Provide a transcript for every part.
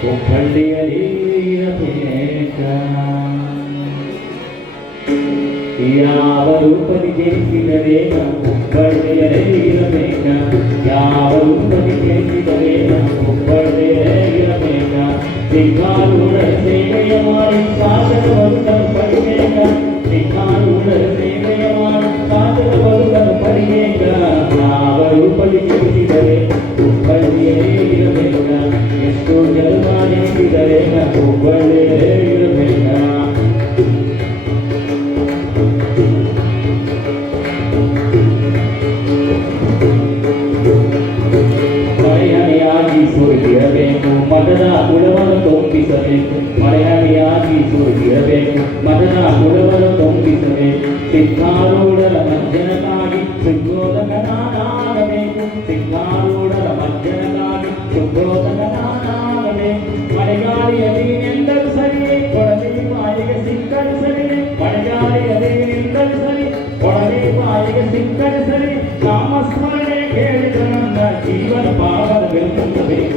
ಹುಬ್ಬಳ್ಳಿಯಲ್ಲಿ ಇರಬೇಕ ಯಾವ ರೂಪದಿ ಜನಿಸಿದರೆ ಹುಬ್ಬಳ್ಳಿಯಲ್ಲಿ ಇರಬೇಕ ಯಾವ ರೂಪದಿ ಜನಿಸಿದರೆ ಹುಬ್ಬಳ್ಳಿಯಲ್ಲಿ ಇರಬೇಕ ಸಿಂಗಾರೂಢ ಸೇವೆಯ ಮಾಡಿ ಸಾಧಕ ಬದುಕಲು ಪಡಿಬೇಕ ಸಿಂಗಾರೂಢ ಸೇವೆಯ ಮಾಡಿ ಸಾಧಕ ಬದುಕಲು ಪಡಿಬೇಕ ಯಾವ ರೂಪದಿ ಜನಿಸಿದರೆ ಹುಬ್ಬಳ್ಳಿಯಲ್ಲಿ ಇರಬೇಕ ಎಷ್ಟು ಜನ್ಮ ಜನಿಸಿದರೆ ಹುಬ್ಬಳ್ಳಿಯಲ್ಲೇ ಇರಬೇಕ ಮಳೆಹನಿಯಾಗಿ ಸುರಿದಿರಬೇಕು ಮದದ ಕುಳವನ್ನು ತುಂಬಿಸಬೇಕು ಮಳೆಹನಿಯಾಗಿ ಸುರಿದಿರಬೇಕು ಮದದ ಕುಳವನ್ನು ತುಂಬಿಸಬೇಕು ಸಿಂಗಾರೂಢರ ಮಜ್ಜನಕ್ಕಾಗಿ ಸುಗ್ರೋಧಕನಾಗಬೇಕು ಸಿಂಗಾರೂಢರ ಮಜ್ಜನಕ್ಕಾಗಿ ಸುಗ್ರೋಧಕನಾಗಬೇಕು ಮಳೆಗಾಳಿಯಲ್ಲಿ ನಿಂದಲು ಸರಿ ಕೊಡಲಿ ಬಾಯಿಗೆ ಸಿಕ್ಕಲು ಸರಿ ಮಳೆಗಾಳಿಯಲ್ಲಿ ನಿಂದಲು ಸರಿ ಕೊಡಲಿ ಬಾಯಿಗೆ ಸಿಕ್ಕಲು ಸರಿ ನಾಮಸ್ಮರಣೆ ಕೇಳಿದ ನನ್ನ ಜೀವನ ಪಾವನ ಬೆಳೆಸಬೇಕು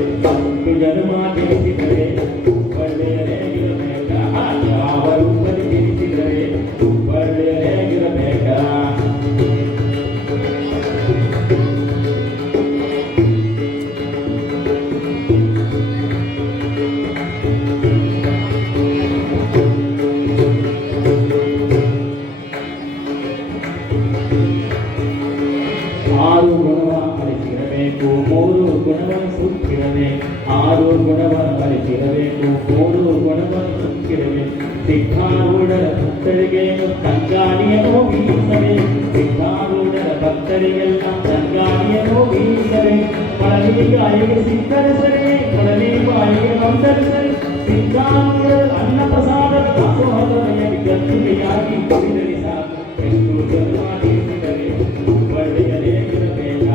ಜನ್ಮ ಜನಿಸಿದರೆ ಒಳ್ಳೆಯದೇ ಇರಬೇಕ ಯಾವ ರೂಪದಲ್ಲಿ ಜನಿಸಿದರೆ ಒಳ್ಳೆಯದೇ ಇರಬೇಕ ಆರು ಗುಣವನ್ನು ಅಳಿಸಿರಬೇಕು ಮೂರು ಗುಣವನ್ನು ಸುತ್ತಿರಬೇಕು ಆರು ಗುಣವನ್ನು ಅಳಿಸಿರಬೇಕು ಮೂರು ಗುಣವನ್ನು ಸುತ್ತಿರಬೇಕು ಸಿಂಗಾರೂಢರ ಭಕ್ತರಿಗೆ ಸಂಗಾಣಿಯನ್ನು ಬೀಸಬೇಕು ಸಿಂಗಾರೂಢರ ಭಕ್ತರಿಗೆಲ್ಲ ಸಂಗಾಣಿಯನ್ನು ಬೀಸಬೇಕು ಕೊಳಲಿ ಬಾಯಿಗೆ ಸಿಕ್ಕರೆ ಸರಿ ಕೊಳಲಿ ಬಾಯಿಗೆ ಬಂದರೆ ಸರಿ ಸಿಂಗಾರೂಢರ ಅನ್ನ ಪ್ರಸಾದದ ದಾಸೋಹದಲ್ಲಿ ಗದ್ದುಗೆಯಾಗಿ ಕುಡಿದರೆ ಸಾಕು ಎಷ್ಟು ಜನ್ಮ ಜನಿಸಿದರೆ ಹುಬ್ಬಳ್ಳಿಯಲ್ಲೇ ಇರಬೇಕ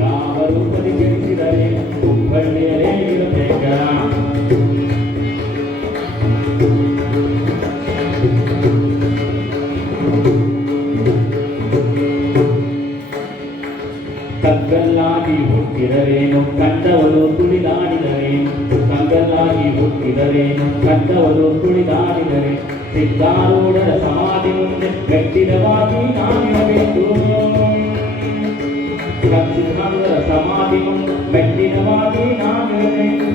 ಯಾವ ರೂಪದಿ ಜನಿಸಿದರೆ ಹುಬ್ಬಳ್ಳಿಯಲ್ಲೇ ಇರಬೇಕ ಕಗ್ಗಲ್ಲಾಗಿ ಹುಟ್ಟಿದರೇನು ಕಂಡವನು ತುಳಿದಾಡಿದರೇನು ಕಗ್ಗಲ್ಲಾಗಿ ಹುಟ್ಟಿದರೇನು ಕಂಡವನು ತುಳಿದಾಡಿದರೆ ಸಿಂಗಾರೂಢರ ಸಮಾಧಿ ಮುಂದೆ ಗಟ್ಟಿರವಾಗಿ ನಾನಿರಬೇಕು ಸಿಂಗಾರೂಢರ ಸಮಾಧಿ ಮುಂದೆ ಗಟ್ಟಿರವಾಗಿ ನಾನಿರಬೇಕು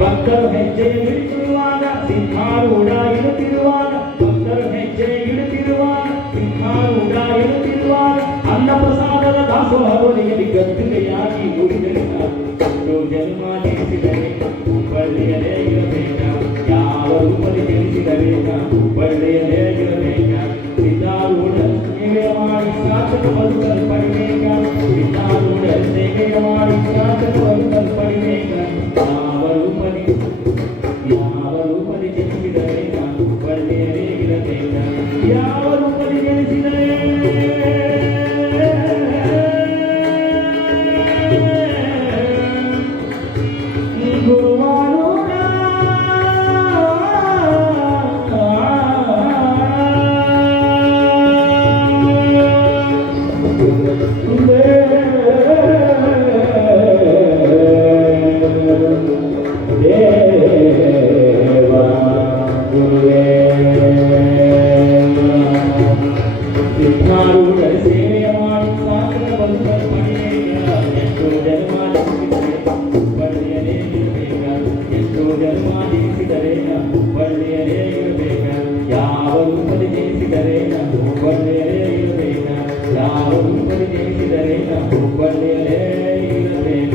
ಭಕ್ತರು ಹೆಜ್ಜೆ ಇಡುತ್ತಿರುವಾಗ ಸಿಂಗಾರೂಢ ಇಡುತ್ತಿರುವಾಗ ಭಕ್ತರು ಹೆಜ್ಜೆ ಇಡುತ್ತಿರುವಾಗ ಸಿಂಗಾರೂಢ ಇಡುತ್ತಿರುವಾಗ ಅನ್ನ ಪ್ರಸಾದದ ದಾಸೋಹದಲ್ಲಿ ಗದ್ದುಗೆಯಾಗಿ ನುಡಿದರೆ ಎಷ್ಟು ಜನ್ಮ ಜನಿಸಿದರೆ ಹುಬ್ಬಳ್ಳಿಯಲ್ಲೇ ಇರಬೇಕ ಯಾವ ರೂಪದಲ್ಲಿ ಜನಿಸಿದರೆ ಹುಬ್ಬಳ್ಳಿಯಲ್ಲೇ ಇರಬೇಕ ಸಿಂಗಾರೂಢ ಸೇವೆಯ ಮಾಡಿ ಸಾಧಕ ಬದುಕಲು ಪಡಿಬೇಕ ಸಿಂಗಾರೂಢ ಸೇವೆಯ ಮಾಡಿ ಸಾಧಕ ಬದುಕಲು ಪಡಿಬೇಕ ಯಾವ ರೂಪದಲ್ಲಿ ಜನಿಸಿದರೆ ಹುಬ್ಬಳ್ಳಿಯಲ್ಲೇ ಇರಬೇಕ ಯಾವ ರೂಪದಲ್ಲಿ ಜನಿಸಿದರೆ ಸಿಂಗಾರೂಢರ ಸೇವೆಯ ಮಾಡಿ ಸಾಧಕ ಬದುಕಲು ಪಡಿಬೇಕ ಎಷ್ಟು ಜನ್ಮ ಜನಿಸಿದರೆ ಹುಬ್ಬಳ್ಳಿಯಲ್ಲೇ ಇರಬೇಕ ಎಷ್ಟು ಜನ್ಮ ಜನಿಸಿದರೆ ಹುಬ್ಬಳ್ಳಿಯಲ್ಲೇ ಇರಬೇಕ ಯಾವ ರೂಪದಲ್ಲಿ ಜನಿಸಿದರೆ ಹುಬ್ಬಳ್ಳಿಯಲ್ಲೇ ಇರಬೇಕ ಯಾವ ರೂಪದಲ್ಲಿ ಜನಿಸಿದರೆ ಹುಬ್ಬಳ್ಳಿಯಲ್ಲೇ ಇರಬೇಕ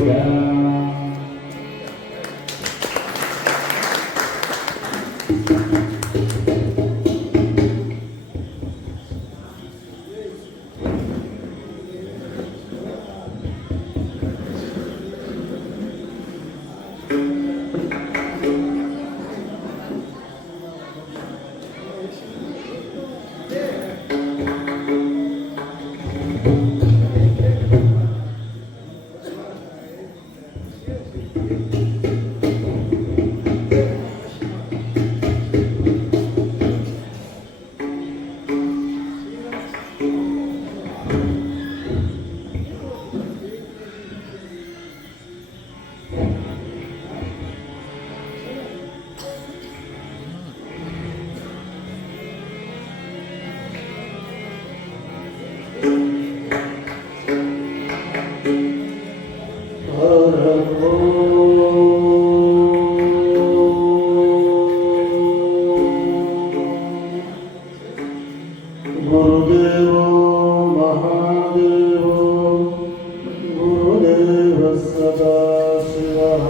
गुरुदेवो महादेवो गुरुदेव सदाशिवः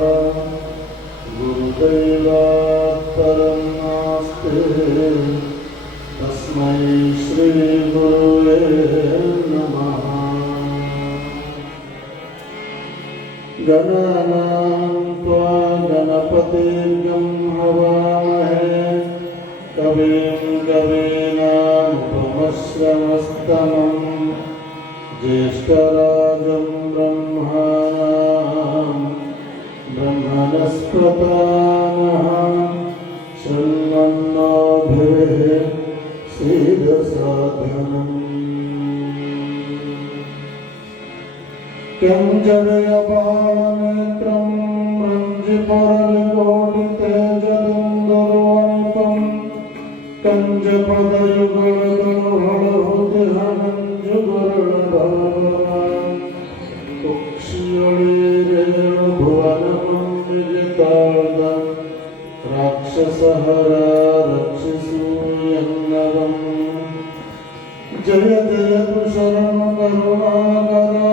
गुरुदैवात् परं नास्ति तस्मै श्रीगुरुवे नमः। गणानां त्वा गणपतिर्गं हवामहे कविं कवीनामुपमश्रवस्तमं ज्येष्ठराजं ब्रह्मणां ब्रह्मणस्पतानः शृण्वन्नोभिः सीदसाधनम्। कंजरयपालनेत्रं रञ्जिपुरलिकोटितेजदुन्दुर्वनितं कंजपदयुगलगलहृदहनञ्जुगुरुभवनं कुक्षियळिरेणुभुवनं विजितार्दं राक्षसहरा रक्षिसूयन्नवम्। जय जय तु शरणकरुणाकरा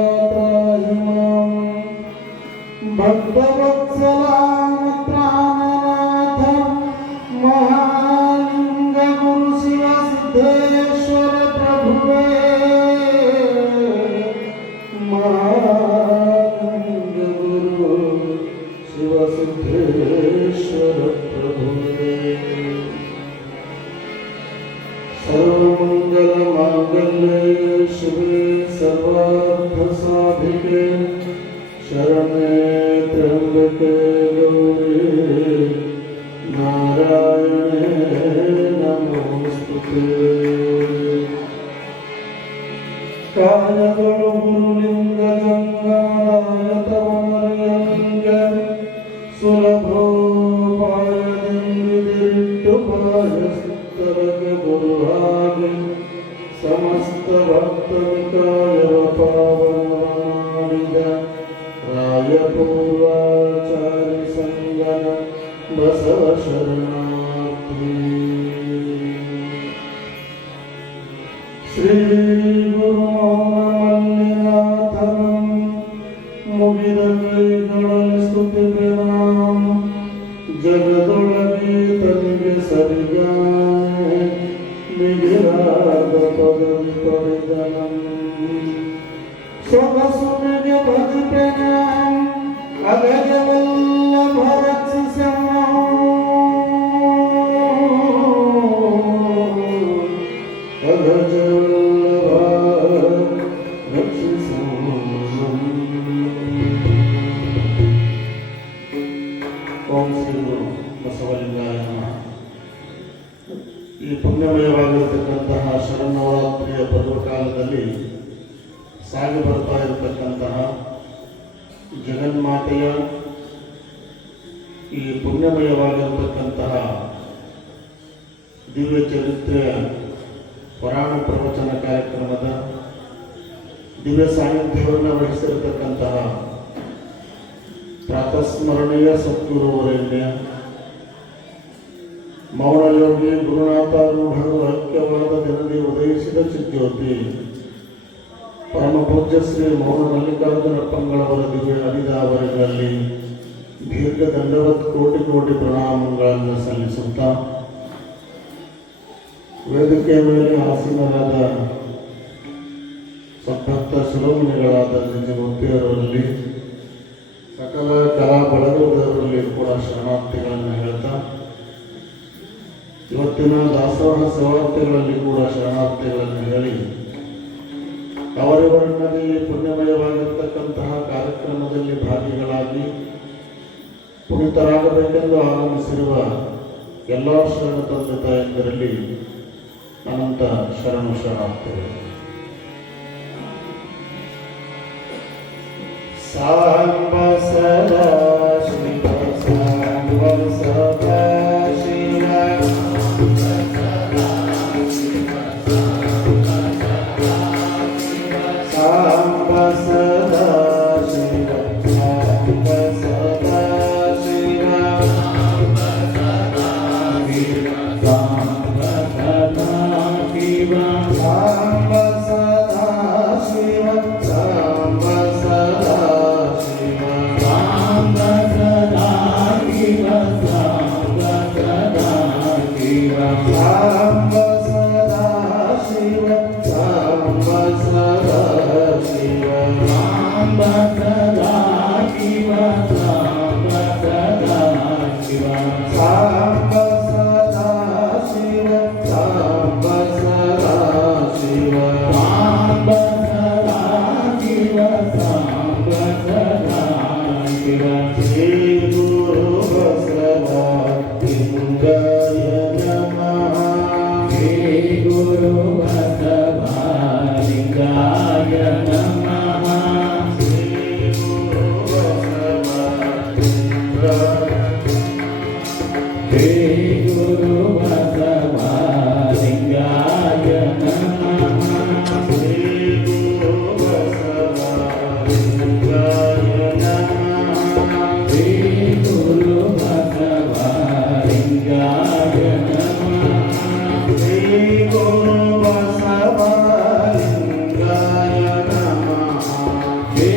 भक्तवत्सलां प्राणनाथ महालिंग गुरु शिव सिद्धेश्वर प्रभुवे महालिंग गुरु शिव सिद्धेश्वर प्रभुवे। सर्वमंगल मांगल्ये शिवे सर्वार्थ साधिके शरणे त्र्यंबके गौरी नारायणे नमोस्तुते। कायदोळु गुरुलिंग जंगाराय तव मर्यलिंग सुलभोपायदिट्टुपाय स्तरगे गुरुहागे समस्त भक्तनिकाय पावनवानिद रायपूर्वाचार्य संगन बसव शरणार्थी। श्री गुरु मल्लिनाथनं मुगिद कೈಗಳಲ್ಲಿ ಸ್ತುತಿ ಪ್ರಣಾಮ ಜಗದೊಳಗೆ ತನಿಗೆ ಸರಿಗಾಯ ಮಿಗಿಲಾದ ಪದವಿ ಪಡೆದನಂ ಸೊಗಸುನಿಗೆ ಭಜಿಪೆನಂ ಅಗಜವಲ್ಲಭ ರಕ್ಷಿಸಂ ಅಗಜವಲ್ಲಭ ರಕ್ಷಿಸಂ। ಓಂ ಶ್ರೀ ಗುರು ಬಸವಲಿಂಗಾಯ ನಮಃ। ಈ ಪುಣ್ಯಮಯವಾಗಿರತಕ್ಕಂತಹ ಶರನ್ನವರಾತ್ರಿಯ ಪರ್ವಕಾಲದಲ್ಲಿ ಸಾಗಿ ಬರ್ತಾ ಇರತಕ್ಕಂತಹ ಜಗನ್ಮಾತೆಯ ಈ ಪುಣ್ಯಮಯವಾಗಿರತಕ್ಕಂತಹ ದಿವ್ಯ ಚರಿತ್ರೆಯ ಪುರಾಣ ಪ್ರವಚನ ಕಾರ್ಯಕ್ರಮದ ದಿವ್ಯ ಸಾನ್ನಿಧ್ಯವನ್ನು ವಹಿಸಿರತಕ್ಕಂತಹ ಪ್ರಾತಸ್ಮರಣೀಯ ಸದ್ಗುರುವರೆಣ್ಯ ಮೌನಯೋಗಿ ಗುರುನಾಥಾರೂಢರು ಐಕ್ಯವಾದ ದಿನದಿ ಉದಯಿಸಿದ ಚಿಜ್ಯೋತಿ ಪರಮ ಪೂಜ್ಯ ಶ್ರೀ ಮೌನ ಮಲ್ಲಿಕಾರ್ಜುನ ಪಂಗಳವರ ದಿವ್ಯ ಹರಿದಾವರಗಳಲ್ಲಿ ದೀರ್ಘ ದಂಡವತ್ ಕೋಟಿ ಕೋಟಿ ಪ್ರಣಾಮಗಳನ್ನು ಸಲ್ಲಿಸುತ್ತಾ ವೇದಿಕೆಯ ಮೇಲೆ ಆಸೀನರಾದ ಸದ್ಭಕ್ತ ಶಿರೋಮಣಿಗಳಾದ ನಿಜಮೂರ್ತಿಯವರಲ್ಲಿ ಸಕಲ ಕಲಾ ಬಳಗದವರಲ್ಲಿ ಕೂಡ ಶರಣಾರ್ಥಿಗಳನ್ನು ಹೇಳ್ತಾ ಇವತ್ತಿನ ದಾಸೋಹ ಸೇವಾರ್ಥಿಗಳಲ್ಲಿ ಕೂಡ ಶರಣಾರ್ಥಿಗಳನ್ನು ಹೇಳಿ ಅವರಿವರನ್ನದೇ ಪುಣ್ಯಮಯವಾಗಿರ್ತಕ್ಕಂತಹ ಕಾರ್ಯಕ್ರಮದಲ್ಲಿ ಭಾಗಿಗಳಾಗಿ ಪುನೀತರಾಗಬೇಕೆಂದು ಆಗಮಿಸಿರುವ ಎಲ್ಲ ಶರಣ ತಂದೆ ತಾಯಂದಿರಲ್ಲಿ ಅನಂತ ಶರಣು ಶರಣಾರ್ಥಿಗಳು. ಸಾಂಬ ಸದಾ ಶಿವ ಸಾಂಬ ಸದಾ ಶಿವ ಸಾಂಬ ಸದಾ ಶಿವ ಸಾಂಬ ಶಿವ ಶ್ರೀ ಗುರು ಬಸವ ಲಿಂಗಾಯ ನಮಃ ಶ್ರೀ ಗುರು ಬಸವ ಲಿಂಗಾಯ ನಮಃ ಶ್ರೀ ಗುರು ಬಸವ ಲಿಂಗಾಯ ಶ್ರೀ ಗುರು ಬಸವ ಲಿಂಗಾಯ ನಮಃ ಶ್ರೀ ಗುರು ಬಸವ ಲಿಂಗಾಯ ನಮಃ ಶ್ರೀ ಗುರು ಬಸವ ಲಿಂಗಾಯ ನಮಃ ಶ್ರೀ ಗುರು ಬಸವ ಲಿಂಗಾಯ ನಮಃ ಶ್ರೀ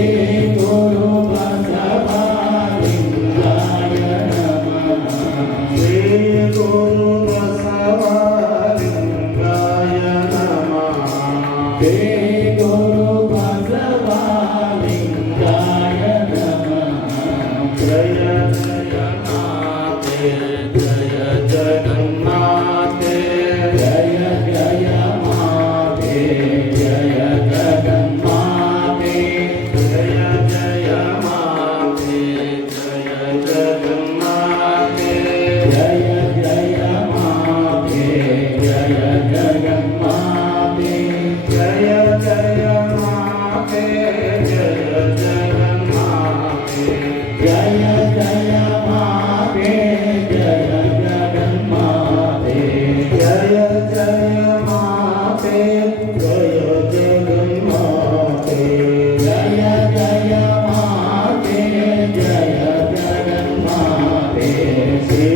ಗುರು ಬಸವ ಲಿಂಗಾಯ ನಮಃ ಶ್ರೀ ಗುರು ಬಸವ ಲಿಂಗಾಯ ನಮಃ ಶ್ರೀ ಗುರು ಬಸವ ಲಿಂಗಾಯ ನಮಃ ಜಯ ಜಯ ಮಾತೆ ಜಯ ಜಗನ್ಮಾತೆ ಜಯ ಜಯ ಮಾತೆ ಜಯ ಜಗನ್ಮಾತೆ ಜಯ ಜಯ ಮಾತೆ ಜಯ ಜಗನ್ಮಾತೆ ಜಯ ಜಯ ಮಾತೆ ಜಯ ಜಗನ್ಮಾತೆ ಜಯ ಜಯ ಮಾತೆ ಜಯ ಜಗನ್ಮಾತೆ ಜಯ ಜಯ ಮಾತೆ ಜಯ ಜಗನ್ಮಾತೆ ಜಯ ಜಯ ಮಾತೆ ಜಯ ಜಗನ್ಮಾತೆ ಜಯ ಜಯ ಮಾತೆ ಜಯ ಜಗನ್ಮಾತೆ ಶ್ರೀ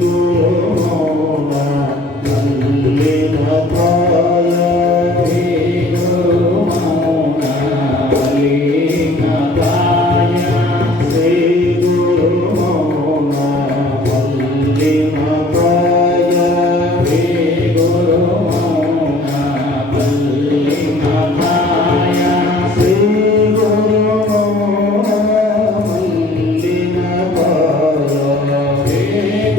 ಗುರು ಮೌನ ಮಲ್ಲಿನ ಕಾಯ ಶ್ರೀ ಗುರು ಮೌನ ಮಲ್ಲಿನಕಾಯ ಶ್ರೀ ಗುರು ಮೌನ ಮಲ್ಲಿನ ಕಾಯ ಶ್ರೀ ಗುರು ಮೌನ ಮಲ್ಲಿನಕಾಯ ಶ್ರೀ ಗುರು ಮೌನ ಮಲ್ಲಿನ ಕಾಯ ಶ್ರೀ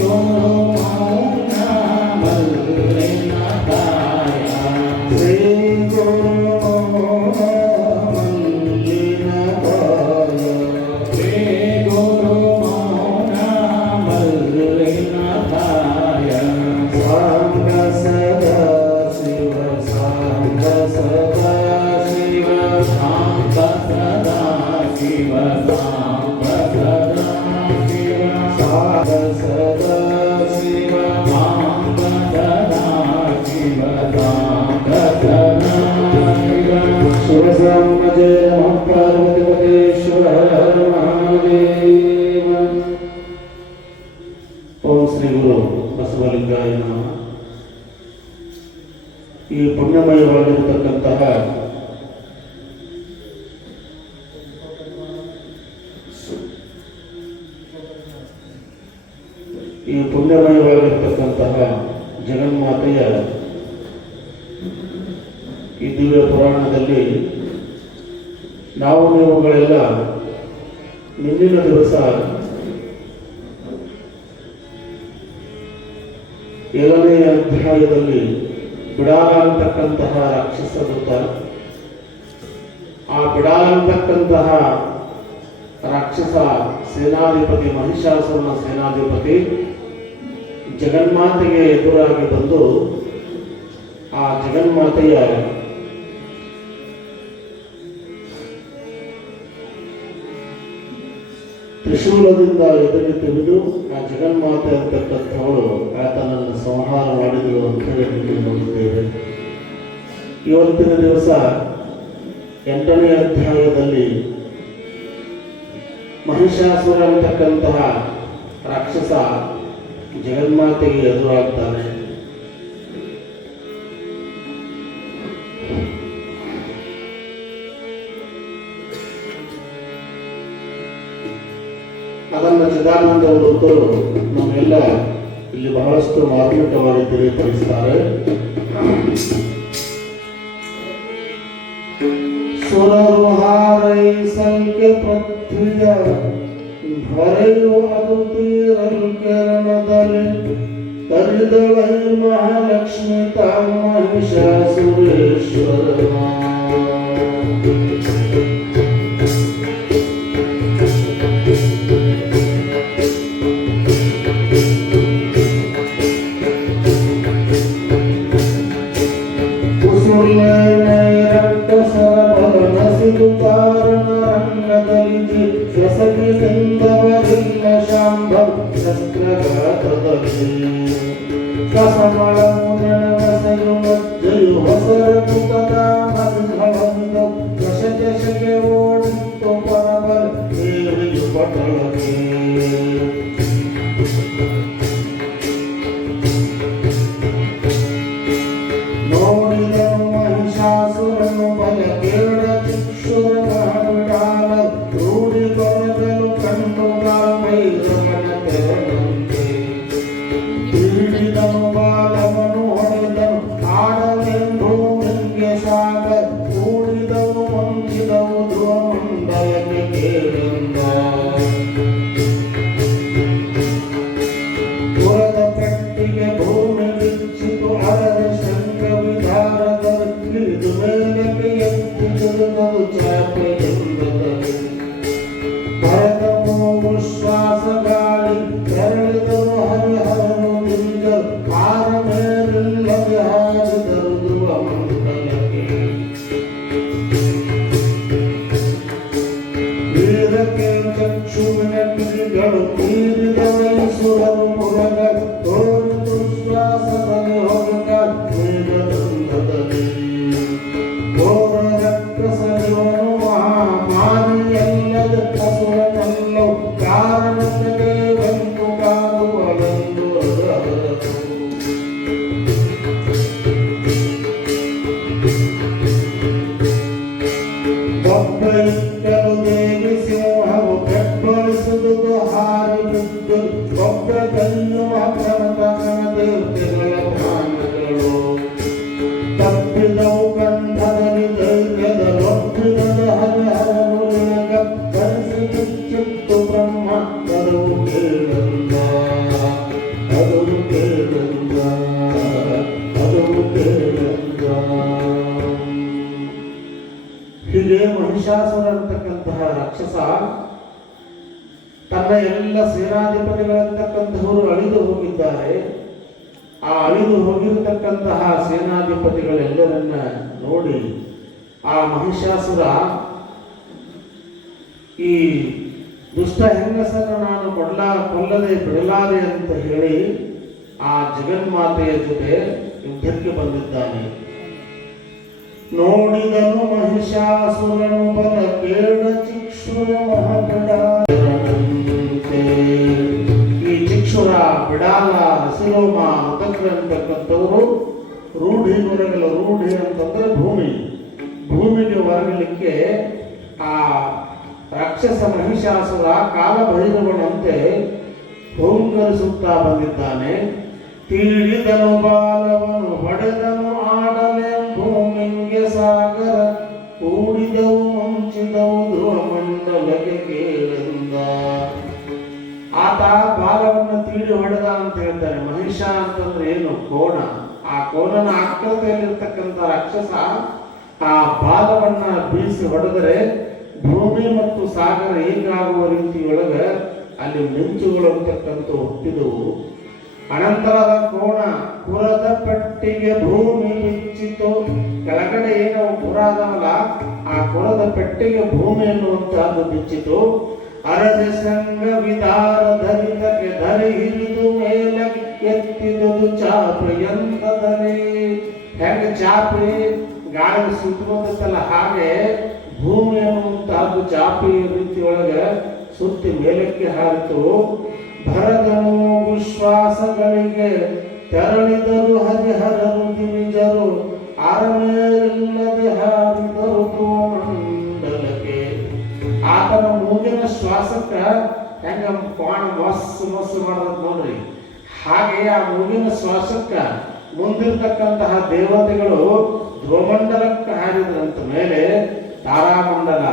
ಗುರು ಮೌನ ಮಲ್ಲಿನಕಾಯ ಶ್ರೀ ಗುರು ಮೌನ ಮಲ್ಲಿನ ಕಾಯ ಶ್ರೀ ಗುರು ಮೌನ ಮಲ್ಲಿನಕಾಯ ಸಾಂಗ ಸದಾ ಶಿವ ಸಾಂಗ ಸದಾ ಶಿವ ಶಾಂತ ಸದಾ ಶಿವ ಶಾಂತ ಸದಾ ಶಿವ ಸಾಂಗ ಸದಾ ಶಿವ ಶಾಂತ ಸದಾ ಶಿವ ಶಾಂತ ಸದಾ ಶಿವ ಶಿವ ಸಾಂಗ ಜಯ ನಮಃ ಪಾರ್ವತಿಪತೇಶ್ವರ ಹರ ಮಹಾದೇವ. ಓಂ ಶ್ರೀ ಗುರು ಬಸವಲಿಂಗಾಯ ನಮಃ. ಈ ಪುಣ್ಯಮಯವಾಗಿರತಕ್ಕಂತಹ ಜಗನ್ಮಾತೆಯ ಈ ದಿವ್ಯ ಪುರಾಣದಲ್ಲಿ ನಾವು ನೀವುಗಳೆಲ್ಲ ಮುಂದಿನ ದಿವಸ 7ನೇ ಅಧ್ಯಾಯದಲ್ಲಿ ಬಿಡಾರ ಅಂತಕ್ಕಂತಹ ರಾಕ್ಷಸ ದೂತ, ಆ ಬಿಡಾರ ಅಂತಕ್ಕಂತಹ ರಾಕ್ಷಸ ಸೇನಾಧಿಪತಿ ಮಹಿಷಾಸುರನ ಸೇನಾಧಿಪತಿ ಜಗನ್ಮಾತೆಗೆ ಎದುರಾಗಿ ಬಂದು ಆ ಜಗನ್ಮಾತೆಯ ತ್ರಿಶೂಲದಿಂದ ಎದುರು ತಿಳಿದು ಆ ಜಗನ್ಮಾತೆ ಅಂತಕ್ಕಂಥವಳು ಆತನನ್ನು ಸಂಹಾರ ಮಾಡಿದಳು ಅಂತ ಹೇಳಿ ನೋಡುತ್ತೇವೆ. ಇವತ್ತಿನ ದಿವಸ 8ನೇ ಅಧ್ಯಾಯದಲ್ಲಿ ಮಹಿಷಾಸುರ ಅಂತಕ್ಕಂತಹ ರಾಕ್ಷಸ ಜಗನ್ಮಾತೆಗೆ ಎದುರಾಗ್ತಾನೆ. ಅದನ್ನು ಚಿದಾನಂದ ವೃತ್ತರು ನಮ್ಮೆಲ್ಲ ಇಲ್ಲಿ ಬಹಳಷ್ಟು ಮಾರ್ಮಿಕವಾಗಿ ತಿಳಿಯಪಡಿಸ್ತಾರೆ. ಸುರರು ಹಾರೈಸಲ್ಕೆ ಪೃಥ್ವಿಯ ಭರೆಯುವುದು ತೀರಲು ಕೆರಣದಲ್ಲಿ ತರಿದಳೈ ಮಹಾಲಕ್ಷ್ಮಿ ತಾಮ ಮಹಿಷಾಸುರೇಶ್ವರನ. ಮಿಂಚಿ ಸೊಸಗಿನಿಂದವರಿಲ್ಲ ಶಾಂಭಂ ಶಸ್ತ್ರಘಾತದಲ್ಲಿ ಕಸಮಳ ಮುನಸೆಯು ಮಜ್ಜೆಯು ಹೊಸರ ಮುಖದ ಮಧುಭವಂದು ದಶಕೆ ಓಡಿತ್ತು ಪರಬಲ ಏರಿಯು ಪಟಳಕ್ಕೆ ನೋಡಿದನು ಮಹಿಷಾಸುರನು ಬಲ ಕೇಳ ಚಿಕ್ಷುರನ ಹರಡಾಲ ರೂಢಿ ಕೊರಗಲು ಕಂಡು ಭೈರವನ ತೆರನಂತೆ ಹಿಡಿದನು ಬಾಲವನು ಹೊಡೆದನು ಆಡಲೆಂದು ನಿಂಗೆ ಸಾಗರ ಕೂಡಿದವು ಮುಂಚಿದವು ಧ್ರುವಮಂಡಲಕ್ಕೆ ಕೇಳಿಂದ ಪುರದ ಪಟ್ಟಿಗೆ ಭೂಮಿ ಬಿಚ್ಚಿತು ಅರದ ಶಂಕ ವಿಧಾನದಲ್ಲಿದು ಮೇಲಕ್ಕೆ ಎತ್ತಿರುವುದು ಚಾಪೆಯಿಂದಲೇ ಭರತ ಮೂಗು ಶ್ವಾಸ ಗಾಳಿ ತೆರಳಿದರು ಹರಿಹರನು ಗಿರಿಜರು ಆರ ಮೇಲಿಲ್ಲದೆ ಹಾರಿದರು ಧ್ರುವ ಮಂಡಲಕ್ಕೆ ವೀರಕ್ಕೆ ಚಕ್ಷುವಿನ ಕಿರಿಗಳು ತೀರಿದ ವಯಸ್ಸುರನು ಮುರಗ ತೋರಿತು ಶ್ವಾಸದಲ್ಲಿ ಹೊರಗ ವೇಗದಂದದಲ್ಲಿ ಘೋರ ರಕ್ಕಸನಿವನು ಮಹಾಮಾನಿಯಲ್ಲದ ಅಸುರನಲ್ಲೋ ಕಾರಣಕ್ಕೆ ಬಂದು ಕಾದುವಲೆಂದು ಅದರದು ಒಬ್ಬರಿಕ್ಕಲು ದೇವಿ ಸಿಂಹವು ಬೆಂಬಲಿಸುವುದು ಹಾರಿ ಬಿದ್ದು ಒಬ್ಬ ಕೈಯುವ ಪ್ರಮತನ ದೇವತೆಗಳ ಪ್ರಾಣಗಳು ತಪ್ಪಿದವು ಕಂಠದಲ್ಲಿ ಧೈರ್ಯದ ಲೊಬ್ಬಿದ ಹರಿಹರನು ನಿನಗ ಕರೆಸಿ ಬಿಚ್ಚಿತ್ತು ಬ್ರಹ್ಮ ಕರುವು ಕೇಳಂದ ಕರುವು ಕೇಳಂದ ಕರುವು ಕೇಳಂದ. ಹೀಗೆ ಮಹಿಷಾಸುರ ಅಂತಕ್ಕಂತಹ ರಾಕ್ಷಸ ತನ್ನ ಎಲ್ಲ ಸೇನಾಧಿಪತಿಗಳಂತಕ್ಕಂತಹವರು ಅಳಿದು ಹೋಗಿದ್ದಾರೆ. ಆ ಅಳಿದು ಹೋಗಿರತಕ್ಕಂತಹ ಸೇನಾಧಿಪತಿಗಳೆಲ್ಲರನ್ನ ನೋಡಿ ಆ ಮಹಿಷಾಸುರ ಈ ದುಷ್ಟ ಹೆಂಗಸನ್ನು ನಾನು ಕೊಲ್ಲದೆ ಬಿಡಲಾರೆ ಅಂತ ಹೇಳಿ ಆ ಜಗನ್ಮಾತೆಯ ಜೊತೆ ಯುದ್ಧಕ್ಕೆ ಬಂದಿದ್ದಾನೆ. ನೋಡಿದನು ಮಹಿಷಾಸುರನು ಬಲ ಕೇಳ ಚಿಕ್ಷುರ ಮಹಕಡಂತೆ. ಈ ಚಿಕ್ಷುರ ಬಿಡಾಲ ಹಸಿರೋಮ ಮೃತಕ್ರ ಅಂತಕ್ಕಂಥವರು ರೂಢಿ ಹೊರಗಲ. ರೂಢಿ ಅಂತಂದ್ರೆ ಭೂಮಿಗೆ ಹೊರಗಲಿಕ್ಕೆ ಆ ರಾಕ್ಷಸ ಮಹಿಷಾಸುರ ಕಾಲಭೈರವನಂತೆ ಹೋಂಕರಿಸುತ್ತಾ ಬಂದಿದ್ದಾನೆ. ತೀಡಿದನು ಬಾಲವನು ಹೊಡೆದನು ಆಡಲೆ ಭೂಮಿಗೆ ಸಾಗರ ಕೂಡಿದವು ಮುಂಚಿದವು ಧ್ರುವ ಮಂಡಲಕ್ಕೆ ಕೇಳಿಂದ. ಆತ ಬಾಲವನ್ನು ತೀಡಿ ಹೊಡೆದ ಅಂತ ಹೇಳ್ತಾರೆ. ಮಹಿಷ ಅಂತಂದ್ರೆ ಏನು? ಕೋಣ. ಆ ಕೋಣನ ಆಕೃತಿಯಲ್ಲಿರ್ತಕ್ಕಂಥ ರಾಕ್ಷಸ ಆ ಬಾಲವನ್ನ ಬೀಸಿ ಹೊಡೆದರೆ ಭೂಮಿ ಮತ್ತು ಸಾಗರ ಹೀಗಾಗುವ ರೀತಿಯೊಳಗ ಅಲ್ಲಿ ಮಿಂಚುಗಳು ಅಂತಕ್ಕಂಥ ಹುಟ್ಟಿದವು. ಅನಂತರದ ಕೋಣ ಪುರದ ಪೆಟ್ಟಿಗೆ ಭೂಮಿ ಬಿಚ್ಚಿತು. ಕೆಳಗಡೆ ಏನೋ ಪುರ ಅದವಲ್ಲ, ಆ ಪುರದ ಪೆಟ್ಟಿಗೆ ಭೂಮಿ ಎನ್ನುವಂತಹದ್ದು ಬಿಚ್ಚಿತು. ಅರಸ ಸಂಗ ವಿದಾರ ಧರಿತಕ್ಕೆ ಧರಿ ಹಿರಿದು ಮೇಲಕ್ಕೆ ಎತ್ತಿದುದು ಚಾಪೆ ಎಂತದಲ್ಲಿ. ಹೆಂಗ ಚಾಪೆ ಗಾಳಿ ಸುತ್ತುತ್ತಲ್ಲ, ಹಾಗೆ ಭೂಮಿ ಎನ್ನುವಂತಹದ್ದು ಚಾಪೆ ರೀತಿಯೊಳಗೆ ಸುತ್ತಿ ಮೇಲಕ್ಕೆ ಹಾರಿತು. ಭರದನು ವಿಶ್ವಾಸಗಳಿಗೆ ತೆರಳಿದರು ಹರಿಹರರು ಗಿರಿಜರು ಆರಮೇಲಿಲ್ಲದೆ ಹಾರಿದರು ಮಂಡಲಕ್ಕೆ. ಆತನ ಮೂಗಿನ ಶ್ವಾಸಕ್ಕ ಹೆಂಗ ಪಾಣ ಮಸ್ಸು ಮಾಡದ್ ನೋಡ್ರಿ, ಹಾಗೆ ಆ ಮೂಗಿನ ಶ್ವಾಸಕ್ಕ ಮುಂದಿರ್ತಕ್ಕಂತಹ ದೇವತೆಗಳು ಧ್ರುವಮಂಡಲಕ್ಕೆ ಹಾರಿದ್ರಂತ. ಮೇಲೆ ತಾರಾಮಂಡಲ,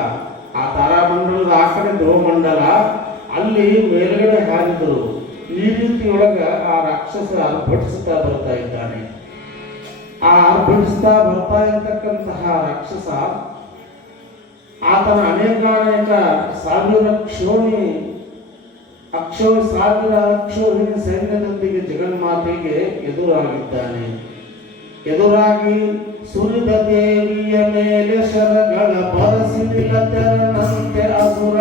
ಆ ತಾರಾಮಂಡಲದ ಆ ಕಡೆ ಧ್ರುವಮಂಡಲ, ಅಲ್ಲಿ ಮೇಲ್ಗಡೆ ಹಾರಿದರು. ಈ ರೀತಿಯೊಳಗ ಆ ರಾಕ್ಷಸ ಅರ್ಭಟಿಸ್ತಾ ಬರ್ತಾ ಇದ್ದಾನೆ. ಆ ಅರ್ಭಟಿಸ್ತಾ ಬರ್ತಾ ಇರತಕ್ಕಂತಹ ರಾಕ್ಷಸ ಆತನ ಅನೇಕ ಸಾವಿರ ಅಕ್ಷೋಹಿಣಿ ಸೈನ್ಯದೊಂದಿಗೆ ಜಗನ್ಮಾತೆಗೆ ಎದುರಾಗಿದ್ದಾನೆ. ಎದುರಾಗಿ ಸುರಿದ ದೇವಿಯ ಮೇಲೆ ಶರಗಳ ಬರಸಿದ ತೆರನಂತೆ ಅಸುರ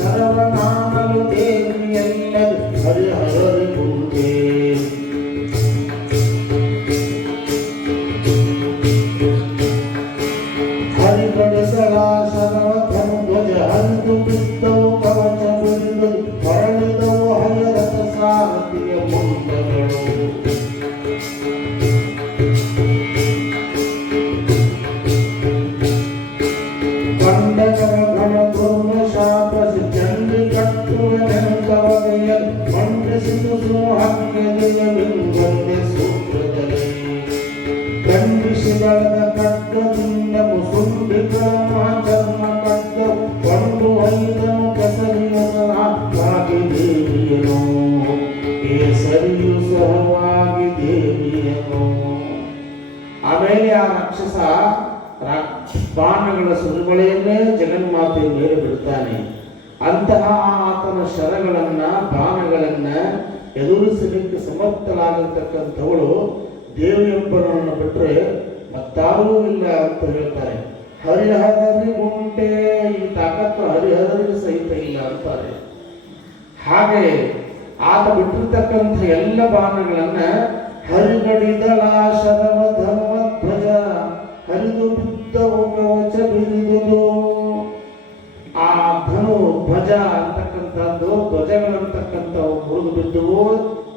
ಶರವನಾಮಲು ದೇವಿಯಲ್ಲದು ಹರಿಹರರಿಗುಂಟೆ ಹರಿಗಡಿಗಳ ಶರವಧನು ಧ್ವಜ ಹರಿದು ಬಿದ್ದವು ಕವಚ ಬಿಡಿದು ಹೊರಳಿದವು ಹಯರಥ ಸಾರಥಿಯ ಮುಂದಗಳು ಖಂಡಿಸಿದ ಖಡ್ಗದಿಂದ ಮುಸುಂಡಿಗಳ ಚರ್ಮ ಖಡ್ಗ ಕೊಂಡು ಐದನು ಕೆಸರಿಯ ಸಹವಾಗಿ ದೇವಿಯನು ಕೇಸರಿಯು ಸಹವಾಗಿ ದೇವಿಯನು. ಆಮೇಲೆ ಆ ರಾಕ್ಷಸ ಬಾಣಗಳ ಸುರಿಮಳೆಯನ್ನೇ ಜಗನ್ಮಾತೆಯ ಮೇಲೆ ಬಿಡ್ತಾನೆ. ಅಂತಹ ಆತನ ಶರಗಳನ್ನ ಬಾಣಗಳನ್ನ ಎದುರಿಸಲಿಕ್ಕೆ ಸಮರ್ಥಲಾಗಿರ್ತಕ್ಕಂಥವಳು ದೇವಿಯೊಬ್ಬನನ್ನು ಬಿಟ್ಟರೆ ಮತ್ತಾರೂ ಇಲ್ಲ ಅಂತ ಹೇಳ್ತಾರೆ. ಹರಿಹರರಿಗುಂಟೆ, ಈ ತಾಕತ್ತು ಹರಿಹರರಿಗೆ ಸಹಿತ ಇಲ್ಲ ಅಂತಾರೆ. ಹಾಗೆ ಆತ ಬಿಟ್ಟಿರ್ತಕ್ಕಂಥ ಎಲ್ಲ ಬಾಣಗಳನ್ನ ಹರಿಗಡಿದಳ ಶರವ ಧರ್ಮ ಧ್ವಜ ಹರಿದು ಬಿದ್ದವು ಕವಚ ಬಿರಿದುದು. ಆ ಧನು ಧ್ವಜ ಅಂತಕ್ಕಂಥದ್ದು ಧ್ವಜಗಳಂತಕ್ಕಂಥವು ಮುರಿದು ಬಿದ್ದುವು.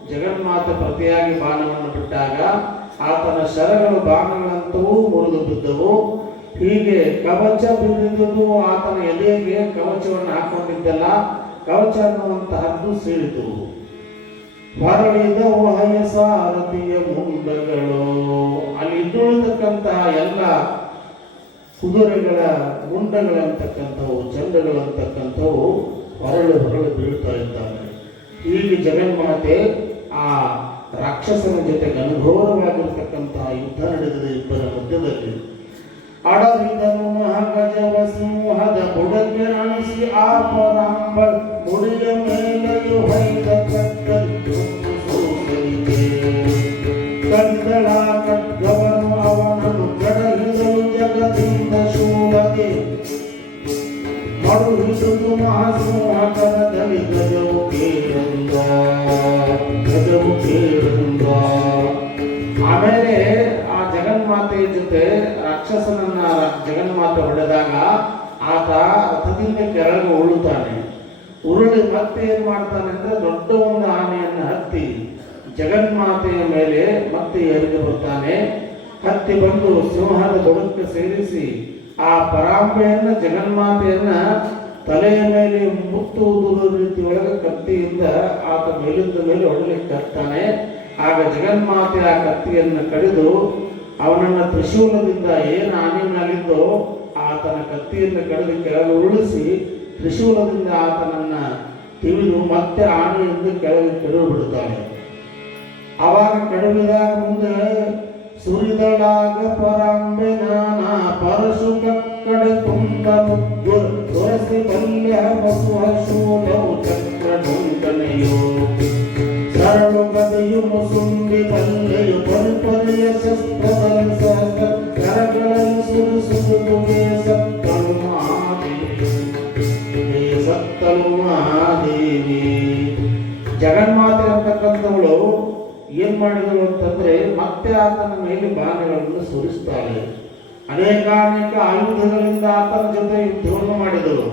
ಜಗನ್ಮಾತೆ ಪ್ರತಿಯಾಗಿ ಬಾಣವನ್ನು ಬಿಟ್ಟಾಗ ಆತನ ಶರಗಳು ಬಾಣಗಳಂತವೂ ಮುರಿದು ಬಿದ್ದವು. ಹೀಗೆ ಕವಚ ಬಿರಿದುದು, ಆತನ ಎದೆಗೆ ಕವಚವನ್ನು ಹಾಕೊಂಡಿದ್ದಲ್ಲ, ಕವಚ ಅನ್ನುವಂತಹದ್ದು ಸೀಳಿತು. ಹೊರಳಿದವು ಹಯಸಾರಥಿಯ ಮುಂಡಗಳು, ಅಲ್ಲಿ ಇದ್ದುಳಿತಕ್ಕಂತಹ ಎಲ್ಲ ಕುದುರೆಗಳ ಮುಂಡಗಳಂತಕ್ಕಂಥವು ಚಂಡಗಳಂತಕ್ಕಂಥವು ಹೊರಳು ಬೀಳ್ತಾ ಇದ್ದಾವೆ. ಹೀಗೆ ಜಗನ್ಮಾತೆ ಆ ರಾಕ್ಷಸನ ಜೊತೆ ಘನಘೋರವಾಗಿರ್ತಕ್ಕಂತಹ ಯುದ್ಧ ನಡೆದಿದೆ ಇಬ್ಬರ ಮಧ್ಯದಲ್ಲಿ. ಅಡರಿದನು ಮಹಾಗಜವ ಸಿಂಹದ ಬುಡಕ್ಕೆ ಅಣಿಸಿ ಆ ಪರಾಂಬಳ ಮುಡಿಯ ಮೇಲೆಯು ಹೊಯ್ದ ಕಡ್ದಳ ಖಡ್ಗವನು ಅವನನ್ನು ಕಡಹಿದಲು ಜಗದಿಂದ ಶೂಲಗೆ ಮಡುಹಿಡಿದು ಮಹಾಸಿಂಹ ಕರದಲ್ಲಿ ಗಜವು ಕೇಳಿದ. ಆಮೇಲೆ ಆ ಜಗನ್ಮಾತೆಯ ಜೊತೆ ರಾಕ್ಷಸನನ್ನ ಜಗನ್ಮಾತೆ ಹೊಡೆದಾಗ ಆತ ರಥದಿಂದ ಕೆಳಗೆ ಉರುಳುತ್ತಾನೆ. ಉರುಳಿ ಮತ್ತೆ ಏನ್ ಮಾಡ್ತಾನೆ ಅಂದ್ರೆ ದೊಡ್ಡ ಒಂದು ಆನೆಯನ್ನು ಹತ್ತಿ ಜಗನ್ಮಾತೆಯ ಮೇಲೆ ಮತ್ತೆ ಏರಿದು ಬರ್ತಾನೆ. ಹತ್ತಿ ಬಂದು ಸಿಂಹದ ಬುಡಕ್ಕೆ ಸೇರಿಸಿ ಆ ಪರಾಂಬೆಯನ್ನ ಜಗನ್ಮಾತೆಯನ್ನ ತಲೆಯ ಮೇಲೆ ಮುತ್ತು ಉದುರುವ ರೀತಿ ಒಳಗೆ ಕತ್ತಿಯಿಂದ ಆತ ಮೇಲಿಂದ ಮೇಲೆ ಹೊಡಲಿಕ್ಕೆ ಕರ್ತಾನೆ. ಆಗ ಜಗನ್ಮಾತೆ ಆ ಕತ್ತಿಯನ್ನು ಕಡಿದು ಅವನನ್ನ ತ್ರಿಶೂಲದಿಂದ ಏನು ಆನೆ ಮೇಲಿದ್ದೋ ಆತನ ಕತ್ತಿಯನ್ನು ಕಡಿದು ಕೆಳಗೆ ಉರುಳಿಸಿ ತ್ರಿಶೂಲದಿಂದ ಆತನನ್ನ ತಿವಿದು ಮತ್ತೆ ಆನೆಯಿಂದ ಕೆಳಗೆ ಕೆಡವು ಬಿಡುತ್ತಾನೆ. ಅವಾಗ ಕೆಡವಿದಾಗ ಮುಂದೆ ಸುರಿದಳಾಗ ಪರಾಂಬೆ ನಾನಾ ಪರಶು ಕಕ್ಕಡೆ ಕುಂದ ಮುಗ್ಗು ತೊರಸಿ ಬಲ್ಯ ಬಸುವ ಶೂಲವು ಚಕ್ರ ನುಂಟನೆಯು ಸರಳು ಗದೆಯು ಮುಸುಂಡಿ ಬಲ್ಲೆಯು ಪರಿಪರಿಯ ಶಸ್ತ್ರದಲ್ಲಿ ಸಹಸ್ರ ಕರಗಳಲ್ಲಿ ಸುರಿಸುವುದುವೆ ಸತ್ತಳು ಮಹಾದೇವಿ. ಜಗನ್ಮಾತೆ ಅಂತಕ್ಕಂಥವಳು ಏನ್ ಮಾಡಿದಳು ಅಂತಂದ್ರೆ ಮತ್ತೆ ಆತನ ಮೇಲೆ ಬಾಣಗಳನ್ನು ಸುರಿಸ್ತಾಳೆ. ಅನೇಕ ಆಯುಧಗಳಿಂದ ಆತನ ಜೊತೆ ಯುದ್ಧವನ್ನು ಮಾಡಿದಳು.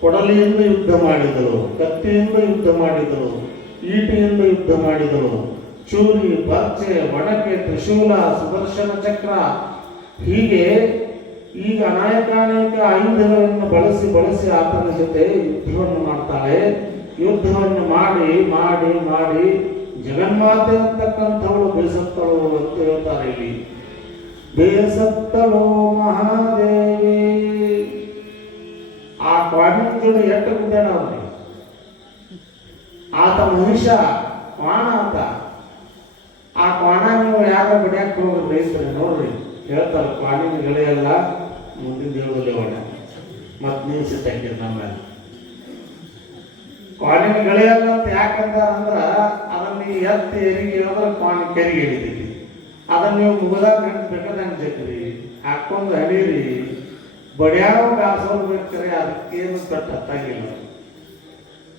ಕೊಡಲಿಯಿಂದ ಯುದ್ಧ ಮಾಡಿದಳು, ಕತ್ತಿಯಿಂದ ಯುದ್ಧ ಮಾಡಿದಳು, ಈಟಿಯಿಂದ ಯುದ್ಧ ಮಾಡಿದಳು. ಚೂರಿ, ಬರ್ಚೆ, ಒಡಕೆ, ತ್ರಿಶೂಲ, ಸುದರ್ಶನ ಚಕ್ರ, ಹೀಗೆ ಈಗ ಅನೇಕ ಆಯುಧಗಳನ್ನು ಬಳಸಿ ಬಳಸಿ ಆತನ ಜೊತೆ ಯುದ್ಧವನ್ನು ಮಾಡ್ತಾಳೆ. ಯುದ್ಧವನ್ನು ಮಾಡಿ ಮಾಡಿ ಮಾಡಿ ಜಗನ್ಮಾತೆ ಅಂತಕ್ಕಂಥವಳು ಬೇಸತ್ತಳು ಅಂತ ಹೇಳ್ತಾರೆ ಇಲ್ಲಿ. ಬೇಸತ್ತಳು ಮಹಾದೇವಿ. ಆ ಕ್ವಾಣಿನ ಜೋಡಿ ಎಷ್ಟು ಕುಂದಾಡ ಅವ್ರಿ. ಆತ ಮಹಿಷ ಕ್ವಾಣ ಆತ. ಆ ಕ್ವಾಣ ನೀವು ಯಾರ ಬಿಡ್ಯಾಕ ಹೋಗ್ರಿ ರೈತರು ನೋಡ್ರಿ ಹೇಳ್ತಾರೆ, ಕ್ವಾಣಿನ ಗೆಳೆಯಲ್ಲ ಮುಂದಿನ ಹೇಳೋದಿಲ್ಲ ಒಣ ಮತ್ ನೀವು ಸಿಟ್ಟಾಕಿರಿ ನಮ್ಮ ಕ್ವಾಣಿನ ಗೆಳೆಯಲ್ಲ ಅಂತ ಯಾಕಂತಾರಂದ್ರ ಅದನ್ನ ಎತ್ತಿ ಎರಿಗೆ ಹೇಳಿದ್ರೆ ಕ್ವಾಣಿ ಕೆರಿಗೆ ಹಿಡಿತೈತಿ. ಅದನ್ನು ನೀವು ಮುಗದಾಗ ಗಂಟು ಬೇಕಾದಂಗೆ ಜಗ್ರಿ ಹಾಕ್ಕೊಂಡು ಹಡೀರಿ ಬಡಿಯಾವ ಗಾಸೋರು ಬೇಕಾರೆ ಅದಕ್ಕೇನು ಕಟ್ಟು ಹತ್ತಾಗಿಲ್ಲ.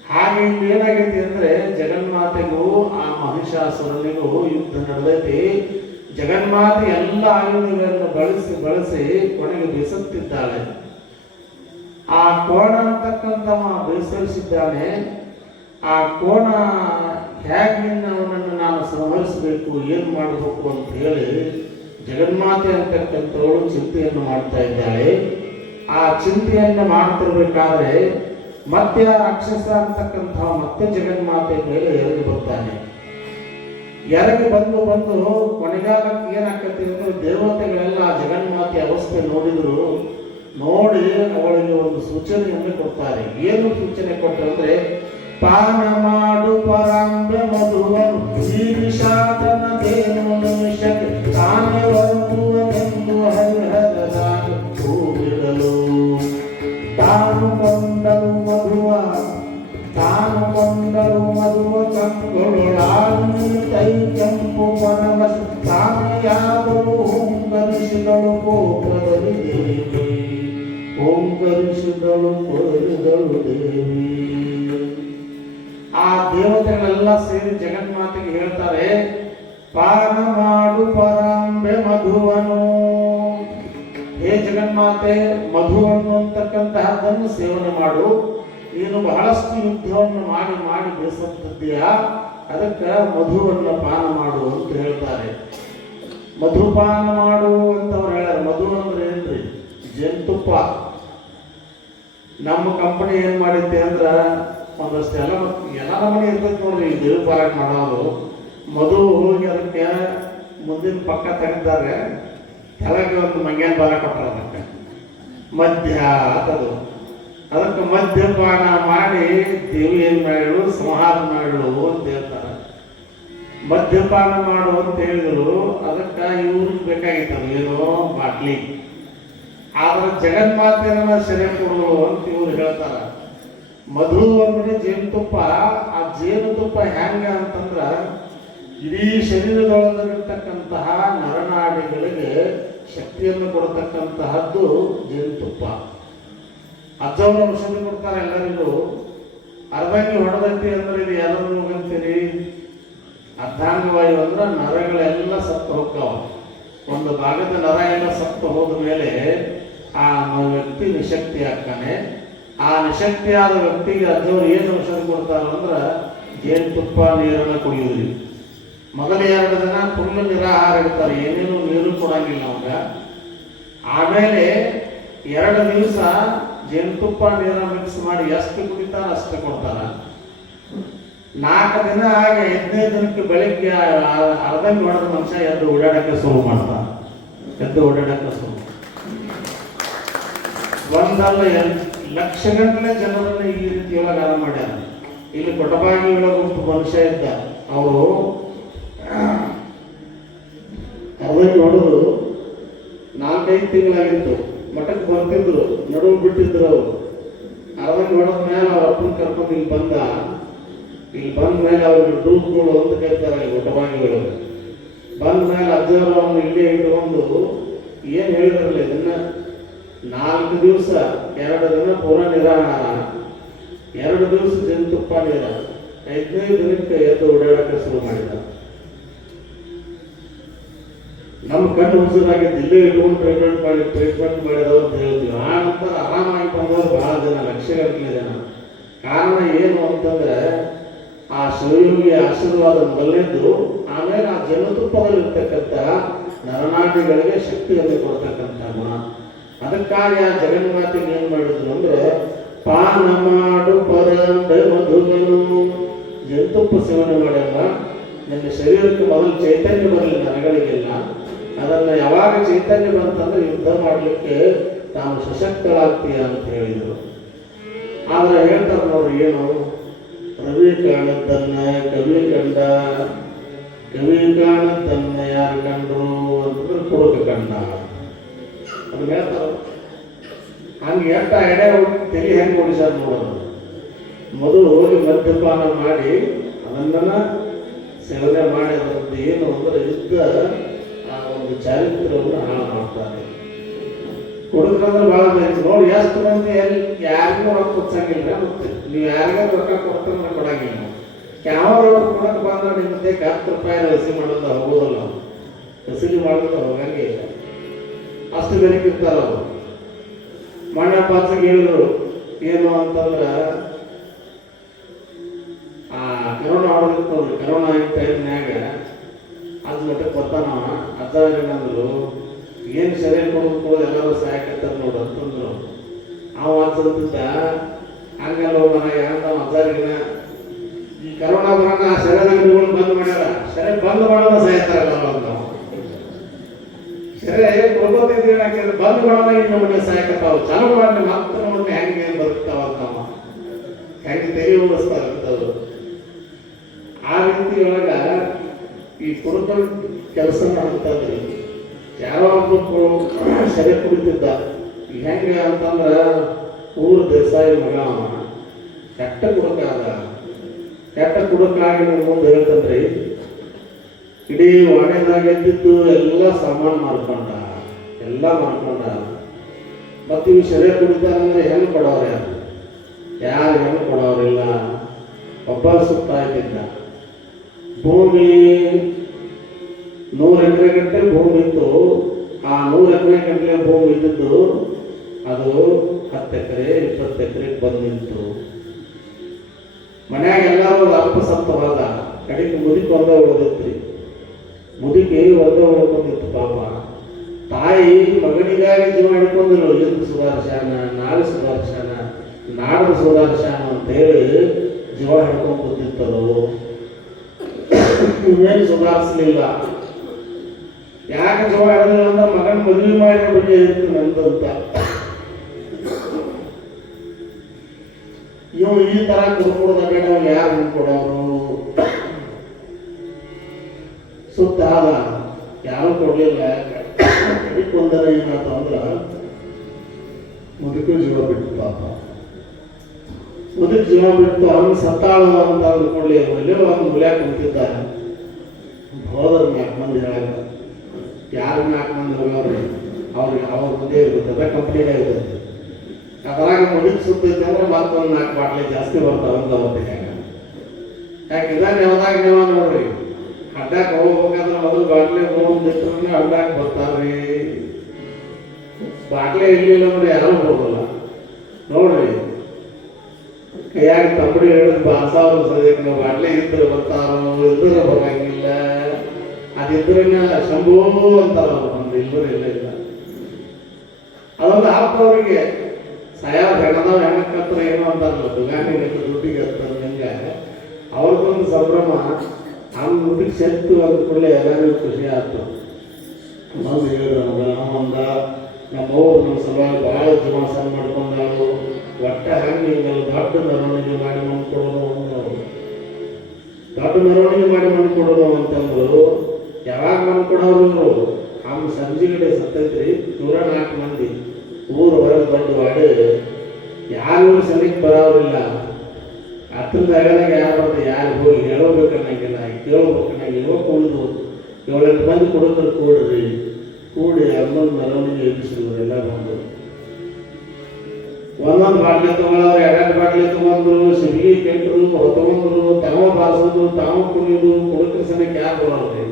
ಹಾಗೆ ಇಲ್ಲಿ ಏನಾಗೈತಿ ಅಂದರೆ ಜಗನ್ಮಾತೆಗೂ ಆ ಮಹಿಷಾಸುರನಿಗೂ ಯುದ್ಧ ನಡೆದೈತಿ. ಜಗನ್ಮಾತೆ ಎಲ್ಲ ಆಯುಧಗಳನ್ನು ಬಳಸಿ ಕೊನೆಗೆ ಬೇಸತ್ತಿದ್ದಾಳೆ. ಆ ಕೋಣ ಅಂತಕ್ಕಂಥವ ಬೇಸರಿಸಿದ್ದಾನೆ. ಆ ಕೋಣ ಹೇಗೆ ಅವನನ್ನು ನಾನು ಸಂಹರಿಸಬೇಕು, ಏನು ಮಾಡಬೇಕು ಅಂತ ಹೇಳಿ ಜಗನ್ಮಾತೆ ಅಂತಕ್ಕಂಥವಳು ಚಿಂತೆಯನ್ನು ಮಾಡ್ತಾ ಇದ್ದಾಳೆ. ಆ ಚಿಂತೆಯನ್ನು ಮಾಡ್ತಿರ್ಬೇಕಾದ್ರೆ ಮತ್ತೆ ಆ ರಾಕ್ಷಸ ಅಂತಕ್ಕಂತಹ ಮತ್ತೆ ಜಗನ್ಮಾತೆ ಮೇಲೆ ಎರಗಿ ಬರ್ತಾನೆ. ಎರಗಿ ಬಂದು ಕೊನೆಗಾಲಕ್ಕೆ ಏನಾಗ್ತದೆ ಅಂದ್ರೆ ದೇವತೆಗಳೆಲ್ಲ ಆ ಜಗನ್ಮಾತೆ ಅವಸ್ಥೆ ನೋಡಿ ಅವಳಿಗೆ ಒಂದು ಸೂಚನೆಯನ್ನು ಕೊಡ್ತಾರೆ. ಏನು ಸೂಚನೆ ಕೊಟ್ಟರೆ ಪಾನ ಮಾಡು ಪರಾಂಬೆ ಮಧುವನು ಈ ವಿಷಾದನ ದೇನು ನಿಮಿಷಕ್ಕೆ ತಾನೇ ಬರುವುದೆಂದು ಹರಿಹರದ ಹೂಬಿಡಲು ತಾನು ಕೊಂಡರು ಮಧುವ ಕಂಗೊಳಾನು ತೈ ಕೆಂಪು ಮನವಸ ತಾನೆಯಾದರೂ ಓಂಕರಿಸಿದಳು ಗೋಪುರದಲ್ಲಿ ದೇವಿ ಓಂಕರಿಸಿದಳು ಕೋರಿದಳು ದೇವಿ. ಆ ದೇವತೆಗಳೆಲ್ಲ ಸೇರಿ ಜಗನ್ಮಾತೆಗೆ ಹೇಳ್ತಾರೆ, ಪಾನ ಮಾಡು ಪರಾಂಬೆ ಮಧುವನು, ಹೇ ಜಗನ್ಮಾತೆ ಮಧುವನ್ನು ಅಂತಕ್ಕಂತಹದ್ದನ್ನು ಸೇವನೆ ಮಾಡು. ನೀನು ಬಹಳಷ್ಟು ಯುದ್ಧವನ್ನು ಮಾಡಿ ಬೇಸತ್ತಿದ್ದೀಯಾ, ಅದಕ್ಕೆ ಮಧುವನ್ನು ಪಾನ ಮಾಡು ಅಂತ ಹೇಳ್ತಾರೆ. ಮಧುಪಾನ ಮಾಡು ಅಂತ ಅವ್ರು ಹೇಳ್ಯಾರ. ಮಧು ಅಂದ್ರೆ ಏನ್ರಿ? ಜೇನುತುಪ್ಪ. ನಮ್ಮ ಕಂಪನಿ ಏನು ಮಾಡಿದ್ದೆ ಅಂದ್ರೆ ಒಂದಷ್ಟು ಎಲ್ಲ ನಮನೆ ಇರ್ತೈತೆ ನೋಡ್ರಿ, ದೇವ್ರ ಪಾರಾಟ ಮಾಡೋದು. ಮಧು ಹೋಗಿ ಅದಕ್ಕೆ ಮುಂದಿನ ಪಕ್ಕ ತೆಗೆದಾರೆ, ಕೆಳಗೆ ಒಂದು ಮಂಗ್ಯಾನ ಬಾಲ ಕೊಟ್ಟರು. ಅದಕ್ಕೆ ಮಧ್ಯ ಅದು ಅದಕ್ಕೆ ಮದ್ಯಪಾನ ಮಾಡಿ ದೇವಿ ಏನು ಮಾಡಿಳು, ಸಂಹಾರ ಮಾಡಿಳು ಅಂತ ಹೇಳ್ತಾರೆ. ಮದ್ಯಪಾನ ಮಾಡು ಅಂತ ಹೇಳಿದ್ರು. ಅದಕ್ಕೆ ಇವ್ರಿಗೆ ಬೇಕಾಗಿತ್ತು ಏನೋ ಬಾಟ್ಲಿ. ಆದ್ರೆ ಜಗನ್ಮಾತೆಯನ್ನ ಸೆರೆ ಕೊಡು ಅಂತ ಇವ್ರು ಹೇಳ್ತಾರೆ. ಮಧು ಅಂದ್ರೆ ಜೇನುತುಪ್ಪ. ಆ ಜೇನುತುಪ್ಪ ಹೆಂಗ ಅಂತಂದ್ರ ಇಡೀ ಶರೀರದೊಳಗಿರ್ತಕ್ಕಂತಹ ನರನಾಡಿಗಳಿಗೆ ಶಕ್ತಿಯನ್ನು ಕೊಡತಕ್ಕಂತಹದ್ದು ಜೇನುತುಪ್ಪ. ಅಜ್ಜವ್ರ ಔಷಧಿ ಕೊಡ್ತಾರೆ ಎಲ್ಲರಿಗೂ. ಅರ್ಧಂಗಿ ಹೊಡೆದೈತಿ ಅಂದ್ರೆ ಇದು ಎಲ್ಲರೂ ಹೋಗಂತೀರಿ. ಅರ್ಧಾಂಗವಾಯು ಅಂದ್ರೆ ನರಗಳೆಲ್ಲ ಸತ್ತು ಹೋಗ್ತಾವ. ಒಂದು ಭಾಗದ ನರ ಎಲ್ಲ ಸತ್ತು ಹೋದ ಮೇಲೆ ಆ ವ್ಯಕ್ತಿ ನಿಶಕ್ತಿ ಆಗ್ತಾನೆ. ಆ ನಿಶಕ್ತಿಯಾದ ವ್ಯಕ್ತಿಗೆ ಅಜ್ಜವ್ರು ಏನು ಔಷಧಿ ಕೊಡ್ತಾರೆ ಅಂದ್ರೆ ಜೇನುತುಪ್ಪ ನೀರನ್ನು ಕುಡಿಯೋದ್ರಿ. ಮೊದಲ 2 ದಿನ ಫುಲ್ ನಿರಾಹಾರ ಇರ್ತಾರೆ, ಏನೇನು ನೀರು ಕೊಡಂಗಿಲ್ಲ ಅವಾಗ. ಆಮೇಲೆ 2 ದಿವಸ ಜೇನುತುಪ್ಪ ನೀರ ಮಿಕ್ಸ್ ಮಾಡಿ ಎಷ್ಟು ಕುಡಿತಾರ ಅಷ್ಟು ಕೊಡ್ತಾರ. 4 ದಿನ ಆಗ 5ನೇ ದಿನಕ್ಕೆ ಬೆಳಿಗ್ಗೆ ಅರ್ಧಂಗಿ ಹೊಡೆದ ಮನುಷ್ಯ ಎದ್ದು ಓಡಾಡಕ್ಕೆ ಶುರು ಮಾಡ್ತಾರ. ಒಂದಲ್ಲ ಲಕ್ಷಗಟ್ಟಲೆ ಜನರನ್ನು ಈ ರೀತಿ ಒಳಗೆ ಆರಾಮ ಮಾಡ್ಯಾರ. ಇಲ್ಲಿ ಕೊಟಬಾಗಿ ಒಳಗೆ ಮನುಷ್ಯ ಇದ್ದ, ಅವರು ಅರ್ಧಂಗಿ ಹೊಡೆದು 4-5 ತಿಂಗಳಾಗಿತ್ತು. ಮಠಕ್ಕೆ ಬರ್ತಿದ್ರು, ನಡುವು ಬಿಟ್ಟಿದ್ರು. ಅವರು ಅರ್ಧಂಗಿ ಹೊಡೆದ ಮೇಲೆ ಅವ್ರ ಅಪ್ಪನ ಕರ್ಕೊಂಡು ಇಲ್ಲಿ ಬಂದ ಮೇಲೆ ಅವ್ರಿಗೆ ಡೂಬ್ಗಳು ಅಂತ ಕರೀತಾರೆ ಕೊಟಬಾಗಿಗಳು. ಬಂದ ಮೇಲೆ ಅಜ್ಜವರು ಅವನು ಇಲ್ಲೇ ಇಟ್ಕೊಂಡು ಏನು ಹೇಳಿದ್ರಲ್ಲ ಇದನ್ನ 4 ದಿವಸ 2 ದಿನ ಪೂರಾ ನಿರಾಹಾರ, 2 ದಿವಸ ಜೇನುತುಪ್ಪ ನೀರ, 5ನೇ ದಿನಕ್ಕೆ ಎದ್ದು ಓಡಾಡಕ್ಕೆ ಶುರು ಮಾಡಿದ. ನಮ್ಮ ಕಣ್ಣು ಹುಸಿರಾಗಿದ್ದು ಇಲ್ಲೇ ಇಟ್ಕೊಂಡು ಟ್ರೀಟ್ಮೆಂಟ್ ಮಾಡಿದವರು ಅಂತ ಹೇಳ್ತೀವಿ. ಆ ನಂತರ ಆರಾಮಾಗಿ ಬಂದವರು ಬಹಳ ಜನ, ಲಕ್ಷಗಟ್ಟಲೆ ಜನ. ಕಾರಣ ಏನು ಅಂತಂದ್ರೆ ಆ ಶಿವಯೋಗಿಯ ಆಶೀರ್ವಾದ ಮೊದಲನೇದ್ದು. ಆಮೇಲೆ ಆ ಜೇನುತುಪ್ಪದಲ್ಲಿರ್ತಕ್ಕಂಥ ನರನಾಡಿಗಳಿಗೆ ಶಕ್ತಿಯನ್ನು ಕೊಡ್ತಕ್ಕಂಥ ಗುಣ. ಅದಕ್ಕಾಗಿ ಆ ಜಗನ್ಮಾತೆಗೆ ಏನು ಮಾಡಿದ್ರು ಅಂದ್ರೆ ಪಾನ ಮಾಡು ಪರಂಬೆ ಮಧುಗಳು, ಜೇನುತುಪ್ಪ ಸೇವನೆ ಮಾಡಲ್ಲ. ನಿನ್ನ ಶರೀರಕ್ಕೆ ಮೊದಲು ಚೈತನ್ಯ ಬರಲಿ, ನರಗಳಿಗೆಲ್ಲ. ಅದನ್ನು ಯಾವಾಗ ಚೈತನ್ಯ ಬಂತಂದ್ರೆ ಯುದ್ಧ ಮಾಡಲಿಕ್ಕೆ ತಾನು ಸಶಕ್ತಳಾಗ್ತೀಯ ಅಂತ ಹೇಳಿದರು. ಆದ್ರೆ ಹೇಳ್ತಾರೆ ನೋಡ್ರಿ, ಏನು ರವಿ ಕಾಣದ್ದನ್ನ ಕವಿ ಕಂಡ, ಕವಿ ಕಾಣದ್ದನ್ನ ಯಾರು ಕಂಡ್ರು ಅಂತಂದ್ರೆ ಕುಡುಕ ಕಂಡ ಅದನ್ನ ಹೇಳ್ತಾರ. ಹಂಗೆ ಎಟ್ಟ ಎಡೆ ತೆಲಿ ಹೆಂಗೆ ಓಡಿಸಾರ ನೋಡೋದು. ಮೊದಲು ಹೋಗಿ ಮದ್ಯಪಾನ ಮಾಡಿ ಅದನ್ನ ಸೇವನೆ ಮಾಡಿ ಅದರದ್ದು ಏನು ಅಂದ್ರೆ ಯುದ್ಧ ಒಂದು ಚಾರಿತ್ರ್ಯವನ್ನು ಹಾಳು ಮಾಡ್ತಾರೆ. ಹುಡುಗರಂದ್ರೆ ಭಾಳ ಬೇಕು ನೋಡಿ, ಎಷ್ಟು ಮಂದಿ ಎಲ್ಲಿ ಯಾರಿಗೂ ರೊಕ್ಕ ಕೊಡ್ಸಂಗಿಲ್ಲ. ಮತ್ತೆ ನೀವು ಯಾರಿಗಾರು ರೊಕ್ಕ ಕೊಡ್ತಾರೆ ಕೊಡಂಗಿಲ್ಲ. ಯಾವ ರೊಕ್ಕ ಕೊಡಕ್ಕೆ ಬಂದ್ರೆ ನಿಮ್ಮದೇ 10 ರೂಪಾಯಿ ವಸೂಲಿ ಮಾಡೋದು ಹೋಗೋದಲ್ಲ, ವಸೂಲಿ ಮಾಡೋದು ಹೋಗಂಗೆ ಇಲ್ಲ. ಅಷ್ಟು ಬೆನಿಕಿರ್ತಾರ ಅವರು. ಮಣ್ಣ ಪಾಸಿಗೆ ಹೇಳಿದ್ರು ಏನು ಅಂತಂದ್ರೆ, ಕರೋನಾ ಹೊಡೆದಿತ್ತು. ಕರೋನಾ ಟೈಮ್ನ್ಯಾಗ ಅದು ಮಟ್ಟಕ್ಕೆ ಬರ್ತಾನವ ಅಜ್ಜಾರೇನಂದ್ರು, ಏನು ಸರಿಯಾಗಿ ಕೊಡೋದು ಎಲ್ಲರೂ ಸಹಾಯಕತ್ತಾರ ನೋಡು ಅಂತಂದ್ರು. ಅವ ಅನ್ಸಂತಿದ್ದ ಹಂಗಲ್ಲ ಮನೆಗೆ ನಾವು ಅಜ್ಜಾರಿಗಿನ ಈ ಕರೋನಾ ಬರೋಣ ಸರಿಯಾದ ಅಂಗಡಿಗಳು ಬಂದ್ ಮಾಡ್ಯಾರ, ಸರಿಯಾಗಿ ಬಂದ್ ಮಾಡೋಣ ಸಾಯ್ತಾರಲ್ಲ ಅಂತ ಸರಿ ಕೊಡ್ಬೋದಿದ್ದೀವಿ. ಯಾಕೆಂದ್ರೆ ಬಂದ್ ಮಾಡೋಣ ಇನ್ನು ಮನೆ ಸಹಾಯಕತ್ತಾವ, ಚಾಲು ಮಾಡಿ ಮಾತ್ರ ನೋಡಿ ಹೆಂಗೆ ಏನು ಬರುತ್ತಾವ ಅಂತವ, ಹೆಂಗೆ ತೆರಿ ಓಡಿಸ್ತಾರಂತವ್ರು. ಆ ರೀತಿ ಒಳಗ ಈ ಕುಡುಕರ ಕೆಲಸ ಮಾಡ್ತಾರ್ರಿ. ಯಾರೋ ಒಬ್ಬ ಸೆರೆ ಕುಡಿತಿದ್ದ. ಹೆಂಗೆ ಅಂತಂದ್ರೆ ಊರು ದೇಸಾಯಿ ಮಗ ಅವ, ಕೆಟ್ಟ ಕುಡುಕಾದ. ಕೆಟ್ಟ ಕುಡುಕಾಗಿ ಮುಂದೆ ಹೇಳ್ತಂದ್ರಿ, ಇಡೀ ವಾಣಿದಾಗ ಎದ್ದಿದ್ದು ಎಲ್ಲ ಸಾಮಾನು ಮಾಡ್ಕೊಂಡ, ಎಲ್ಲ ಮಾಡ್ಕೊಂಡ. ಮತ್ತು ಇವು ಸೆರೆ ಕುಡಿತಾರಂದ್ರೆ ಹೆಣ್ಣು ಕೊಡೋರು ಯಾರು ಹೆಣ್ಣು ಕೊಡೋರಿಲ್ಲ. ಒಬ್ಬ ಸುತ್ತ ಇದ್ದಿದ್ದ. ಭೂಮಿ 100 ಎಕರೆ ಗಟ್ಟಲೆ ಭೂಮಿ ಇತ್ತು. ಆ 100 ಎಕರೆ ಗಟ್ಟಲೆ ಭೂಮಿ ಇದ್ದಿದ್ದು ಅದು 10 ಎಕರೆ 20 ಎಕರೆಗೆ ಬಂದು ನಿಂತು. ಮನ್ಯಾಗ ಎಲ್ಲರೂ ಅಲ್ಪಸಪ್ತವಾದ. ಕಡೆಗೆ ಮುದುಕಿ ಒಂದೇ ಉಳಿದಿತ್ರಿ. ಮುದುಕಿ ಒಂದೇ ಉಳ್ಕೊಂಡಿತ್ತು ಪಾಪ. ತಾಯಿ ಮಗನಿಗಾಗಿ ಜೀವ ಹಿಡ್ಕೊಂಡ್ರು. ಎಂದು ಸುಧಾರಿಸ್ಯಾನ, ನಾಳೆ ಸುಧಾರಿಸ್ಯಾನ, ನಾಡು ಸುಧಾರಿಸ್ಯಾನ ಅಂತ ಹೇಳಿ ಜೀವ ಹಿಡ್ಕೊಂಡು ಕೂತಿತ್ತರು. ಇವೇನು ಸುಧಾರಿಸಲಿಲ್ಲ. ಯಾಕೆ ಜೀವ ಹಿಡಿದಿಲ್ಲ ಅಂದ್ರೆ ಮಗನ ಮದುವೆ ಮಾಡಿ ಬಗ್ಗೆ ಇರ್ತೀನಿ ಅಂತಂತ. ಇವು ಈ ತರ ಕುಡ್ಕೊಡ್ದಾಗ ನಾವು ಯಾರು ಕೊಡೋರು? ಸುತ್ತ ಆದ ಯಾರು ಕೊಡ್ಲಿಲ್ಲ. ಒಂದರ ಏನಾಯ್ತು ಅಂದ್ರ ಮುದುಕು ಜೀವ ಬಿಟ್ಟು ಪಾಪ. ಮುದುಕು ಜೀವ ಬಿಟ್ಟು ಅವನು ಸತ್ತಾಳು ಅಂತ ಅಂದ್ಕೊಳ್ಳಿ. ಎಲ್ಲೋ ಒಂದು ಮುಲ್ಯಾಕ ಕುಂತಿದ್ದಾರೆ. ಹೋದ್ರು 4 ಮಂದಿ ಹೇಳಕ. ಯಾರು 4 ಮಂದಿ ಹೋಗೋರು ಅವ್ರಿಗೆ ಅವ್ರ ಮುಂದೆ ಇರುತ್ತೆ, ಕಂಪ್ನಿನೇ ಇರುತ್ತೆ. ಅದ್ರಾಗ ಮುದುಕು ಸುತ್ತೈತೆ ಅಂದ್ರೆ ಮತ್ತೊಂದು 4 ಬಾಟ್ಲಿ ಜಾಸ್ತಿ ಬರ್ತಾವ ಅಂತ ಅವತ್ತಿನಾಗ. ಯಾಕೆ ಇದಾನೆ ಯಾವ್ದಾಗ ನೀವು ನೋಡ್ರಿ, ಅಡ್ಡಾಕ ಹೋಗ್ಬೇಕಾದ್ರೆ ಮೊದಲು ಬಾಟ್ಲಿ ಹೋಗಿಟ್ರು ಅಡ್ಡಾಕ ಬರ್ತಾರ್ರಿ. ಬಾಟ್ಲಿ ಇರ್ಲಿಲ್ಲ ಅಂದ್ರೆ ಯಾರು ಹೋಗಲ್ಲ ನೋಡ್ರಿ. ಕೈಯಾಗ ತಂಬಡಿ ಹಿಡಿದು ಬಾರ್ಸಾವ್ರು ಸದ್ಯಕ್ಕೆ ಬಾಟ್ಲಿ ಇದ್ರೆ ಬರ್ತಾರೋ, ಇದ್ರೆ ಬರಂಗಿಲ್ಲ. ಅದಿದ್ರನ್ನ ಶಂಭೂ ಅಂತಾರ ಅವ್ರು, ಇಲ್ಲರೂ ಇಲ್ಲ. ಅದೊಂದು ಹಾಕೋರಿಗೆ ಸಯಾರ ಹೆಣದವ್ ಹೆಣ್ಣಕ್ಕತ್ರ ಏನೋ ಅಂತಾರಲ್ಲ, ದುಗಾನಿ ದುಡ್ಡಿಗೆ ಹತ್ತಾರ. ಹಂಗೆ ಅವ್ರದ್ದೊಂದು ಸಂಭ್ರಮ. ಅವ್ನ ದುಡ್ಡಿಗೆ ಸೆತ್ತು ಅಂದ ಕೂಡಲೇ ಎಲ್ಲರಿಗೂ ಖುಷಿ ಆಯ್ತು. ಮಂದಿ ಹೇಳಿದ್ರು ನಮ್ಗೆ, ನಾವಂದ ನಮ್ಮವ್ರು ನಮ್ಮ ಸಲುವಾಗಿ ಭಾಳ ಜೀವನ ಮಾಡ್ಕೊಂಡಾಳು. ಒಟ್ಟ ಹಂಗೆ ಹಿಂಗೆಲ್ಲ ದೊಡ್ಡ ಮೆರವಣಿಗೆ ಮಾಡಿ ಮಾಡ್ಕೊಡೋದು ಅಂದರು. ದೊಡ್ಡ ಮೆರವಣಿಗೆ ಮಾಡಿ ಮಾಡ್ಕೊಡೋದು ಅಂತಂದ್ರು. ಯಾವಾಗ ಮಾಡ್ಕೊಡೋರು? ಅವ್ನು ಸಂಜೆಗಡೆ ಸತ್ತೈತ್ರಿ. 104 ಮಂದಿ ಊರು ಹೊರಗೆ ದೊಡ್ಡ ವಾಡಿ. ಯಾರು ಸನಿಗೆ ಬರೋರಿಲ್ಲ. ಹತ್ತಿರದ ಅಗಲಾಗ ಯಾರು ಬರ್ತಾರೆ, ಯಾರು ಹೋಗಿ ಹೇಳೋಬೇಕನ್ನಂಗಿಲ್ಲ, ಕೇಳೋಬೇಕನ್ನಂಗಿಲ್ಲ. ಇವಾಗ ಉಳಿದು 7-8 ಮಂದಿ ಕೊಡೋದ್ರ ಕೂಡ್ರಿ. ಕೂಡಿ ಹನ್ನೊಂದು ಮೆರವಣಿಗೆ ಎಬ್ಬಿಸಿದ್ರು. ಎಲ್ಲ ಬಂದು ಒಂದೊಂದು ಬಾಟ್ಲಿ ತಗೊಳ್ಳೋರು, 2 ಬಾಟ್ಲಿ ತಗೊಂಡ್ರು, ಸಿಬಿಗೆ ಕೆಟ್ಟರು, ತಗೊಂಡ್ರು. ತಾವ ಬಾರಿಸೋದು, ತಾವು ಕುಡಿಯೋದು. ಕುಡುಕ್ರ ಸನಕ್ಕೆ ಯಾರು ಬರೋರಿ?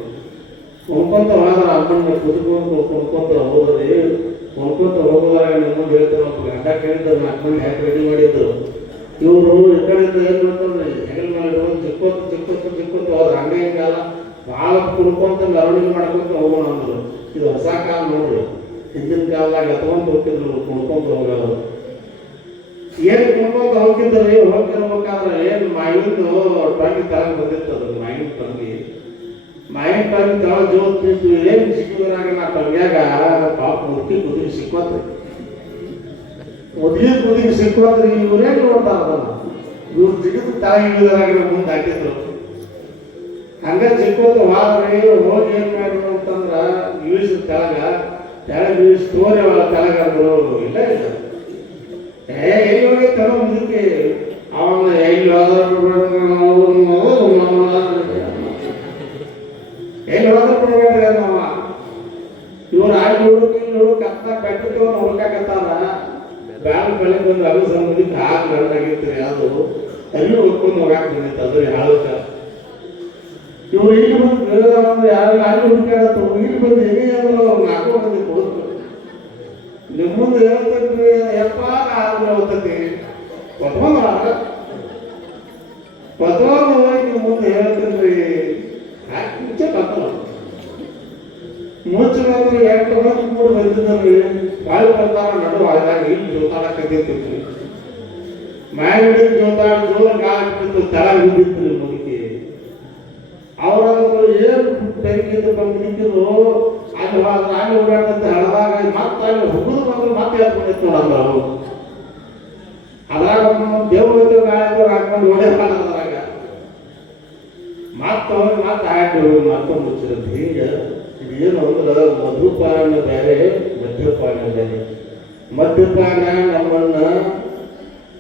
ಕುಣ್ಕೊಂತ ಹೋದ್ರೆ ಅಮ್ಮನ ಕುಡ್ಕೊಂತ ಹೋದ್ರಿ. ಕುಣ್ಕೊಂತ ಹೋಗೋದಾಗ ನಿಮ್ಮ ಹೇಳ್ತಾರೆ, ಗಂಡ ಕೇಳಿದ್ರು 4 ಮಂದಿ ಹ್ಯಾಕ್ ರೆಡಿ ಮಾಡಿದ್ರು. ಇವರು ಈ ಕಡೆಯಿಂದ ಏನು ಮಾಡ್ತಾರೆ, ಹೆಗಲ ಮೇಲೆ ಇಟ್ಕೊಂಡು ಚಿಕ್ಕೋತ ಹೋದ್ರೆ ಹಂಗೆ ಹಿಂಗಲ್ಲ. ಭಾಳ ಕುಡ್ಕೊಂತ ಮೆರವಣಿಗೆ ಮಾಡ್ಕೊಂತ ಹೋಗೋಣ ಅಂದ್ರು. ಇದು ಹೊಸ ಕಾಲ ನೋಡ್ರಿ. ಹಿಂದಿನ ಕಾಲದಾಗ ಎತ್ಕೊಂತ ಹೋಗ್ತಿದ್ರು ಕುಡ್ಕೊಂತ ಹೋಗೋರು. ಏನು ಕುಡ್ಕೊಂತ ಹೋಗಿದ್ರಿ? ಹೋಗಿರ್ಬೇಕಾದ್ರೆ ಏನು ಮಾವಿಂದು ಟಂಗಿ ತರಕ್ಕೆ ಬಂದಿತ್ತು. ಅದು ಮಾವಿನ ಟಂಗಿ ತಳ ಜೋತ್ ನಿಂತು ಏನು ಸಿಕ್ಕಿದ್ರಾಗ ನಾ ಟಂಗ್ಯಾಗ ಪಾಪ ಮುದುಕಿ ಸಿಕ್ಕೋತ್ರಿ. ಮುದುಕಿ ಸಿಕ್ಕೋತ್ರಿ. ಇವ್ರೇನು ನೋಡ್ತಾರ ಅದನ್ನ? ಇವ್ರು ಜಿಗಿದು ತಳ ಹಿಡಿದ್ರಾಗ ಮುಂದೆ ಹಾಕಿದ್ರು. ಹಂಗ ಚಿಕ್ಕೋದು ಹೋದ್ರಿ. ಹೋಗಿ ಏನ್ ಮಾಡಿದ್ರು ಅಂತಂದ್ರ ಇಳಿಸಿದ ತೆಳಗ ಇಳಿಸಿ ತೋರಿ ಅವಳ ತೆಳಗಂದ್ರು. ಇಲ್ಲ ಎಲ್ಲಿ ಹೋಗಿ ತರೋ ಮುದುಕಿ ಅವನ್ನ ಎಲ್ಲಿ ಹೋದ್ರ ಬಿಡ್ಬೇಡ್ರಿ ಅವ. ಅಲ್ಲಿ ಹೊಡ್ಕೊಂಡು ಹೋಗಾಕ್ ಬಂದಿತ್ತು ಅದ್ರ ಹಾಳಕ ಇವ್ರು ಇಲ್ಲಿ ಬಂದು ಯಾರು ಅಲ್ಲಿ ಹುಡುಕಾಡತ್ತು ಇಲ್ಲಿ ಬಂದು ಹೆಂಗೆ ಅಂದ್ರೆ ಅವ್ರು ನಾಲ್ಕು ಮಂದಿ ಕೊಡುತ್ತೆ ನಿಮ್ಮ ಮುಂದೆ ಹೇಳ್ತಕ್ರಿ ಯಪ್ಪ ಆದ್ರೆ ಹೋಗ್ತತಿ ಕೊಟ್ಕೊಂಡು ಹೋಗಿ ನಿಮ್ಮ ಮುಂದೆ ಹೇಳ್ತೇನ್ರಿ ಯಾಕೆ ಮುಂಚೆ ಬರ್ತಾವ ಮುಂಚೆ ಬಂದ್ರೆ ಎರಡು ಮಂದಿ ಕೂಡ ಬಂದಿದ್ರಿ ಬಾಯಿ ಬರ್ತಾರ ನಡು ಆದಾಗ ಇಲ್ಲಿ ಜೋತಾಡಕತ್ತಿರ್ತಿದ್ರಿ ಮ್ಯಾಲಿನ ಜೋತಾಡ ಜೋರ ಗಾಳಿ ಬಿಟ್ಟು ತಳ ಬಿದ್ದಿತ್ತು ಮುಗಿತಿ ಅವ್ರಂದ್ರು ಏನು ಬೆಂಕಿದ್ರು ಮುಗಿತಿದ್ರು ಅಲ್ಲಿ ಅಲ್ಲಿ ಓಡಾಡ್ತಂತೆ ಹಳದಾಗ ಮತ್ತೆ ಅಲ್ಲಿ ಹುಡುಗ ಬಂದ್ರು ಮತ್ತೆ ಹೇಳ್ಕೊಂಡಿತ್ತು ನೋಡಂದ್ರ ಅವರು ಅದ್ರಾಗ ದೇವ್ರ ಗಾಳಿ ಹಾಕೊಂಡು ಓಡೇ ಅದ್ರಾಗ ಮತ್ತೆ ಆಯ್ತು ಮತ್ತೊಂದು ಮುಚ್ಚಿರುತ್ತೆ ಹೀಗೆ ಇದೇನು ಅಂದ್ರೆ ಮಧುಪಾನ ಬೇರೆ ಮದ್ಯಪಾನ ಬೇರೆ ಮದ್ಯಪಾನ ನಮ್ಮನ್ನ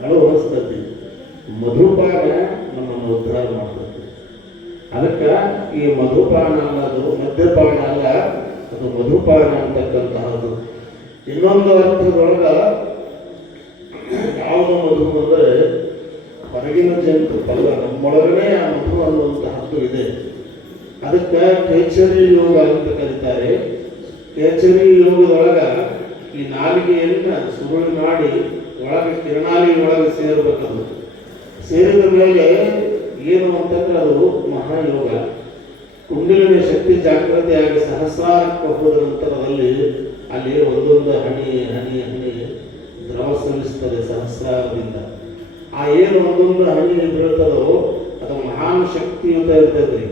ಅನುಭವಿಸ್ತತಿ ಮಧುಪಾನ ನಮ್ಮನ್ನು ಉದ್ಧಾರ ಮಾಡ್ತತಿ ಅದಕ್ಕೆ ಈ ಮಧುಪಾನ ಅನ್ನೋದು ಮದ್ಯಪಾನ ಅಲ್ಲ ಅದು ಮಧುಪಾನ ಅಂತಕ್ಕಂತಹದ್ದು ಇನ್ನೊಂದು ಅರ್ಥದೊಳಗ ಯಾವುದು ಮಧು ಅಂದರೆ ಹೊರಗಿನ ಜಂತು ಅಲ್ಲ ನಮ್ಮೊಳಗನೆ ಆ ಮಧು ಅನ್ನುವಂತಹದ್ದು ಇದೆ ಅದಕ್ಕೆ ಕೇಚರಿ ಯೋಗ ಅಂತ ಕರೀತಾರೆ ಕೇಚರಿ ಯೋಗದೊಳಗ ಈ ನಾಲಿಗೆಯನ್ನ ಸುರುಳಿ ಮಾಡಿ ಒಳಗೆ ಕಿರಣಾಲಿ ಒಳಗೆ ಸೇರಬೇಕದು ಸೇರಿದ ಮೇಲೆ ಏನು ಅಂತಂದ್ರೆ ಅದು ಮಹಾಯೋಗ ಕುಂಡಲಿನಿ ಶಕ್ತಿ ಜಾಗೃತಿಯಾಗಿ ಸಹಸ್ರಾರಕ್ಕೆ ಹೋದ ನಂತರದಲ್ಲಿ ಅಲ್ಲಿ ಒಂದೊಂದು ಹನಿ ಹನಿ ಹನಿ ದ್ರವ ಸಲ್ಲಿಸ್ತದೆ ಸಹಸ್ರಾರದಿಂದ ಆ ಏನು ಒಂದೊಂದು ಹನಿ ಬೀಳ್ತದೋ ಅದು ಮಹಾನ್ ಶಕ್ತಿಯುತ ಇರ್ತದ್ರಿ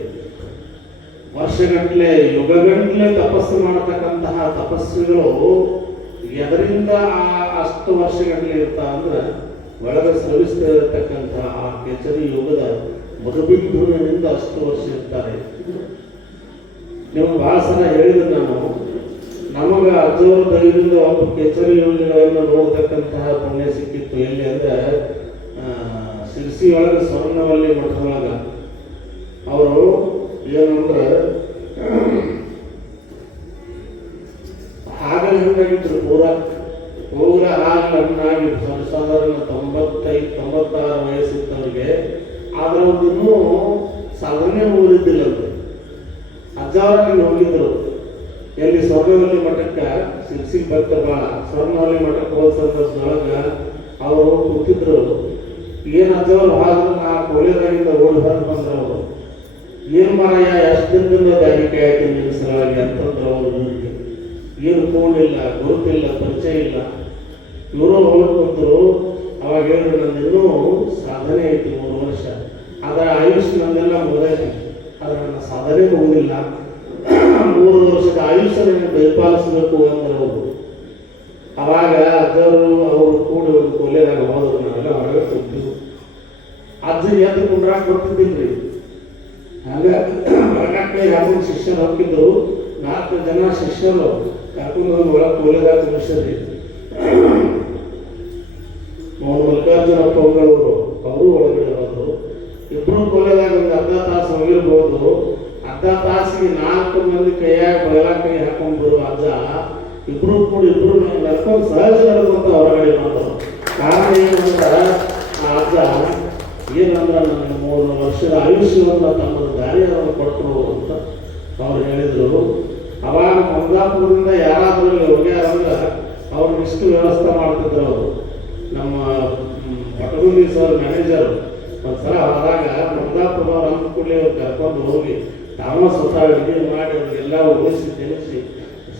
ವರ್ಷಗಟ್ಟಲೆ ಯುಗಗಟ್ಟಲೆ ತಪಸ್ಸು ಮಾಡತಕ್ಕಂತಹ ತಪಸ್ವಿಗಳು ಎದರಿಂದ ಅಷ್ಟು ವರ್ಷಗಟ್ಟಲೆ ಇರ್ತಾ ಅಂದ್ರೆ ಒಳಗೆ ಸ್ರವಿಸ್ತಾ ಇರತಕ್ಕಂತಹ ಆ ಕೆಚರಿ ಯೋಗದ ಮಧುಬಿಂದುವಿನಿಂದ ಅಷ್ಟು ವರ್ಷ ಇರ್ತಾರೆ ನಿಮ್ಗೆ ಬಹಳ ಸಲ ಹೇಳಿದ್ರೆ ನಾನು ನಮಗ ಅಜ್ಜವರ ದಯದಿಂದ ಒಂದು ಕೆಚರಿ ಯೋಗಿಗಳನ್ನು ನೋಡ್ತಕ್ಕಂತಹ ಪುಣ್ಯ ಸಿಕ್ಕಿತ್ತು ಎಲ್ಲಿ ಅಂದ್ರೆ ಶಿರ್ಸಿ ಒಳಗೆ ಸ್ವರ್ಣವಲ್ಲಿ ಮಠದೊಳಗ ಅವರು ಏನಂದ್ರೆ ಹಾಗಲ್ ಹಣ್ಣಾಗಿದ್ರು ಪೂರ ಹಾಗಲ್ ಹಣ್ಣಾಗಿದ್ರು ಸಾಧಾರಣ 95-96 ವಯಸ್ಸಿತ್ತವ್ರಿಗೆ ಆದ್ರೆ ಅವ್ರು ಇನ್ನೂ ಸಾಧನೆ ಮುಗಿದಿದ್ದಿಲ್ಲಂತೆ ಅಜ್ಜ ಅವರಲ್ಲಿ ಹೋಗಿದ್ರು ಎಲ್ಲಿ ಸ್ವರ್ಣವಲ್ಲಿ ಮಠಕ್ಕೆ ಶಿರ್ಸಿಗೆ ಬರ್ತಾರೆ ಭಾಳ ಸ್ವರ್ಣವಲ್ಲಿ ಮಠಕ್ಕೆ ಹೋದ ಸಂದರ್ಭದೊಳಗ ಅವರು ಕೂತಿದ್ರು ಏನು ಅಜ್ಜವರು ಹಾದ್ರು ನಾ ಕೊಲೆದಾಗಿಂದ ಓಡಿ ಹೊರಗೆ ಬಂದ್ರು ಅವರು ಏನು ಮಾರಾಯ ಎಷ್ಟು ದಿನದಿಂದ ದಾರಿಕೆ ಆಯ್ತು ನಿನ್ನ ಸಲುವಾಗಿ ಅಂತಂದ್ರೆ ಅವರು ಇವರಿಗೆ ಏನು ಫೋನ್ ಇಲ್ಲ ಗುರುತಿಲ್ಲ ಪರಿಚಯ ಇಲ್ಲ ಇವರು ಹೋಗ್ಕೊಂತರು ಅವಾಗ ಹೇಳಿದ್ರು ನಂದಿನ್ನೂ ಸಾಧನೆ ಐತಿ 3 ವರ್ಷ ಅದರ ಆಯುಷ್ ನಂದೆಲ್ಲ ಮುಗಿದೈತಿ ಆದರೆ ನನ್ನ ಸಾಧನೆ ಮುಗುದಿಲ್ಲ 3 ವರ್ಷದ ಆಯುಷ್ಯ ನನಗೆ ಪರಿಪಾಲಿಸಬೇಕು ಅಂದ್ರೆ ಅವರು ಅವಾಗ ಅಜ್ಜವರು ಅವರು ಕೂಡಿ ಒಂದು ಕೊಲೆದಾಗ ಹೋದ್ರು ನಾವೆಲ್ಲ ಹೊರಗೆ ಕೂತಿದ್ವು ಅಜ್ಜ ಎದ್ದು ಕುಂಡ್ರಾಕ್ ಬರ್ತಿದ್ದಿಲ್ರಿ ಹಾಗಾಗಿ ಹೊರಗಟ್ಟೆ ಯಾರು ಶಿಷ್ಯರು ಹೋಗಿದ್ರು 4 ಜನ ಶಿಷ್ಯರು ಕರ್ಕೊಂಡು ಒಳಗೆ ಕೊಲೆದಾಗ ತುಂಬಿಸ್ರಿ ಮಲ್ಲಿಕಾರ್ಜುನಪ್ಪ ಅವರು ಒಳಗಡೆ ಹೋದ್ರು ಇಬ್ರು ಕೊಲೆದಾಗ ಒಂದು ಅರ್ಧ ತಾಸು ಹೋಗಿರ್ಬೋದು ಅರ್ಧ ತಾಸಿಗೆ 4 ಮಂದಿ ಕೈಯಾಗ ಬಯಲ ಕೈ ಹಾಕೊಂಡು ಬರುವ ಅಜ್ಜ ಇಬ್ರು ನಡ್ಕೊಂಡು ಸಹಜ ನಡ್ಕೊಂತ ಹೊರಗಡೆ ಮಾಡ್ತಾರೆ ಕಾರಣ ಏನಂತ ಆ ಅಜ್ಜ ಏನಂದ್ರೆ ನನಗೆ 3 ವರ್ಷದ ಆಯುಷ್ಯವನ್ನು ತಮ್ಮ ದಾರಿಯನ್ನು ಕೊಟ್ಟರು ಅಂತ ಅವ್ರು ಹೇಳಿದರು ಅವಾಗ ಮಮದಾಪುರದಿಂದ ಯಾರಾದ್ರೂ ಹೋಗ್ಯಾರಂದ್ರೆ ಅವ್ರು ಇಷ್ಟು ವ್ಯವಸ್ಥೆ ಮಾಡ್ತಿದ್ರು ಅವರು ನಮ್ಮ ಪಟಗುಂದಿ ಸರ್ ಮ್ಯಾನೇಜರ್ ಒಂದ್ಸಲ ಹೋದಾಗ ಮಮದಾಪುರದವ್ರು ಅಂದ ಕೂಡಲೇ ಅವ್ರು ಕರ್ಕೊಂಡು ಹೋಗಿ ತಾವ ಸ್ವತಃ ಅಡುಗೆ ಮಾಡಿ ಅವ್ರಿಗೆಲ್ಲ ಉಳಿಸಿ ತಿಳಿಸಿ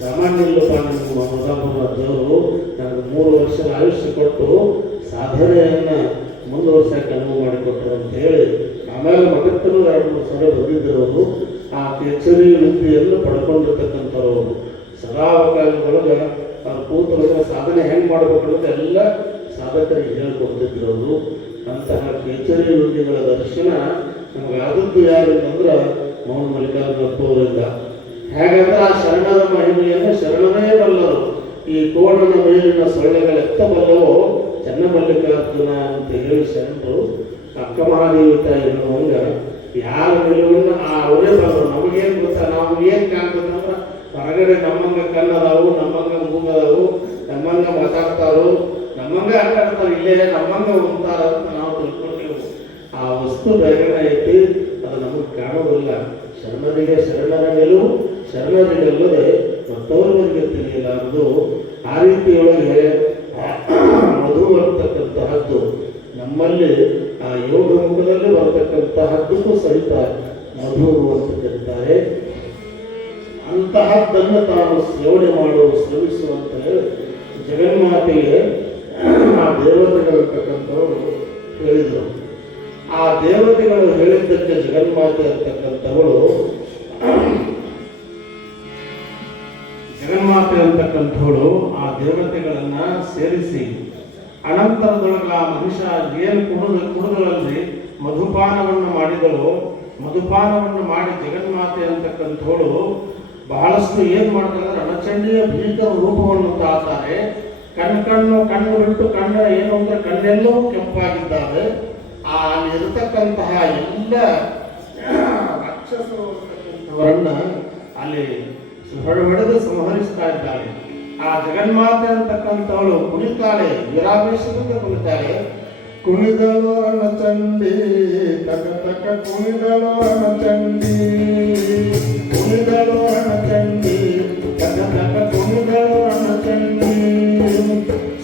ಸಾಮಾನ್ಯ ಇಲ್ಲಪ್ಪ ನಿಮ್ಮ ಮಮದಾಪುರ ದೇವರು ನನಗೆ 3 ವರ್ಷದ ಆಯುಷ್ಯ ಕೊಟ್ಟು ಸಾಧನೆಯನ್ನು ಮುಂದುವರ್ಸಕ್ಕೆ ಅನುವು ಮಾಡಿಕೊಟ್ಟರು ಅಂತ ಹೇಳಿ ಆಮೇಲೆ ಮಠಕ್ಕೂ 2-3 ಸಲ ಬಂದಿದ್ದರು ಅವರು ಆ ಕೇಚರಿ ವೃತ್ತಿಯನ್ನು ಪಡ್ಕೊಂಡಿರ್ತಕ್ಕಂಥವ್ರು ಸದಾವಕಾಲದೊಳಗೆ ಅವ್ರು ಕೂತೊಳಗೆ ಸಾಧನೆ ಹೆಂಗೆ ಮಾಡಬೇಕು ಅಂತ ಎಲ್ಲ ಸಾಧಕರಿಗೆ ಹೇಳ್ಕೊಡ್ತಿದ್ರು ಅವರು ಅಂತಹ ಕೇಚರಿ ವೃತ್ತಿಗಳ ದರ್ಶನ ನಮ್ಗೆ ಆದದ್ದು ಯಾರಿಂದಂದ್ರೆ ಮೌನ ಮಲ್ಲಿಕಾರ್ಜುನಪ್ಪ ಅವರಿಂದ ಹೇಗಂದ್ರೆ ಆ ಶರಣದ ಮಹಿಮೆಯನ್ನು ಶರಣನೇ ಬಲ್ಲರು ಈ ಕೋಣನ ಮೇಲಿನ ಸೊಳ್ಳೆಗಳೆತ್ತಬಲ್ಲವೋ ಚನ್ನಮಲ್ಲಿಕಾರ್ಜುನ ಅಂತ ಹೇಳಿ ಶರಣರು ಅಕ್ಕ ಮಹಾದೇವಿತ ಎನ್ನುವಂಗ ಯಾರ ನಿಲುವನ್ನು ಅವರೇ ಬರೋರು ನಮಗೇನು ಗೊತ್ತಾ ನಾವು ಏನು ಕಾಣ್ತದಂದ್ರೆ ಹೊರಗಡೆ ನಮ್ಮಂಗ ಕನ್ನದಾವು ನಮ್ಮಂಗ ಮೂಗದಾವು ನಮ್ಮಂಗ ಮಾತಾಡ್ತಾರೋ ನಮ್ಮಂಗ ಆಟಾಡ್ತಾರೆ ಇಲ್ಲೇ ನಮ್ಮಂಗ ಉಂಟಾರ ಅಂತ ನಾವು ತಿಳ್ಕೊಂಡೇವು ಆ ವಸ್ತು ಬೇರೆ ಐತಿ, ಅದು ನಮಗೆ ಕಾಣೋದಿಲ್ಲ. ಶರಣರಿಗೆ ಶರಣರ ಗೆಲುವು, ಶರಣರಿಗೆಲ್ಲದೆ ಮತ್ತವರಿಗೆ ತಿಳಿಯಲಾರದು. ಆ ರೀತಿಯೊಳಗೆ ಮಧು ಬರ್ತಕ್ಕಂತಹದ್ದು ನಮ್ಮಲ್ಲಿ ಆ ಯೋಗ ಮುಖದಲ್ಲಿ ಬರ್ತಕ್ಕಂತಹದ್ದಕ್ಕೂ ಸಹಿತ ಮಧು ಅಂತ ಕರೀತಾರೆ. ಅಂತಹದ್ದನ್ನು ತಾನು ಸೇವನೆ ಮಾಡುವ ಶ್ರಮಿಸು ಅಂತ ಹೇಳಿ ಜಗನ್ಮಾತೆಗೆ ಆ ದೇವತೆಗಳಿರ್ತಕ್ಕಂಥವರು ಹೇಳಿದರು. ಆ ದೇವತೆಗಳು ಹೇಳಿದ್ದಕ್ಕೆ ಜಗನ್ಮಾತೆ ಅಂತಕ್ಕಂಥವಳು ಆ ದೇವತೆಗಳನ್ನ ಸೇರಿಸಿ ಅನಂತರದೊಳಗ ಆ ಮನುಷ್ಯ ಏನು ಕುಡಿದಳಲ್ಲಿ ಮಧುಪಾನವನ್ನು ಮಾಡಿದಳು. ಮಧುಪಾನವನ್ನು ಮಾಡಿ ಜಗನ್ಮಾತೆ ಅಂತಕ್ಕಂಥವಳು ಬಹಳಷ್ಟು ಏನ್ ಮಾಡ್ತಾರೆ, ರಣಚಂಡಿಯ ಭೀಕರ ರೂಪವನ್ನು ತಾಳ್ತಾರೆ. ಕಣ್ಣು ಬಿಟ್ಟು ಏನು ಅಂದ್ರೆ ಕಣ್ಣೆಲ್ಲವೂ ಕೆಂಪಾಗಿದ್ದಾವೆ. ಅಲ್ಲಿರತಕ್ಕಂತಹ ಎಲ್ಲ ರಾಕ್ಷಸರು ಅಲ್ಲಿ ಹೊಡೆದು ಸಂಹರಿಸ್ತಾ ಇದ್ದಾಳೆ. ಆ ಜಗನ್ಮಾತೆ ಅಂತಕ್ಕಂಥವಳು ಕುಣಿತಾಳೆ, ವೀರಾವೇಶದಿಂದ ಕುಣಿತಾಳೆ. ಕುಣಿದಳು ರಣಚಂಡಿ ತಕ್ಕ ಕುಣಿದಳು ರಣಚಂಡಿ, ಕುಣಿದಳು ರಣಚಂಡಿ ತಕ್ಕ ಕುಣಿದಳು ರಣಚಂಡಿ.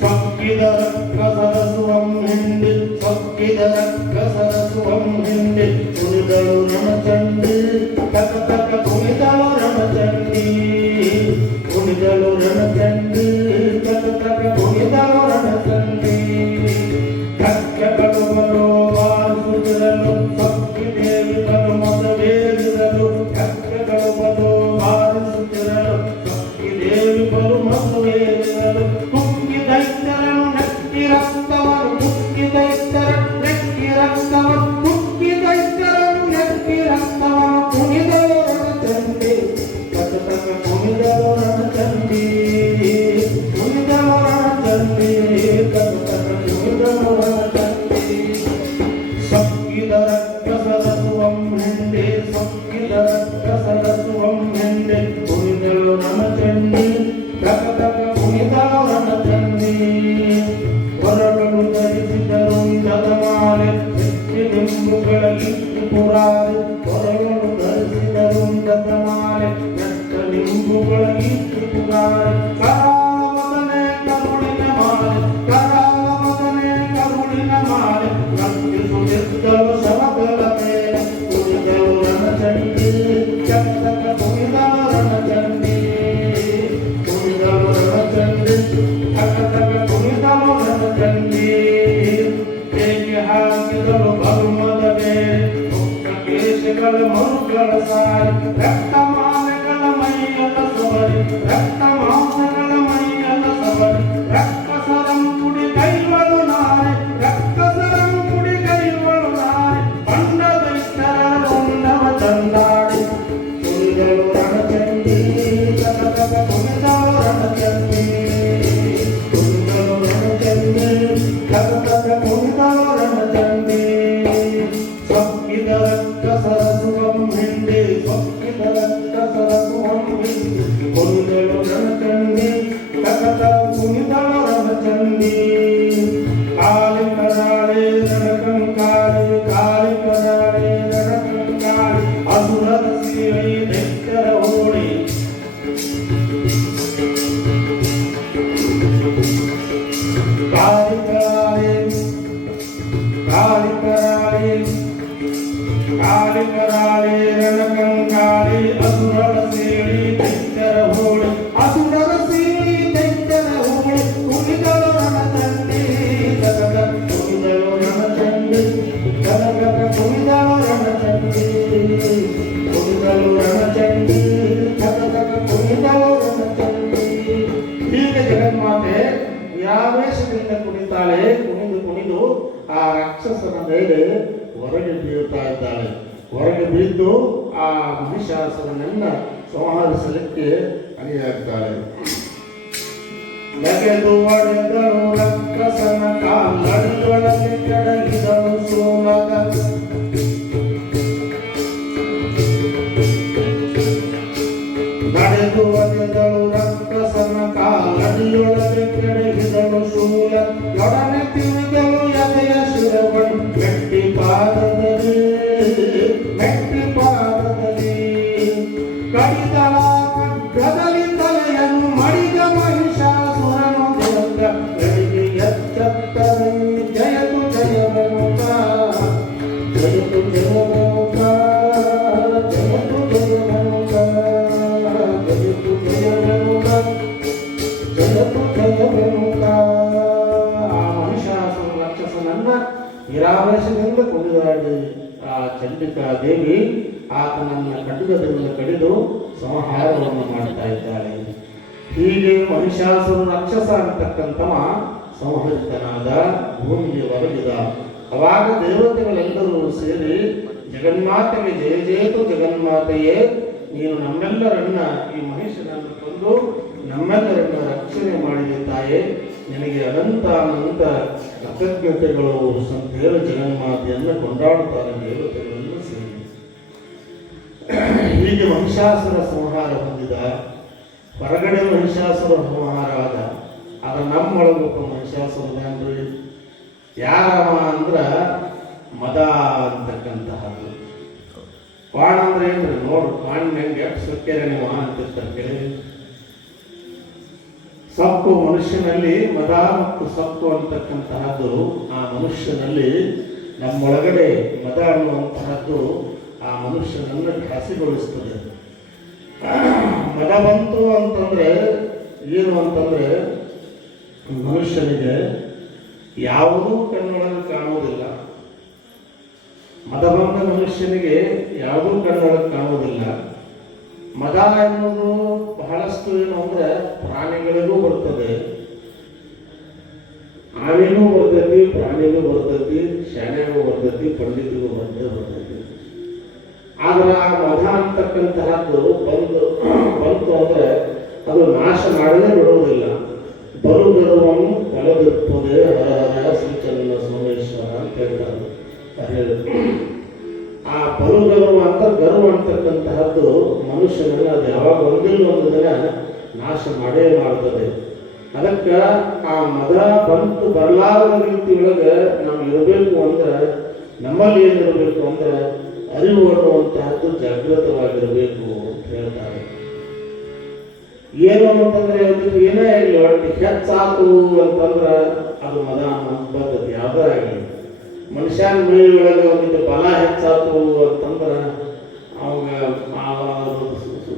ಸೊಕ್ಕಿದ ರಕ್ಕ ಸರಸುವಂ ಹಿಂಡಿ, ಸೊಕ್ಕಿದ ರಕ್ಕ ಸರಸುವಂ ಹಿಂಡಿ. ಕುಣಿದಳು ರಣಚಂಡಿ ತಕ್ಕ ಕುಣಿದಳು ರಣಚಂಡಿ, ಕುಣಿದಳು ರಣಚಂಡಿ ತಕ್ಕ ಕುಣಿದಳು ರಣಚಂಡಿ. ಧಕ್ಕೆಗಳು ಬರೋ ಬಾರಿಸುತ್ತಿರಲು ಸೊಕ್ಕಿ ದೇವಿಗಳು ಮದುವೇರಿರಲು. ಧಕ್ಕೆಗಳು ಬರೋ ಬಾರಿಸುತ್ತಿರಲು ಸೊಕ್ಕಿ ದೇವಿಗಳು ಮದುವೇರಿರಲು. ಕುಕ್ಕಿ ದೈತ್ಯರನು ನೆಕ್ಕಿ ರಕ್ತವನ್ನು, ಕುಕ್ಕಿ ದೈತ್ಯರನು ನೆಕ್ಕಿ ರಕ್ತವನ್ನು, ಕುಕ್ಕಿ ದೈತ್ಯರನು ನೆಕ್ಕಿ ರಕ್ತವನ್ನು. ಕುಣಿದಳು ರಣಚಂಡಿ ತಕ್ಕ ಕುಣಿದಳು ರಣಚಂಡಿ, ಕುಣಿದಳು ರಣಚಂಡಿ ತಕ್ಕ ಕುಣಿದಳು ರಣಚಂಡಿ. ಸೊಕ್ಕಿದ ರಕ್ಕ ಸರಸುವಂ ಹಿಂಡೆ, ಸೊಕ್ಕಿದ ರಕ್ಕ ಸರಸುವಂ ಹಿಂಡೆ. ಕುಣಿದಳು ರಣಚಂಡಿ ತಕ್ಕ ಕುಣಿದಳು ರಣಚಂಡಿ. ಹೊರಗಲು ಧರಿಸಿದರು ಜಗಮಾಲೆ ಹೆಚ್ಚಿ ನಿಂಬುಗಳಲ್ಲಿ ಪುರಾರಿ. ಹೊರಗಲು ಧರಿಸಿದರು ಜಗಮಾಲೆ ನೆಟ್ಟ ನಿಂಬುಗಳಲ್ಲಿ ಪುರಾರಿ. ಕರಾವತನೆ ಕರುಳಿನ ಮಾಲೆ, ಕರಾವತನೆ ಕರುಳಿನ ಮಾಲೆ. ನರ್ತಿಸುತ್ತಿದ್ದಳು ಶವಗಳ ಮೇಲೆ. ಕುಣಿದಳು ರಣಚಂಡಿ ಚಕ್ಕ ಕುಣಿದಳು ರಣಚಂಡಿ, ಕುಣಿದಳು ರಣಚಂಡಿ ತಕ್ಕ ಕುಣಿದಳು ರಣಚಂಡಿ. ಹೇಗೆ ಹಾಕಿದಳು ಭಗಮದ ಮೇಲೆ ಕೇಶಗಳ ಮರುಗಳ ಸಾರಿ. ರಕ್ತ ಮಾಲೆಗಳ ಮೈಯಲ್ಲ ಸವರಿ, ರಕ್ತ ಮಾಂಸಗಳ ಮೈಯಲ್ಲ ಸವರಿ. ರಕ್ಕಸರಂ ಕುಡಿ ಕೈವಳು ನಾರೆ, ರಕ್ಕಸರಂ ಕುಡಿ ಕೈವಳು ನಾರೆ. ಬಂಡದ ಇಷ್ಟರ ಉಂಡವ ಚಂದಾಡಿ. ಕುಣಿದಳು ರಣಚಂಡಿ ತಕ್ಕ ಕುಣಿದಳು ರಣಚಂಡಿ, ಕುಣಿದಳು ರಣಚಂಡಿ ತಕ್ಕ ಕುಣಿದಳು ರಣಚಂಡಿ. ಸೊಕ್ಕಿದ ರಕ್ಕ ಸರಸುವಂ ಹಿಂಡೆ, ಸೊಕ್ಕಿದ ರಕ್ಕ ಸರಸುವಂ ಹಿಂಡೆ. ಕುಣಿದಳು ರಣಚಂಡಿ ತಕ್ಕ ಕುಣಿದಳು ರಣಚಂಡಿ. ಕಾಲಿ ಕರಾಳೆ ರಣಕಂಕಾಳಿ, ಕಾಲಿ ಕರಾಳೆ ರಣಕಂಕಾಳಿ. ಅಸುರದ ಸೀಳಿ ದೈತ್ಯರ ಓಡಿ. ಕಾಲಿ ಕರಾಳೆ, ಕಾಲಿ ಕರಾಳೆ, ಕಾಲಿ ಕರಾಳೆ ರಣಕಂಕಾಳಿ. ಅಸುರದ ಸೀಳಿ ದೈತ್ಯರ ಹೋಳಿ, ಅಸುರದ ಸೀಳಿ ದೈತ್ಯರ ಹೋಳಿ. ಕುಣಿದಳು ರಣಚಂಡಿ ತಕ್ಕ ಕುಣಿದಳು ರಣಚಂಡಿ ತಕ್ಕ ಕುಣಿದಳು ರಣಚಂಡಿ, ಕುಣಿದಳು ರಣಚಂಡಿ ತಕ್ಕ ಕುಣಿದಳು ರಣಚಂಡಿ. ಹೀಗೆ ಜಗನ್ಮಾತೆ ಯಾವೇಶದಿಂದ ಕುಣಿತಾಳೆ. ಕುಣಿದು ಆ ರಾಕ್ಷಸನ ಮೇಲೆ ಹೊರಗೆ ಬೀಳ್ತಾ ಇದ್ದಾಳೆ. ಹೊರಗೆ ಬಿದ್ದು ಆ ಮಹಿಷಾಸುರನನ್ನ ಸಂಹರಿಸಲಿಕ್ಕೆ ಅಣಿಯಾಗ್ತಾಳೆ. ನಗೆದು ಒಡೆದಳು ರಕ್ಕಸನ ಕಾಲಡಿಯೊಳಗೆ ಕೆಡಗಿದಳು ಸೋಲಗ. ನಡೆದು ಒಡೆದಳು ರಕ್ಕಸನ ಕಾಲಡಿಯೊಳಗೆ ಕೆಡಗಿದಳು ಶೂಲ. ಒಡನೆ ತಿರುಗಲು ಎದೆಯ ಶಿರವನ್ನು ಗಟ್ಟಿ ಪಾದ ಆ ಚಂಡಿಕಾ ದೇವಿ ಆತನನ್ನ ಖಡ್ಗದಿಂದ ಕಡಿದು ಸಂಹಾರವನ್ನು ಮಾಡ್ತಾ ಇದ್ದಾಳೆ. ಹೀಗೆ ಮಹಿಷಾಸುರ ರಾಕ್ಷಸ ಅಂತಕ್ಕಂಥವ ಸಂಹರಿತನಾದ, ಭೂಮಿಗೆ ಒರಗಿದ. ಅವಾಗ ದೇವತೆಗಳೆಲ್ಲರೂ ಸೇರಿ ಜಗನ್ಮಾತೆಗೆ ಜಯ ಜಯತು ಜಗನ್ಮಾತೆಯೇ, ನೀನು ನಮ್ಮೆಲ್ಲರನ್ನ ಈ ಮಹಿಷನನ್ನು ಕೊಂದು ನಮ್ಮೆಲ್ಲರನ್ನ ರಕ್ಷಣೆ ಮಾಡಿದೆ ತಾಯೇ, ನಿನಗೆ ಅನಂತ ಅನಂತ ಕೃತಜ್ಞತೆಗಳು ಸಂತೇಳಿ ಜಗನ್ಮಾತೆಯನ್ನು ಕೊಂಡಾಡುತ್ತಾರೆ ದೇವತೆಗಳನ್ನು ಸೇರಿ. ಹೀಗೆ ಮಹಿಷಾಸುರ ಸಂಹಾರ ಹೊಂದಿದ, ಹೊರಗಡೆ ಮಹಿಷಾಸುರ ಸಂಹಾರ ಆದ. ಆದ್ರೆ ನಮ್ಮೊಳಗೊಬ್ಬ ಮಹಿಷಾಸುರದೇನ್ರಿ, ಯಾರವ ಅಂದ್ರ ಮದ ಅಂತಕ್ಕಂತಹದ್ದು. ಕ್ವಾಣ ಅಂದ್ರೆ ಏನ್ರಿ, ನೋಡ್ರಿ ಕ್ವಾಣ ಹೆಂಗೆ ಎಷ್ಟು ಸುಕ್ಕೆರೆ ನೀವು ಅಂತಿರ್ತಾರೆ ಕೇಳಿ. ಸೊಕ್ಕು ಮನುಷ್ಯನಲ್ಲಿ ಮದ ಮತ್ತು ಸೊಕ್ಕು ಅಂತಕ್ಕಂತಹದ್ದು ಆ ಮನುಷ್ಯನಲ್ಲಿ, ನಮ್ಮೊಳಗಡೆ ಮದ ಅನ್ನುವಂತಹದ್ದು ಆ ಮನುಷ್ಯನನ್ನು ಹಸಿಗೊಳಿಸ್ತದೆ. ಮದ ಬಂತು ಅಂತಂದ್ರೆ ಏನು ಅಂತಂದ್ರೆ, ಮನುಷ್ಯನಿಗೆ ಯಾವುದೂ ಕಣ್ಣೊಳಗೆ ಕಾಣುವುದಿಲ್ಲ. ಮದ ಬಂದ ಮನುಷ್ಯನಿಗೆ ಯಾವುದೂ ಕಣ್ಣೊಳಗೆ ಕಾಣುವುದಿಲ್ಲ. ಮದ ಎನ್ನುವುದು ಬಹಳಷ್ಟು ಏನು ಅಂದ್ರೆ ಪ್ರಾಣಿಗಳಿಗೂ ಬರ್ತದೆ, ಆನೆಗೂ ಬರ್ತೈತಿ, ಪ್ರಾಣಿಗೂ ಬರ್ತೈತಿ, ಶಾಣೆಗೂ ಬರ್ತೈತಿ, ಪಂಡಿತಿಗೂ ಬರ್ತೈತಿ. ಆದ್ರೆ ಆ ಮದ ಅಂತಕ್ಕಂತಹದ್ದು ಬಂತು ಅಂದ್ರೆ ಅದು ನಾಶ ಮಾಡಲೇ ಬಿಡುವುದಿಲ್ಲ. ಬರುಗರುವನ್ನು ಕೊಲದಿರುತ್ತದೆ ಹರ ಶ್ರೀಚಂದ್ರ ಸೋಮೇಶ್ವರ ಅಂತ ಹೇಳ್ತಾರೆ. ಆ ಬರುಗರು ಅಂತ ಗರು ಅಂತಕ್ಕಂತಹದ್ದು ಮನುಷ್ಯನಲ್ಲಿ ಅದು ಯಾವಾಗ ಒಂದಿಲ್ಲ ಒಂದು ದಿನ ನಾಶ ಮಾಡೇ ಮಾಡುತ್ತದೆ. ಅದಕ್ಕೆ ಆ ಮದ ಬಂತು ಬರಲಾರದ ರೀತಿಯೊಳಗೆ ನಾವು ಇರಬೇಕು ಅಂದ್ರೆ, ನಮ್ಮಲ್ಲಿ ಏನಿರಬೇಕು ಅಂದ್ರೆ ಅರಿವು ಅನ್ನುವಂತಹದ್ದು ಜಾಗೃತವಾಗಿರಬೇಕು ಅಂತ ಹೇಳ್ತಾರೆ. ಏನು ಅಂತಂದ್ರೆ ಅದಕ್ಕೆ ಏನೇ ಆಗಲಿ, ಒಟ್ಟು ಹೆಚ್ಚಾತು ಅಂತಂದ್ರೆ ಅದು ಮದ ಬರ್ತದೆ. ಯಾವುದೇ ಆಗಲಿ, ಮನುಷ್ಯನ ಮೈಯೊಳಗೆ ಒಂದಿಟ್ಟು ಬಲ ಹೆಚ್ಚಾತು ಅಂತಂದ್ರೆ ಅವಾಗ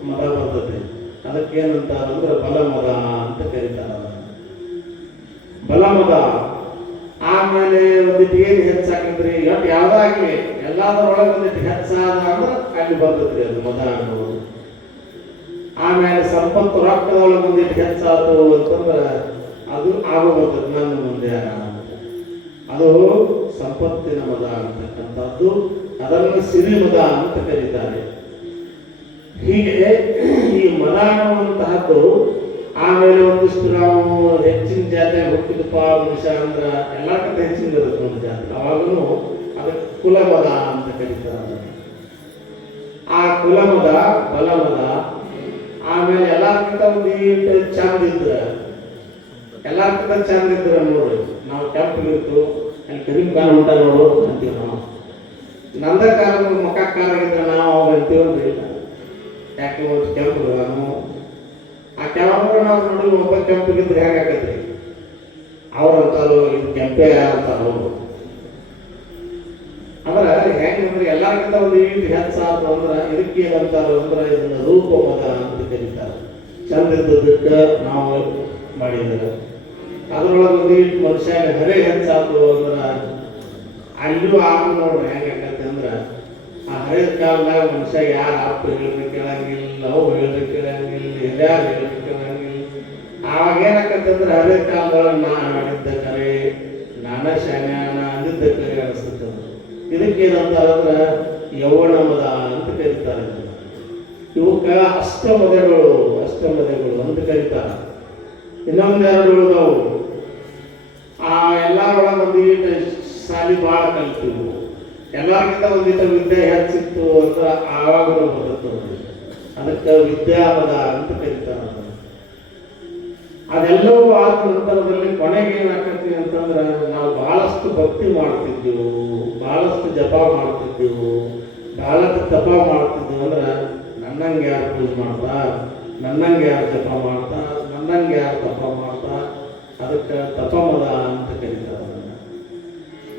ಮದ ಬರ್ತದೆ. ಅದಕ್ಕೇನಂತಾರಂದ್ರೆ ಬಲಮದ ಅಂತ ಕರೀತಾರ, ಬಲಮದ. ಆಮೇಲೆ ಒಂದಿಟ್ಟು ಏನು ಹೆಚ್ಚಾಕಿದ್ರಿ, ಒಟ್ಟು ಯಾವ್ದಾಗ್ಲಿ ಎಲ್ಲದರೊಳಗೆ ಒಂದಿಟ್ಟು ಹೆಚ್ಚಾದ ಅಂದ್ರೆ ಅಲ್ಲಿ ಬರ್ತದ್ರಿ ಅದು ಮದ ಅನ್ನೋದು. ಆಮೇಲೆ ಸಂಪತ್ತು ರೊಕ್ಕದೊಳಗೆ ಒಂದಿಟ್ಟು ಹೆಚ್ಚಾತು ಅಂತಂದ್ರೆ ಅದು ಆಗೋಗ್ತದೆ ನನ್ನ ಮುಂದೆ, ಅದು ಸಂಪತ್ತಿನ ಮದ ಅಂತಕ್ಕಂಥದ್ದು. ಅದನ್ನು ಸಿರಿ ಮದ ಅಂತ ಕರೀತಾರೆ. ಹೀಗೆ ಈ ಮದ ಅನ್ನುವಂತಹದ್ದು. ಆಮೇಲೆ ಒಂದಿಷ್ಟು ನಾವು ಹೆಚ್ಚಿನ ಜಾತಿ ಹುಟ್ಟಿದಪ್ಪ ಮನುಷ್ಯ ಅಂದ್ರೆ ಎಲ್ಲಕ್ಕಿಂತ ಹೆಚ್ಚಿನ ಇರುತ್ತೆ ಒಂದು ಜಾತಿ, ಅವಾಗೂ ಅದಕ್ಕೆ ಕುಲಮದ ಅಂತ ಕರೀತಾರೆ. ಆ ಕುಲಮದ, ಬಲಮದ. ಆಮೇಲೆ ಎಲ್ಲಕ್ಕಿಂತ ಒಂದು ಚಂದ ಇದ್ರೆ, ಎಲ್ಲಕ್ಕಿಂತ ಚಂದ ಇದ್ರೆ ನೋಡ್ರಿ, ನಾವು ಕೆಂಪಗಿತ್ತು ಅಲ್ಲಿ ಕರಿಮ್ ಕಾಲ ಉಂಟ ನೋಡು ಅಂತೀವಿ ನಾವು. ನಂದ ಕಾಲ ಮುಖ ಕಾಲಾಗಿದ್ರೆ ನಾವು ಅವಾಗ ಅಂತೀವಲ್ರಿ, ಯಾಕೆ ಕೆಂಪು ನಾನು ಆ ಕೆಂಪು ನಾವು ನೋಡಿ ಒಬ್ಬ ಕೆಂಪಗಿದ್ರೆ ಹೇಗಾಕತ್ರಿ, ಅವ್ರು ಅಂತಾರು ಇದು ಕೆಂಪೆ ಅಂತಾರು. ಅಂದ್ರೆ ಹೆಂಗಂದ್ರೆ ಎಲ್ಲರಿಗಿಂತ ಒಂದು ಈಟ್ ಹೆಚ್ಚಾದ್ರು ಅಂದ್ರೆ ಇದಕ್ಕೆ ಏನಂತಾರು ಅಂದ್ರೆ ಇದನ್ನ ರೂಪಮದ ಅಂತ ಕರೀತಾರೆ. ಚಂದ ಇದ್ದದಕ್ಕೆ ನಾವು ಮಾಡಿದ್ದಾರೆ. ಅದ್ರೊಳಗೆ ಒಂದು ಈಟ್ ಮನುಷ್ಯನ ಹರೆ ಹೆಚ್ಚಾದ್ರು ಅಂದ್ರೆ ಅಲ್ಲೂ ಆಗ ನೋಡ್ರಿ ಹೆಂಗಾಕತ್ತೆ ಅಂದ್ರೆ, ಆ ಹರಿದ ಕಾಲದಾಗ ಮನುಷ್ಯ ಯಾರು ಅಪ್ಪ ಹೇಳಿದ್ರೆ ಕೇಳಂಗಿಲ್ಲ, ಅವು ಹೇಳಿದ್ರೆ ಕೇಳಂಗಿಲ್ಲ, ಹಿರಿಯಾರು ಹೇಳಿದ್ರೆ ಕೇಳಂಗಿಲ್ಲ. ಆವಾಗ ಏನಾಕತ್ತೆ ಅಂದ್ರೆ ಹರಿದ ಕಾಲದೊಳಗೆ ನಾ ಮಾಡಿದ್ದ ಕರೆ, ನಾನ ಶಾನ್ಯಾನ ಅಂದಿದ್ದ ಕರೆ ಅನಿಸ್ತದೆ. ಇದಕ್ಕೇನಂತಾರಂದ್ರೆ ಯೌವನ ಮದ ಅಂತ ಕರೀತಾರೆ. ಇವಕ್ಕ ಅಷ್ಟಮದೆಗಳು ಅಂತ ಕರೀತಾರೆ. ಇನ್ನೊಂದೆರಡು ಉಳಿದವು. ಆ ಎಲ್ಲರೊಳಗೆ ಒಂದೀಟ ಶಾಲಿ ಭಾಳ ಕಲ್ತೀವಿ, ಎಲ್ಲರಿಗಿಂತ ಒಂದಿಟ ವಿದ್ಯೆ ಹೆಚ್ಚಿತ್ತು ಅಂದ್ರೆ ಆವಾಗ ಬರ್ತದೆ. ಅದಕ್ಕೆ ವಿದ್ಯಾಮದ ಅಂತ ಕರೀತಾರೆ. ಅದೆಲ್ಲವೂ ಆದ ನಂತರದಲ್ಲಿ ಕೊನೆಗೆ ಏನಾಗ್ತೈತಿ ಅಂತಂದ್ರೆ ನಾವು ಬಹಳಷ್ಟು ಭಕ್ತಿ ಮಾಡ್ತಿದ್ದೆವು, ಬಹಳಷ್ಟು ಜಪ ಮಾಡ್ತಿದ್ದೆವು, ಬಹಳಷ್ಟು ತಪ ಮಾಡ್ತಿದ್ದೆವು. ಅಂದ್ರೆ ನನ್ನಂಗೆ ಯಾರು ಪೂಜೆ ಮಾಡ್ತಾ, ನನ್ನಂಗೆ ಯಾರು ಜಪ ಮಾಡ್ತಾ, ನನ್ನಂಗೆ ಯಾರು ತಪ ಮಾಡ್ತಾ, ಅದಕ್ಕೆ ತಪಮದ ಅಂತ ಕರೀತಾರೆ.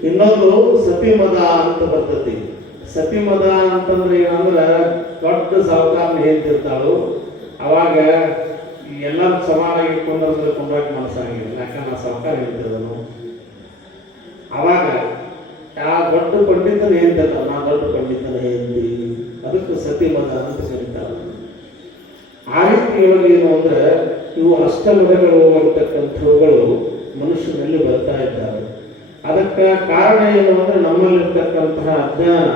ಇನ್ನೊಂದು ಸತಿಮದ ಅಂತ ಬರ್ತೈತಿ. ಸತಿಮದ ಅಂತಂದ್ರೆ ಏನಂದ್ರೆ ದೊಡ್ಡ ಸಾವುಕಾರನ ಹೇಳ್ತಿರ್ತಾಳು, ಅವಾಗ ಎಲ್ಲ ಸಮಾನಾಗಿ ಕೊಂಡ್ರಾಕ್ ಮನಸ್ಸಾಗಿಲ್ಲ, ಯಾಕಂದ್ರೆ ಸಾವುಕಾರ ಹೇಳ್ತಿರೋನು. ಅವಾಗ ಆ ದೊಡ್ಡ ಪಂಡಿತನ ಏನಿಲ್ಲ ನಾ ದೊಡ್ಡ ಪಂಡಿತನ ಏನ್ರಿ ಅದಕ್ಕೆ ಸತಿ ಮದ ಅಂತ ಕರೀತಾರೆ. ಆ ರೀತಿಯೊಳಗೆ ಏನು ಅಂದ್ರೆ ಇವು ಅಷ್ಟಮದಗಳು ಅಂತಕ್ಕಂಥವುಗಳು ಮನುಷ್ಯನಲ್ಲಿ ಬರ್ತಾ ಇದ್ದಾರೆ. ಅದಕ್ಕೆ ಕಾರಣ ಏನು ಅಂದ್ರೆ ನಮ್ಮಲ್ಲಿರ್ತಕ್ಕಂತಹ ಅಜ್ಞಾನ.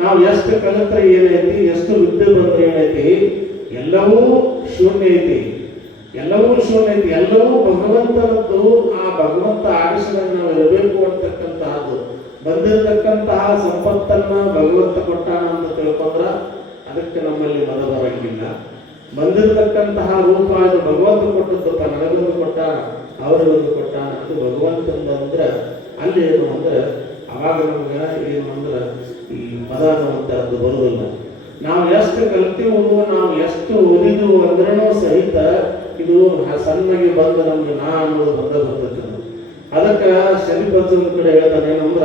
ನಾವು ಎಷ್ಟು ಕಲಿತ್ರೆ ಏನೈತಿ, ಎಷ್ಟು ವಿದ್ಯೆ ಬಂದ್ರೆ ಏನೈತಿ, ಎಲ್ಲವೂ ಶೂನ್ಯ ಐತಿ, ಎಲ್ಲವೂ ಶೂನ್ಯ ಐತಿ, ಎಲ್ಲವೂ ಭಗವಂತನದ್ದು. ಆ ಭಗವಂತ ಆಡಿಸಿದಾಗ ನಾವು ಇರಬೇಕು ಅಂತಕ್ಕಂತಹದ್ದು. ಬಂದಿರತಕ್ಕಂತಹ ಸಂಪತ್ತನ್ನ ಭಗವಂತ ಕೊಟ್ಟಾನ ಅಂತ ತಿಳ್ಕೊಂಡ್ರ ಅದಕ್ಕೆ ನಮ್ಮಲ್ಲಿ ಮದ ಬರಂಗಿಲ್ಲ. ಬಂದಿರತಕ್ಕಂತಹ ರೂಪ ಅದು ಭಗವಂತ ಕೊಟ್ಟದ್ದು, ನನಗೊಂದು ಕೊಟ್ಟಾನ, ಅವರಿಗೊಂದು ಕೊಟ್ಟಾನ, ಅದು ಭಗವಂತಂದು ಅಂದ್ರೆ ಅಲ್ಲಿ ಏನು ಅಂದ್ರೆ ಅವಾಗ ನಮ್ಗೆ ಏನು ಅಂದ್ರೆ ಈ ಪದ ಅನ್ನುವಂಥದ್ದು ಬರುವುದಿಲ್ಲ. ನಾವು ಎಷ್ಟು ಕಲ್ತೀವೋ, ನಾವು ಎಷ್ಟು ಓದಿದ್ವು ಅಂದ್ರೂ ಸಹಿತ ಇದು ಸಣ್ಣಗೆ ಬಂದು ನಮ್ಗೆ ನಾ ಅನ್ನೋದು ಬರ್ತೈತೆ. ಅದಕ್ಕೆ ಶರೀಫದ ಕಡೆ ಹೇಳ್ತಾನೆ ಏನಂದ್ರ,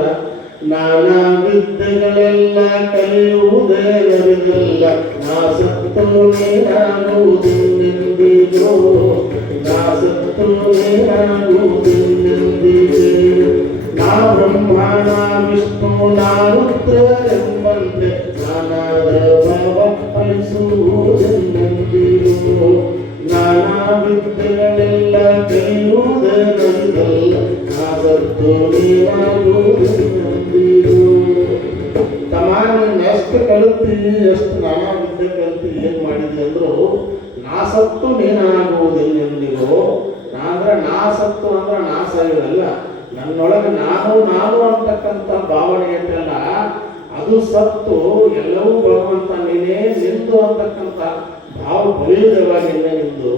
ನಾನಾ ವಿದ್ಯೆಗಳೆಲ್ಲ ಕಲಿಯುವುದೇ ನರಿದಲ್ಲ, ನಾ ಸತ್ತು ನೀನಾಗುವುದೆಂದಿಗೋ, ನಾ ಸತ್ತು ನೀನಾಗುವುದೆಂದಿಗೆ, ನಾ ಬ್ರಹ್ಮ ನಾ ವಿಷ್ಣು ನಾ ರುದ್ರ ಎಂಬಂತೆ ನಾನಾದ ಭಾವ ಫಲಿಸುವುದೆಂದಿಗೋ, ನಾನಾ ವಿದ್ಯೆಗಳೆಲ್ಲ ಕಲಿಯುವುದೇ ನರಿದಲ್ಲ, ನಾ ಸತ್ತು ನೀನಾಗುವುದೆಂದಿಗೋ. ಎಷ್ಟು ಕಲಿತೀವಿ, ಎಷ್ಟು ನಾನಾ ವಿದ್ಯೆ ಕಲಿತು ಏನ್ ಮಾಡಿದ್ವಿ ಅಂದ್ರು ನಾ ಸತ್ತು ನೀನಾಗುವುದೆಂದಿಗೋ. ಅಂದ್ರೆ ನಾ ಸತ್ತು ಅಂದ್ರೆ ನಾ ಸಾಯುವುದಲ್ಲ, ನನ್ನೊಳಗೆ ನಾನು ಅಂತಕ್ಕಂಥ ಭಾವನೆ ಐತಲ್ಲ ಅದು ಸತ್ತು ಎಲ್ಲವೂ ಭಗವಂತ ನೀನೇ ನಿಂದು ಅಂತಕ್ಕಂಥ ಭಾವ ಬಲಿಯುವುದವಾಗಿಲ್ಲ ನಿಂದು.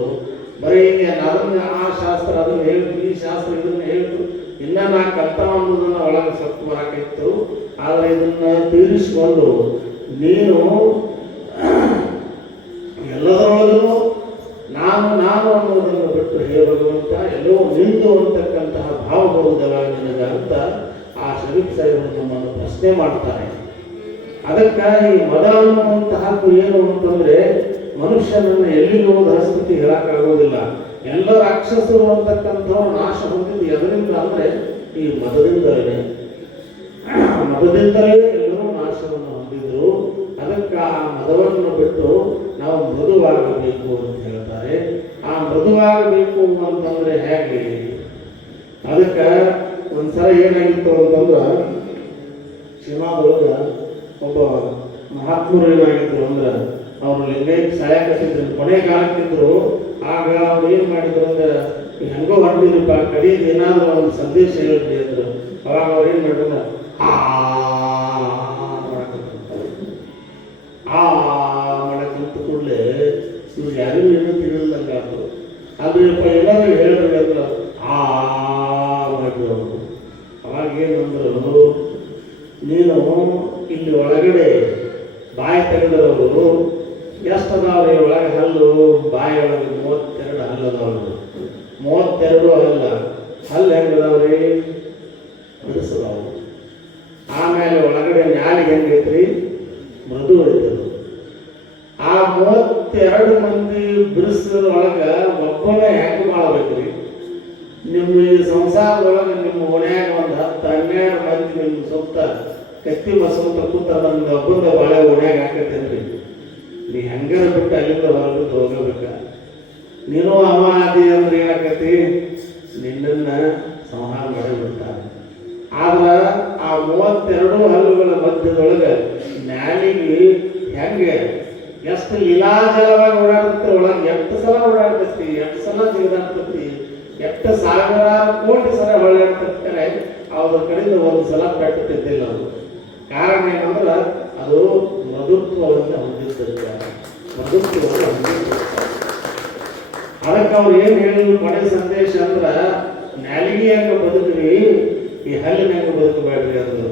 ಬರೀ ಅದನ್ನ ಆ ಶಾಸ್ತ್ರ ಅದನ್ನ ಹೇಳ್ತು, ಈ ಶಾಸ್ತ್ರ ಇದನ್ನ ಹೇಳ್ತು, ಇನ್ನ ನಾ ಕರ್ತಾವ ಅನ್ನೋದನ್ನ ಒಳಗೆ ಸತ್ತು ಬರಾಕಿತ್ತು. ಆದರೆ ಇದನ್ನ ತೀರಿಸಿಕೊಂಡು ನೀನು ಎಲ್ಲದರೊಳಗೂ ನಾನು ಅನ್ನೋದನ್ನು ಬಿಟ್ಟು ಹೇ ಭಗವಂತ ಎಲ್ಲವೂ ನಿಂದು ಅಂತಕ್ಕಂತಹ ಭಾವ ಬರುವುದವಾಗಿ ನಿನಗೆ ಅಂತ ಆ ಶರೀಫ್ ಸಾಹೇಬರು ನಮ್ಮನ್ನು ಪ್ರಶ್ನೆ ಮಾಡ್ತಾರೆ. ಅದಕ್ಕಾಗಿ ಮದ ಅನ್ನುವಂತಹದ್ದು ಏನು ಅಂತಂದ್ರೆ ಮನುಷ್ಯನನ್ನು ಎಲ್ಲಿಗೂ ಸ್ಥಿತಿ ಹೇಳಕ್ಕಾಗೋದಿಲ್ಲ. ಎಲ್ಲ ರಾಕ್ಷಸರು ಅಂತಕ್ಕಂಥವ್ರು ನಾಶ ಹೊಂದಿದ್ದು ಎದರಿಂದ ಅಂದ್ರೆ ಈ ಮದದಿಂದಲೇ ಎಲ್ಲರೂ ನಾಶವನ್ನು ಹೊಂದಿದ್ರು. ಅದಕ್ಕೆ ಆ ಮದವನ್ನು ಬಿಟ್ಟು ನಾವು ಮೃದುವಾಗಬೇಕು ಅಂತ ಹೇಳ್ತಾರೆ. ಆ ಮೃದುವಾಗಬೇಕು ಅಂತಂದ್ರೆ ಹೇಗೆ? ಅದಕ್ಕೆ ಒಂದ್ಸಲ ಏನಾಗಿತ್ತು ಅಂತಂದ್ರೆ ಶಿವಾದೊಳಗ ಒಬ್ಬ ಮಹಾತ್ಮರು ಏನಾಗಿದ್ರು ಅಂದ್ರೆ ಅವರು ಲಿಂಗೈಕ್ ಸಾಯಕತ್ತಿದ್ರು, ಕೊನೆ ಕಾಲಕ್ಕಿದ್ರು. ಆಗ ಅವ್ರು ಏನ್ ಮಾಡಿದ್ರು ಅಂದ್ರೆ ಹೆಂಗೋ ಹೊಂಟಿದ್ರಪ್ಪ ಕಡೆಗೆ ಏನಾದ್ರು ಒಂದು ಸಂದೇಶ ಹೇಳ್ರಿ ಅಂದ್ರು. ಅವಾಗ ಅವ್ರು ಏನ್ ಮಾಡಿದ್ರು, ಮಾಡಕ್ಕಂತ ಕೂಡಲೇ ಇವ್ರು ಯಾರು ಏನೂ ತಿಳಿದಂಗ ಆದ್ರು. ಆದ್ರಪ್ಪ ಏನಾದ್ರು ಹೇಳ್ರಿ ಅಂದ್ರ ಮಾಡಿದ್ರು ಅವರು. ಅವಾಗ ಏನಂದ್ರು, ನೀನು ಇಲ್ಲಿ ಒಳಗಡೆ ಬಾಯಿ ತೆಗೆದವರು ಎಷ್ಟು ಅದಾವ್ರಿ ಒಳಗೆ ಹಲ್ಲು? ಬಾಯಿ ಒಳಗೆ 32 ಹಲ್ಲು ಅದಾವ್ರಿ. 32 ಹಲ್ಲು ಹೆಂಗದಾವ್ರಿ? ಬಿಡಿಸದಾವು. ಆಮೇಲೆ ಒಳಗಡೆ ನ್ಯಾಲಿಗೆ ಹೆಂಗೈತ್ರಿ? ಮೃದು ಐತದು. ಆ 32 ಮಂದಿ ಬಿಡಿಸಿದ ಒಳಗೆ ಒಬ್ಬನೇ ಹೆಂಗೆ ಮಾಡಬೇಕ್ರಿ? ನಿಮ್ಮ ಈ ಸಂಸಾರದೊಳಗೆ ನಿಮ್ಮ ಓಣ್ಯಾಗ ಒಂದು 10-12 ಮಂದಿ ನಿಮ್ಮ ಸುತ್ತ ಕತ್ತಿ ಮಸಂತ ಕೂತ ನಮ್ದು ಒಬ್ಬಂದ ಬಾಳೆ ಓಣ್ಯಾಗ ಹಾಕತ್ತೇನ್ರಿ? ನೀ ಹೆಂಗಾರ ಬಿಟ್ಟು ಅಲ್ಲಿಂದ ಹೊರಗೆ ಹೋಗಬೇಕ. ನೀನು ಅವ ಆದಿ ಅಂದ್ರೆ ಏನಾಕತಿ? ನಿನ್ನನ್ನ ಸಂಹಾರ ಮಾಡಿಬಿಡ್ತಾರೆ. ಆದ್ರೆ ಆ 32 ಹಲ್ಲುಗಳ ಮಧ್ಯದೊಳಗೆ ನ್ಯಾಲಿಗೆ ಹೆಂಗೆ ಎಷ್ಟು ಲೀಲಾಜಲವಾಗಿ ಓಡಾಡುತ್ತೆ, ಒಳಗೆ ಎಷ್ಟು ಸಲ ಓಡಾಡ್ತೈತಿ, ಎಷ್ಟು ಸಲ ಜಿಗಿದಾಡ್ತೈತಿ, ಎಷ್ಟು ಸಾವಿರಾರು ಕೋಟಿ ಸಲ ಹೊಳ್ಳಾಡ್ತಿರ್ತಾರೆ. ಅವ್ರ ಕಡೆಯಿಂದ ಒಂದು ಸಲ ಪೆಟ್ಟು ತಿದ್ದಿಲ್ಲ. ಅದು ಕಾರಣ ಏನಂದ್ರೆ ಅದು ಮೃದುತ್ವವನ್ನು ಹೊಂದಿರ್ತಾರೆ. ಅದಕ್ಕೆ ಅವ್ರು ಏನು ಹೇಳಿದ್ರು ಕೊನೆ ಸಂದೇಶ ಅಂದ್ರೆ, ನ್ಯಾಲಿಗೆ ಹೆಂಗೆ ಬದುಕ್ರಿ, ಈ ಹಲ್ಲಿನ ಹೆಂಗೆ ಬದುಕಬೇಡ್ರಿ ಅಂದ್ರು.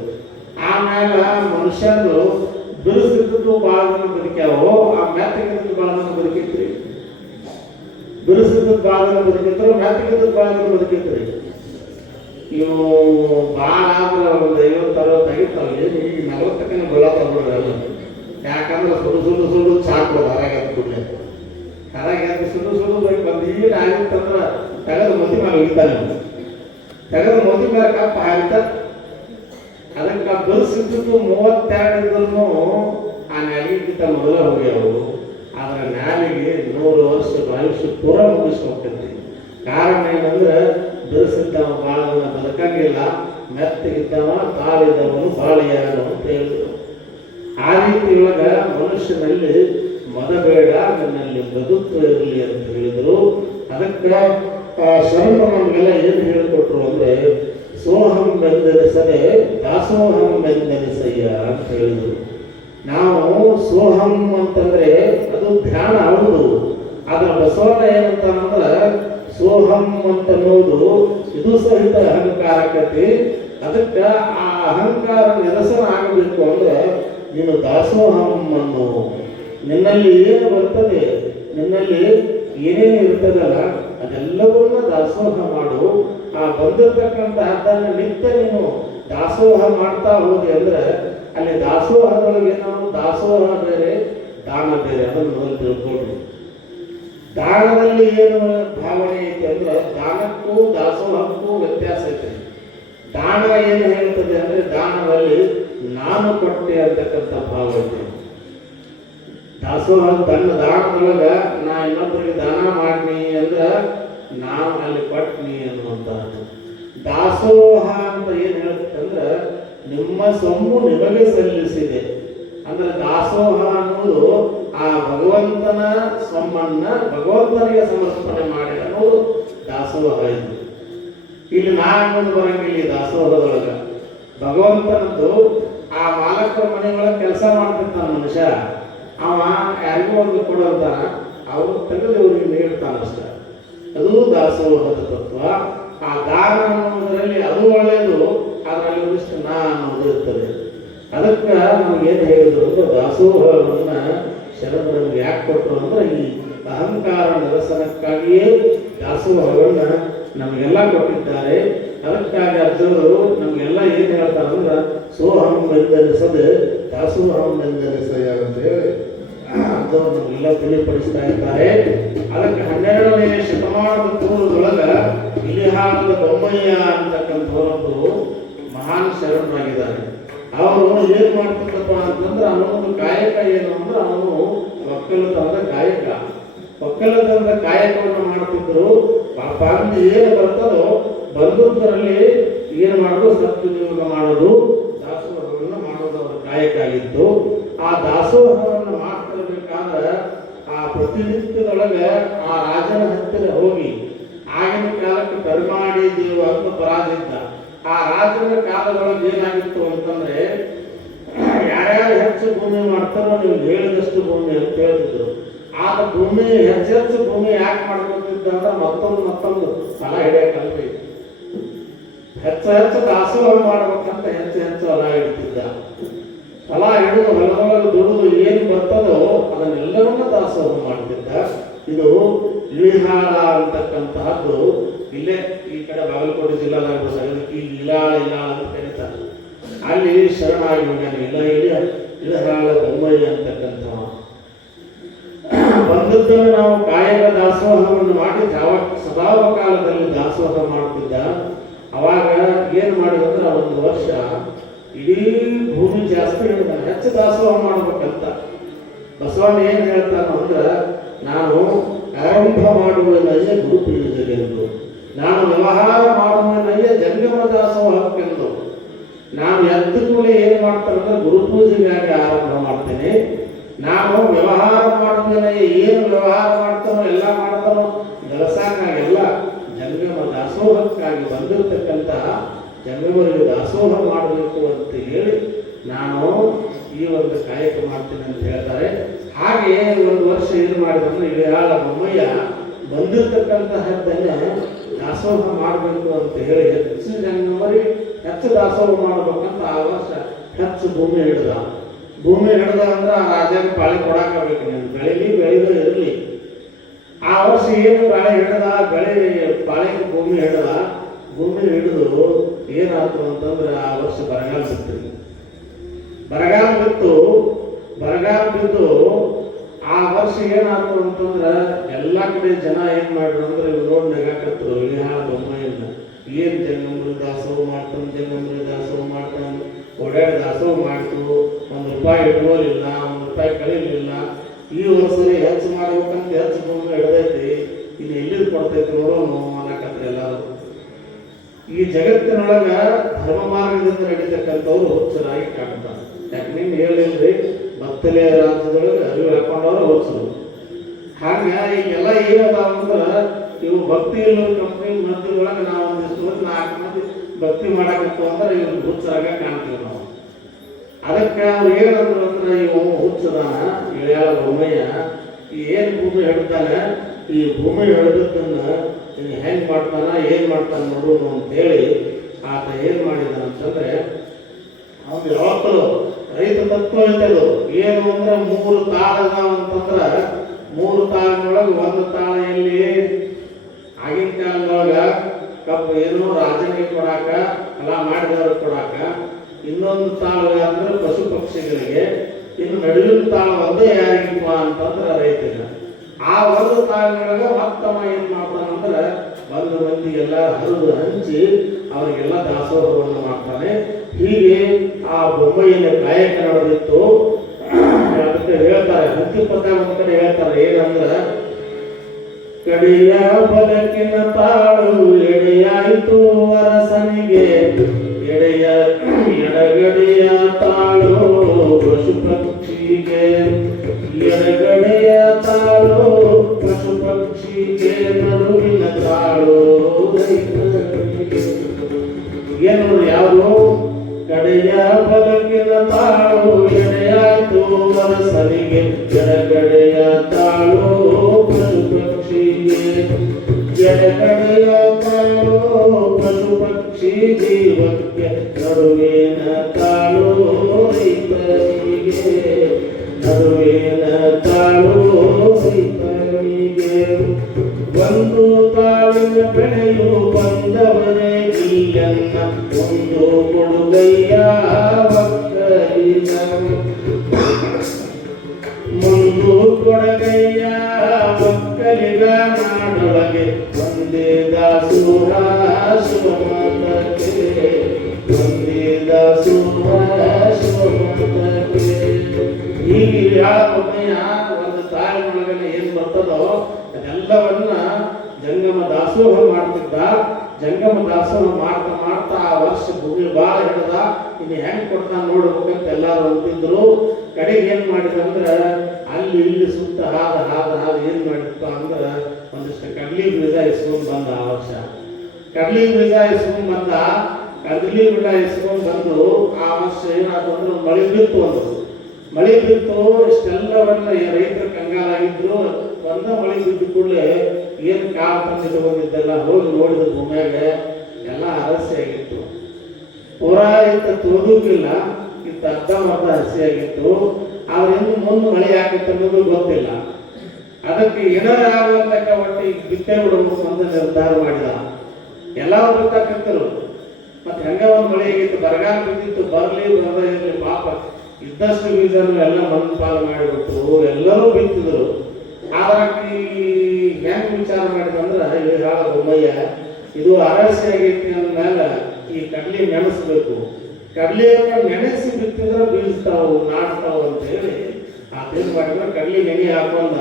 ಆಮೇಲೆ ಮನುಷ್ಯರು ಬಿರುಸಿದ್ದು ಭಾಳ ಜನ ಬದುಕ್ಯಾವೋ, ಆ ಮೆತ್ತಗಿದ್ದು ಭಾಳ ಜನ ಬದುಕಿತ್ರಿ. ಬಿರುಸಿದ್ದು ಭಾಳ ಜನ ಬದುಕಿದ್ರು, ಮೆತ್ತಗಿದ್ದು ಭಾಳ ಜನ ಬದುಕಿತ್ರಿ. ಇವು ಭಾಳ ಆದ್ರೆ ಒಂದು 50-60 ಆಗಿರ್ತಾವೆ. ಈಗ 40 ಬೆಳತಾವ್ಬಿಡ್ರಲ್ಲ. ಯಾಕಂದ್ರೆ ಸುಡು ಸಾಕು ಹೊರಗೆ ಕೂಡಲೇ ಹೊರಗೆ ಸುಡು ಬಂದು ಈಗ ಆಗಿತ್ತಂದ್ರೆ ತೆಗೆದು ಮತಿ ಮೇಲೆ ಹೋಗಿತಾನೆ. ತೆಗೆದು ಮತಿ ಮೇಲೆ ಕಪ್ಪ ಹಾಕ್ತಾರೆ. ಅದಕ್ಕೆ ಬಿರುಸಿದ್ದು 32 ಇದ್ರೂ ಆ ನ್ಯಾಲಿಗಿಂತ ಮೊದಲ ಹೋಗ್ಯಾವು. ಆದ್ರೆ ನ್ಯಾಲಿಗೆ 100 ವರ್ಷ ಆಯುಷ್ಯ ಪೂರ ಮುಗಿಸ್ಕೊಡ್ತೈತಿ. ಕಾರಣ ಏನಂದ್ರೆ ಬಿರುಸಿದ್ದವ ಭಾಳ ಬದುಕಂಗಿಲ್ಲ, ಮೆತ್ತಗಿದ್ದವ ತಾಳಿದವನು ಬಾಳಿಯಾನು ಅಂತ ಹೇಳಿದ್ರು. ಆ ರೀತಿ ಒಳಗ ಮನುಷ್ಯನಲ್ಲಿ ಮದಬೇಡ, ನನ್ನಲ್ಲಿ ಮೃದುತ್ವ ಇರಲಿ ಅಂತ ಹೇಳಿದರು. ಅದಕ್ಕೆ ಶರಣರು ನಮಗೆಲ್ಲ ಏನು ಹೇಳಿಕೊಟ್ರು ಅಂದ್ರೆ ಸೋಹಂ ಬೆಂದೆನಿಸದೆ ದಾಸೋಹಂ ಬೆಂದೆನಿಸಯ್ಯ ಅಂತ ಹೇಳಿದರು. ನಾವು ಸೋಹಂ ಅಂತಂದ್ರೆ ಅದು ಧ್ಯಾನ ಹೌದು. ಅದರ ಬಸವಣ್ಣ ಏನಂತ ಅಂದ್ರೆ ಸೋಹಂ ಅಂತನ್ನೋದು ಇದು ಸಹಿತ ಅಹಂಕಾರಕತೆ. ಅದಕ್ಕೆ ಆ ಅಹಂಕಾರ ನಿರಸನ ಆಗಬೇಕು ಅಂದ್ರೆ ನೀನು ದಾಸೋಹಂ ಅನ್ನು ನಿನ್ನಲ್ಲಿ ಏನು ಬರ್ತದೆ, ನಿನ್ನಲ್ಲಿ ಏನೇನು ಇರ್ತದಲ್ಲ ಅದೆಲ್ಲವನ್ನ ದಾಸೋಹ ಮಾಡು. ಆ ಬಂದಿರ್ತಕ್ಕಂಥ ಅದನ್ನು ನಿತ್ಯ ನೀನು ದಾಸೋಹ ಮಾಡ್ತಾ ಹೋದೆ ಅಂದ್ರೆ ಅಲ್ಲಿ ದಾಸೋಹದೊಳಗೆ ನಾವು ದಾಸೋಹ ಬೇರೆ ದಾನ ಬೇರೆ, ಅದನ್ನು ಮೊದಲು ತಿಳ್ಕೊಳ್ರಿ. ದಾನದಲ್ಲಿ ಏನು ಭಾವನೆ ಐತೆ ಅಂದ್ರೆ ದಾನಕ್ಕೂ ದಾಸೋಹಕ್ಕೂ ವ್ಯತ್ಯಾಸ ಐತೆ. ದಾನ ಏನು ಹೇಳ್ತದೆ ಅಂದ್ರೆ ದಾನದಲ್ಲಿ ನಾನು ಕೊಟ್ಟೆ ಅಂತಕ್ಕಂಥ ಭಾವ ಐತೆ. ದಾಸೋಹ ತನ್ನ ದಾನದೊಳಗ ನಾ ಇನ್ನೊಬ್ಬರಿಗೆ ದಾನ ಮಾಡ್ನಿ ಅಂದ್ರೆ ನಾನು ಅಲ್ಲಿ ಕೊಟ್ನಿ ಅನ್ನುವಂತ. ದಾಸೋಹ ಅಂತ ಏನ್ ಹೇಳ್ತಂದ್ರೆ ನಿಮ್ಮ ಸೊಮ್ಮು ನಿಮಗೆ ಸಲ್ಲಿಸಿದೆ ಅಂದ್ರೆ ದಾಸೋಹ ಅನ್ನೋದು ಆ ಭಗವಂತನ ಸೊಮ್ಮನ್ನ ಭಗವಂತನಿಗೆ ಸಮರ್ಪಣೆ ಮಾಡಿ ಅನ್ನೋದು ದಾಸೋಹ. ಇದು ಇಲ್ಲಿ ನಾ ಅನ್ನೋದು ಬರಂಗಿಲ್ಲ. ಈ ದಾಸೋಹದೊಳಗ ಭಗವಂತನದ್ದು ಆ ಮಾಲಕರ ಮನೆಯೊಳಗೆ ಕೆಲಸ ಮಾಡ್ತಿರ್ತಾನ ಮನುಷ್ಯ, ಅವ ಯಾರಿಗೂ ಒಂದು ಕೊಡುವಂತಾನ, ಅವರು ತೆಗೆದು ಅವ್ರಿಗೆ ನೀಡ್ತಾನಷ್ಟ. ಅದು ದಾಸೋಹದ ತತ್ವ. ಆ ದಾನ ಅನ್ನೋದರಲ್ಲಿ ಅದು ಒಳ್ಳೆಯದು, ಅದರಲ್ಲಿ ಒಂದಿಷ್ಟು ನಾ ಅನ್ನೋದು ಇರ್ತದೆ. ಅದಕ್ಕೆ ನಮಗೇನು ಹೇಳಿದ್ರು ಅಂದ್ರೆ ದಾಸೋಹವನ್ನ ಶರಣರು ಯಾಕೆ ಕೊಟ್ಟರು ಅಂದ್ರೆ ಈ ಅಹಂಕಾರ ನಿರಸನಕ್ಕಾಗಿಯೇ ದಾಸೋಹವನ್ನ ನಮಗೆಲ್ಲ ಕೊಟ್ಟಿದ್ದಾರೆ. ಅದಕ್ಕಾಗಿ ಅರ್ಜುನರು ನಮಗೆಲ್ಲ ಏನು ಹೇಳ್ತಾರೆ ಅಂದ್ರೆ ಸೋಹಂ ಬೆಂದನಿಸದೆ ದಾಸೋಹಂ ಬೆಂದನಿಸಯ್ಯ ಅಂತ ಹೇಳಿ ಅರ್ಜುನರು ನಮಗೆಲ್ಲ ತಿಳಿಪಡಿಸ್ತಾ ಇದ್ದಾರೆ. ಅದಕ್ಕೆ 12ನೇ ಶತಮಾನದ ಪೂರ್ವದೊಳಗ ಇಲಿಹಾರದ ಬೊಮ್ಮಯ್ಯ ಅಂತಕ್ಕಂಥವರೊಬ್ಬರು ಮಹಾನ್ ಶರಣರಾಗಿದ್ದಾರೆ. ಅವರು ಏನ್ ಮಾಡ್ತಿದ್ದಪ್ಪ ಅಂತಂದ್ರೆ ಅವನೊಂದು ಕಾಯಕ ಏನು ಅಂದ್ರೆ ಅವನು ಒಕ್ಕಲತನದ ಕಾಯಕ. ಒಕ್ಕಲತನದ ಕಾಯಕವನ್ನು ಮಾಡ್ತಿದ್ರು. ಪಾಪ ಅಂದ್ರೆ ಏನು ಬರ್ತದೋ ಬಂದೂರಲ್ಲಿ ಏನು ಮಾಡೋದು ಸದ್ವಿನಿಯೋಗ ಮಾಡೋದು, ದಾಸೋಹವನ್ನು ಮಾಡೋದು ಅವರ ಕಾಯಕ ಆಗಿತ್ತು. ಆ ದಾಸೋಹವನ್ನು ಮಾಡ್ತಿರ್ಬೇಕಾದ್ರೆ ಆ ಪ್ರತಿನಿತ್ಯದೊಳಗೆ ಆ ರಾಜನ ಹತ್ತಿರ ಹೋಗಿ ಆಗಿನ ಕಾಲಕ್ಕೆ ಕರ್ಮಾಡಿ ದೇವ ಅಂತ ಪರಾಜಿದ್ದ. ಆ ರಾಜನ ಕಾಲದೊಳಗೆ ಏನಾಗಿತ್ತು ಅಂತಂದ್ರೆ ಯಾರ್ಯಾರು ಹೆಚ್ಚು ಭೂಮಿ ಮಾಡ್ತಾರೋ ನೀವು ಹೇಳಿದಷ್ಟು ಭೂಮಿ ಅಂತ ಹೇಳ್ತಿದ್ರು. ಆದ ಭೂಮಿ ಹೆಚ್ಚೆಚ್ಚು ಭೂಮಿ ಯಾಕೆ ಮಾಡ್ಕೊತಿದ್ದ ಅಂದ್ರೆ ಮತ್ತೊಂದು ಹೊಲ ಹಿಡಿಯಕಲ್ರಿ. ಹೆಚ್ಚು ದಾಸೋಹ ಮಾಡ್ಬೇಕಂತ ಹೆಚ್ಚು ಹೊಲ ಹಿಡಿತಿದ್ದ. ಹೊಲ ಹಿಡಿದು ಹೊಲದೊಳಗೆ ದುಡಿದು ಏನು ಬರ್ತದೋ ಅದನ್ನೆಲ್ಲವನ್ನ ದಾಸೋಹ ಮಾಡ್ತಿದ್ದ. ಇದು ಇಳಿಹಾಳ ಅಂತಕ್ಕಂತಹದ್ದು ಇಲ್ಲೇ ಈ ಕಡೆ ಬಾಗಲಕೋಟೆ ಜಿಲ್ಲಾದಾಗ ಅದಕ್ಕೆ ಇಲಾಳ ಅಂತ ಕರೀತಾರೆ. ಅಲ್ಲಿ ಶರಣಾಗಿ ಹೋಗ್ಯಾನ ಇಳಹಾಳ ಬೊಮ್ಮಯ್ಯ ಅಂತಕ್ಕಂಥವ. ಬಂದದ್ದನ್ನು ನಾವು ಕಾಯಕ ದಾಸೋಹವನ್ನು ಮಾಡಿ ಸದಾವಕಾಲದಲ್ಲಿ ದಾಸೋಹ ಮಾಡ್ತಿದ್ದ. ಅವಾಗ ಏನು ಮಾಡಿದಂದ್ರೆ ಒಂದು ವರ್ಷ ಇಡೀ ಭೂಮಿ ಜಾಸ್ತಿ ಹಿಡಿದ ಹೆಚ್ಚು ದಾಸೋಹ ಮಾಡ್ಬೇಕಂತ ಬಸವಣ್ಣ ಏನ್ ಹೇಳ್ತಾನ ಅಂದ್ರೆ ನಾನು ಆರಂಭ ಮಾಡುವನಯ್ಯ ಗುರುಪೀಳಿಗೆಂದು, ನಾನು ವ್ಯವಹಾರ ಮಾಡುವನಯ್ಯ ಜಂಗಮ ದಾಸೋಹಕ್ಕೆಂದು. ನಾನು ಎದ್ದು ಕೂಡ ಏನ್ ಮಾಡ್ತಾರಂದ್ರೆ ಗುರುಪೂಜೆಗಾಗಿ ಆರಂಭ ಮಾಡ್ತೇನೆ. ನಾನು ವ್ಯವಹಾರ ಮಾಡುವನಯ್ಯ ಏನು ವ್ಯವಹಾರ ಮಾಡ್ತಾನೋ ಎಲ್ಲ ಮಾಡ್ತಾನೋ ಕೆಲಸಕ್ಕಾಗೆಲ್ಲ ಜಂಗಮ ದಾಸೋಹಕ್ಕಾಗಿ ಬಂದಿರತಕ್ಕಂಥ ಜಂಗಮರಿಗೆ ದಾಸೋಹ ಮಾಡಬೇಕು ಅಂತ ಹೇಳಿ ನಾನು ಈ ಒಂದು ಕಾಯಕ ಮಾಡ್ತೀನಿ ಅಂತ ಹೇಳ್ತಾರೆ. ಹಾಗೆ ಒಂದು ವರ್ಷ ಏನು ಮಾಡಿದ್ರೆ ಇಳಿಹಾಳ ಬೊಮ್ಮಯ್ಯ ಬಂದಿರತಕ್ಕಂತಹದ್ದನ್ನ ದಾಸೋಹ ಮಾಡಬೇಕು ಅಂತ ಹೇಳಿ ಹೆಚ್ಚು ಜಂಗಮರಿಗೆ ಹೆಚ್ಚು ದಾಸೋಹ ಮಾಡಬೇಕಂತ ಆ ವರ್ಷ ಹೆಚ್ಚು ಭೂಮಿ ಹಿಡ್ದ ಅಂದ್ರೆ ಆ ರಾಜನ ಪಾಳಿ ಕೊಡಾಕಬೇಕು. ನೀನು ಬೆಳೀಲಿ ಇರಲಿ. ಆ ವರ್ಷ ಏನು ಬಾಳೆ ಹಿಡ್ದ ಪಾಳಿಗೆ ಭೂಮಿ ಹಿಡಿದು ಏನಾಯ್ತು ಅಂತಂದ್ರೆ ಆ ವರ್ಷ ಬರಗಾಲ ಬಿದ್ದು ಆ ವರ್ಷ ಏನಾಯ್ತು ಅಂತಂದ್ರೆ ಎಲ್ಲ ಕಡೆ ಜನ ಏನ್ ಮಾಡಿದ್ರು ಅಂದ್ರೆ ಇವ್ರು ನೋಡಿ ನಗಾಕತ್ರು ಇಳಿಹಾಳ ಬೊಮ್ಮಯ್ಯನ. ಏನ್ ಜಂಗಮರಿ ದಾಸೋಹ ಮಾಡ್ತಾನೆ ಓಡಾಡಿ ದಾಸೋಹ ಮಾಡಿತು, ₹1 ಇಟ್ಕೋಲಿಲ್ಲ, ₹1 ಕಳೀಲಿಲ್ಲ. ಈ ವರ್ಷ ಹೆಚ್ಚು ಮಾಡ್ಬೇಕಂತ ಹೆಚ್ಚು ಭೂಮಿ ಹಿಡ್ದೈತಿ, ಇನ್ನು ಎಲ್ಲಿದ್ದು ಕೊಡ್ತೈತಿ ನೋಡೋನು ಅನ್ನಕತ್ರ ಎಲ್ಲರೂ. ಈ ಜಗತ್ತಿನೊಳಗ ಧರ್ಮ ಮಾರ್ಗದಿಂದ ನಡೀತಕ್ಕಂಥವ್ರು ಹುಚ್ಚರಾಗಿ ಕಾಣ್ತಾರೆ. ಯಾಕೆ ನಿಮ್ಗೆ ಹೇಳಿಲ್ರಿ, ಬತ್ತಲೆ ರಾಜ್ಯದೊಳಗೆ ಅರಿವು ಹಾಕೊಂಡವ್ರು ಹುಚ್ಚರು. ಹಾಗ ಈಗೆಲ್ಲ ಏನದಾವ ಅಂದ್ರೆ ಇವು ಭಕ್ತಿ ಇಲ್ಲದ ಕಂಪ್ನಿ ಮಧ್ಯದೊಳಗೆ ನಾವು ಒಂದಿಷ್ಟು ಮಂದಿ 4 ಮಂದಿ ಭಕ್ತಿ ಮಾಡಾಕತ್ತು ಅಂದ್ರೆ ಇವ್ರು ಹುಚ್ಚರಾಗ ಕಾಣ್ತೀವಿ ನಾವು. ಅದಕ್ಕೆ ಅವ್ರು ಏನಂದ್ರು ಅಂದ್ರೆ ಇವು ಹುಚ್ಚದಾನ ಇಳಿಯಾಳ ಬೊಮ್ಮಯ್ಯ ಏನು ಭೂಮಿ ಹಿಡ್ತಾನೆ, ಈ ಭೂಮಿ ಹಿಡಿದದ್ದನ್ನ ಹೆಂಗೆ ಮಾಡ್ತಾನ ಏನು ಮಾಡ್ತಾನೆ ನೋಡೋನು ಅಂತೇಳಿ ಆತ ಏನು ಮಾಡಿದ ಅಂತಂದ್ರೆ ಅವ್ನು ಯಾವತ್ತೂ ರೈತ ತತ್ವ ಇರ್ತದು ಏನು ಅಂದ್ರೆ 3 ತಾಳ ಅದಾವ ಅಂತಂದ್ರೆ 3 ತಾಳಿನೊಳಗೆ 1 ತಾಳ ಎಲ್ಲಿ ಆಗಿನ ಕಾಲದೊಳಗ ಕಬ್ಬು ಏನೋ ರಾಜನಿಗೆ ಕೊಡಾಕ ಹೊಲ ಮಾಡಿದವ್ರಿಗೆ ಕೊಡಾಕ, ಇನ್ನೊಂದು ತಾಳ ಅಂದ್ರೆ ಪಶು ಪಕ್ಷಿಗಳಿಗೆ, ಇನ್ನು ನಡುವಿನ ತಾಳ ಒಂದೇ ಯಾರಿಗಪ್ಪ ಅಂತಂದ್ರೆ ರೈತನ. ಆ 1 ತಾಳಿನೊಳಗೆ ಮತ್ತವ ಏನ್ ಮಾಡ್ತಾನಂದ್ರೆ 1 ಮಂದಿ ಎಲ್ಲ ಹರಿದು ಹಂಚಿ ಅವರಿಗೆಲ್ಲ ದಾಸೋಹವನ್ನು ಮಾಡ್ತಾನೆ. ಹೀಗೆ ಆ ಬೊಮ್ಮಯ್ಯನ ಕಾಯಕ ನಡೆದಿತ್ತು. ಅದಕ್ಕೆ ಹೇಳ್ತಾರೆ ಹಂಚಿಪದ ಒಂದ್ ಕಡೆ ಹೇಳ್ತಾರೆ ಏನಂದ್ರೆ, ಕಡೆಯ ಬಲಕಿನ ತಾಳು ಎಡೆಯಾಯಿತು ಅರಸನಿಗೆ, ಎಡಗಡೆಯ ತಾಳು ಪಶು ಪಕ್ಷಿಗೆ, ಎಡಗಡೆಯ ತಾಳು ಪಶು ಪಕ್ಷಿಗೆ, ನಡುವಿನ ತಾಳು ಏನು ಯಾವುದು ಕಡೆಯ ಬಲಕಿನ ತಾಳು ಎಡೆಯಾಯಿತು ಅರಸನಿಗೆ, ಎಡಗಡೆಯ ತಾಳು ಪಶು ಪಕ್ಷಿಗೆ, ಎಡಗಡೆಯ ತಾಳು ಪಶು ಪಕ್ಷಿ ಜೀವಕ್ಕೆ, ನಡುವಿನ ತಾಳು ರೈತನಿಗೆ, ನಡುವಿನ ತಾಳು ರೈತನಿಗೆ. ಒಂದು ತಾಳಿನ ಬೆಳೆಯು ಬಂದವರೇ ಇಲ್ಲನ್ನ, ಒಂದು ಕೊಡುಗಯ್ಯ ಒಕ್ಕಲಿಗ, ಮುಂದು ಕೊಡಗಯ್ಯ ಒಕ್ಕಲಿಗ ನಾಡೊಳಗೆ, ಒಂದೇ ದಾಸೋಹ ಶಿವಮತಕ್ಕೆ, ಒಂದೇ ದಾಸೋಹ ಶಿವಮತಕ್ಕೆ. ಹೀಗೆ ಯಾಳಪ್ಪಯ್ಯ ಒಂದು ತಾಯಿನೊಳಗನೆ ಏನ್ ಬರ್ತದೋ ಅದೆಲ್ಲವನ್ನ ಜಂಗಮ ದಾಸೋಹ ಮಾಡ್ತಿದ್ದ. ಜಂಗಮ ದಾಸೋಹ ಮಾಡ್ತಾ ಮಾಡ್ತಾ ಆ ವರ್ಷ ಭೂಮಿ ಭಾಳ ಹಿಡ್ದ, ಇನ್ನು ಹೆಂಗ್ ಕೊಡ್ತಾನ ನೋಡ್ಬೇಕಂತ ಎಲ್ಲಾರು ಅಂತಿದ್ರು. ಕಡೆಗೆ ಏನ್ ಮಾಡಿದಂದ್ರೆ ಅಲ್ಲಿ ಇಲ್ಲಿ ಸುತ್ತ ಹಾದ ಏನ್ ಮಾಡಿತ್ತು ಅಂದ್ರೆ ಒಂದಿಷ್ಟು ಕಡ್ಲಿ ಬೀಜ ಇಸ್ಕೊಂಡ್ ಬಂದ. ಆ ವರ್ಷ ಕಡ್ಲಿ ಬೀಜ ಇಸ್ಕೊಂಡ್ ಬಂದ. ಕಡ್ಲಿ ಬೀಜ ಇಸ್ಕೊಂಡ್ ಬಂದು ಆ ವರ್ಷ ಏನಾದ್ರು ಅಂದ್ರೆ ಮಳೆ ಬಿತ್ತು. ಇಷ್ಟೆಲ್ಲವನ್ನ ರೈತರು ಕಂಗಾಲಾಗಿದ್ರು. ಮಳೆ ಬಿದ್ದ ಕೂಡಲೇ ಏನ್ ಕಾಳು ತಂದಿದ್ದು ಬಂದಿದ್ದೆಲ್ಲ ಹೋಗಿ ನೋಡಿದ ಭೂಮಿಯಾಗ ಎಲ್ಲ ಅರಸಿಯಾಗಿತ್ತು. ಪೂರಾ ಇಂತ ತೋದುಕಿಲ್ಲ, ಇಂತ ಅರ್ಧ ಹಸಿಯಾಗಿತ್ತು. ಅವ್ರಿಂದ ಮುಂದೆ ಮಳೆ ಆಗುತ್ತೆ ಅನ್ನೋದು ಗೊತ್ತಿಲ್ಲ. ಅದಕ್ಕೆ ಏನಾರಾಗಲಕ್ಕ ಒಟ್ಟು ಈಗ ಬಿತ್ತೆ ಬಿಡಬೇಕು ಅಂತ ನಿರ್ಧಾರ ಮಾಡಿದ. ಎಲ್ಲರೂ ಗೊತ್ತಾಗ್ತಿದ್ರು. ಮತ್ತೆ ಹೆಂಗ ಒಂದು ಮಳೆ ಆಗಿತ್ತು, ಬರಗಾಲ ಬಿದ್ದಿತ್ತು, ಬರಲಿ ಪಾಪ ಇದ್ದಷ್ಟು ಬೀಜನು ಎಲ್ಲ ಮಣ್ಣು ಪಾಲು ಮಾಡಿಬಿಟ್ಟು ಎಲ್ಲರೂ ಬಿತ್ತಿದ್ರು. ಆದ್ರೆ ಹೆಂಗ್ ವಿಚಾರ ಮಾಡಿದಂದ್ರೆ ಹೇಳ ಬೊಮ್ಮಯ್ಯ ಇದು ಅರಸಿ ಆಗೈತಿ ಅಂದ್ಮೇಲೆ ಈ ಕಡ್ಲಿ ನೆನೆಸ್ಬೇಕು, ಕಡ್ಲಿಯನ್ನ ನೆನೆಸಿ ಬಿತ್ತಿದ್ರೆ ಬೀಳ್ತಾವು ನಾಡ್ತಾವು ಅಂತ ಹೇಳಿ ಅದೇನ್ ಮಾಡಿದ್ರೆ ಕಡ್ಲಿ ನೆನೆ ಹಾಕೊಂಡ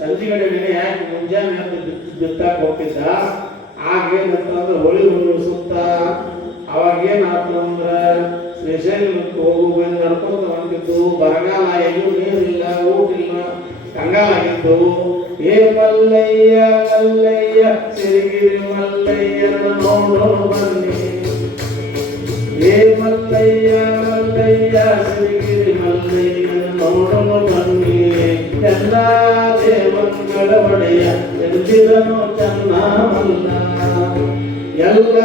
ಸಂಜೆಗಡೆ ನೆನೆ ಹಾಕಿ ಮುಂಜಾನೆ ಎದ್ದು ಬಿತ್ತಾಕ ಹೋಗ್ತಿದ್ದ. ಆಗೇನಂತಂದ್ರೆ ಹೋಳಿ ಹುಣ್ಣು ಸುತ್ತ ಅವಾಗ ಏನಾಯ್ತು ಅಂದ್ರೆ ಶ್ರೀಶೈಲಕ್ಕೆ ಹೋಗುವ ನಡ್ಕೊಂತ ಹೊಂಟಿದ್ದು. ಬರಗಾಲ, ಎಲ್ಲೂ ನೀರಿಲ್ಲ, ಊಟಿಲ್ಲ, ಕಂಗಾಲಾಗಿದ್ದು. ಏ ಮಲ್ಲಯ್ಯ ಮಲ್ಲಯ್ಯ ಸಿರಿಗಿರಿ ಮಲ್ಲಯ್ಯನ ನೋಡೋಣ ಬನ್ನಿ, ಏ ಮಲ್ಲಯ್ಯ ಮಲ್ಲಯ್ಯ ಸಿರಿಗಿರಿ ಮಲ್ಲಯ್ಯನ ನೋಡೋಣ ಬನ್ನಿ, ಎಲ್ಲ ದೇವಂಗಳ ಒಡೆಯ ಎಂದಿದನು ಚೆನ್ನ ಮಲ್ಲ, ಎಲ್ಲ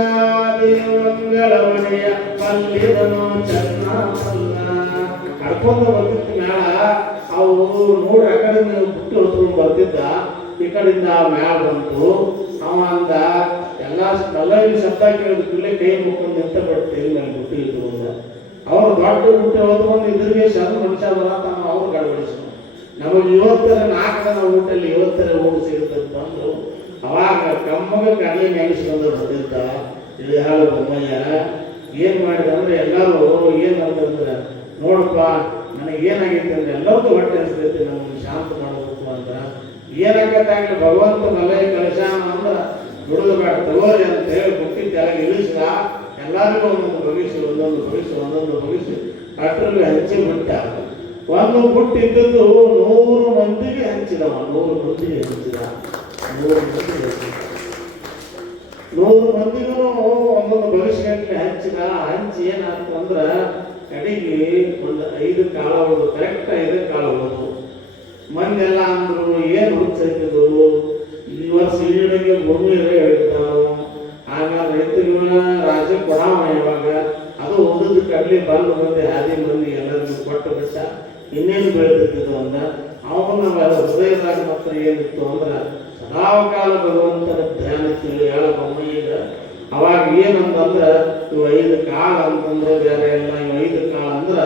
ದೇವಂಗಳ ಒಡೆಯ ಮಲ್ಲಿದನು ಚೆನ್ನ ಮಲ್ಲ. ಕರ್ಕೊಂಡು ಬರ್ತಿತ್ತು ಮೇಳ. ಅವು ನೋಡಿ ಆ ಕಡೆ ಬುಟ್ಟಿ ಹೊತ್ಕೊಂಡು ಬರ್ತಿದ್ದ, ಈ ಕಡೆಯಿಂದ ಮ್ಯಾಲ ಬಂತು. ಅವ ಅಂದ ಎಲ್ಲ ಶಬ್ದ ಕೇಳಿದ ಕೂಡಲೇ ಕೈ ಮುಕ್ಕೊಂಡು ನಿಂತ ಬಿಡ್ತೇವೆ ಮೇಲೆ ಬುಟ್ಟಿ ಇದ್ರು. ಅವ್ರು ದೊಡ್ಡ ಬುಟ್ಟಿ ಹೊತ್ಕೊಂಡು ಇದ್ರಿಗೆ ಸಣ್ಣ ಮನುಷ್ಯ ಬರತ್ತಾನ. ಅವ್ರು ಗಡಬಡಿಸ್ ನಮಗೆ 50 4 ಊಟಲ್ಲಿ 50 ಊಟ ಸಿಗುತ್ತಂತಂದ್ರು. ಅವಾಗ ಕಮ್ಮಗ ಕಡಲೆ ನೆನೆಸ್ಕೊಂಡು ಬರ್ತಿದ್ದ. ಇದು ಹಾಳು ಬೊಮ್ಮಯ್ಯ ಏನು ಮಾಡಿದೆ ಅಂದರೆ ಎಲ್ಲರೂ ಏನಂತಂದ್ರೆ ನೋಡಪ್ಪ ನನಗೆ ಏನಾಗೈತೆ ಅಂದ್ರೆ ಎಲ್ಲರಿಗೂ ಹೊಟ್ಟೆ ಅನಿಸ್ತೈತಿ ನಮಗೆ ಶಾಂತ ಮಾಡಬೇಕು ಅಂದ್ರೆ ಏನಾಗತ್ತಾಗಲಿ ಭಗವಂತ ಮಲೈ ಕಳಶಾನ ಅಂದ್ರೆ ದುಡಿದು ಬೇಡ ತಗೋರಿ ಅಂತ ಹೇಳಿ ಬುಟ್ಟಿ ಕೆಳಗೆ ಇಳಿಸಿದ ಎಲ್ಲರಿಗೂ ಒಂದೊಂದು ಬಗಿಸಿ ಅಟ್ರಲ್ಲಿ ಹಂಚಿ ಬಿಟ್ಟ. ಒಂದು ಬುಟ್ಟಿ ಇದ್ದದ್ದು 100 ಮಂದಿಗೆ ಹಂಚಿದವ. 100 ಮಂದಿಗೆ ಹಂಚಿದ. 100 ಮಂದಿಗೂ ಒಂದೊಂದು ಬಗಿಸ್ಗಂಟ್ಲೆ ಹಂಚಿ ಏನಾಯ್ತು ಅಂದ್ರೆ ಕಡೆಗೆ ಒಂದು 5 ಕಾಳ ಉಳಿದು, ಕರೆಕ್ಟ್ 5 ಕಾಳ ಉಳಿದು. ಮಂದೆಲ್ಲ ಅಂದ್ರು ಏನು ಹುಚ್ಚೈತಿದ್ದು ಈ ವರ್ಷ ಈಡಿಗೆ ಭೂಮಿ ಹೇಳ್ತಾನು. ಆಮೇಲೆ ರೈತರುಗಳ ರಾಜ ಕೊಡಾವ ಇವಾಗ ಅದು ಓದೋದು ಕಡ್ಲಿ ಬಂದು ಮಂದಿ ಹಾದಿ ಮಂದಿ ಎಲ್ಲರಿಗೂ ಕೊಟ್ಟು ಬಿಟ್ಟ. ಇನ್ನೇನು ಬೆಳೆದಿದ್ದು ಅಂದ ಅವನ ಹೃದಯದಾಗ ಮಾತ್ರ ಏನಿತ್ತು ಅಂದ್ರೆ ಸದಾಕಾಲ ಭಗವಂತನ ಧ್ಯಾನ ತಿಳಿ ಹೇಳ ಬೊಮ್ಮಯ್ಯ. ಅವಾಗ ಏನಂತಂದ್ರೆ ಇವು 5 ಕಾಳ ಅಂತಂದ್ರೆ ಬೇರೆ ಎಲ್ಲ. ಇವು 5 ಕಾಳ ಅಂದ್ರೆ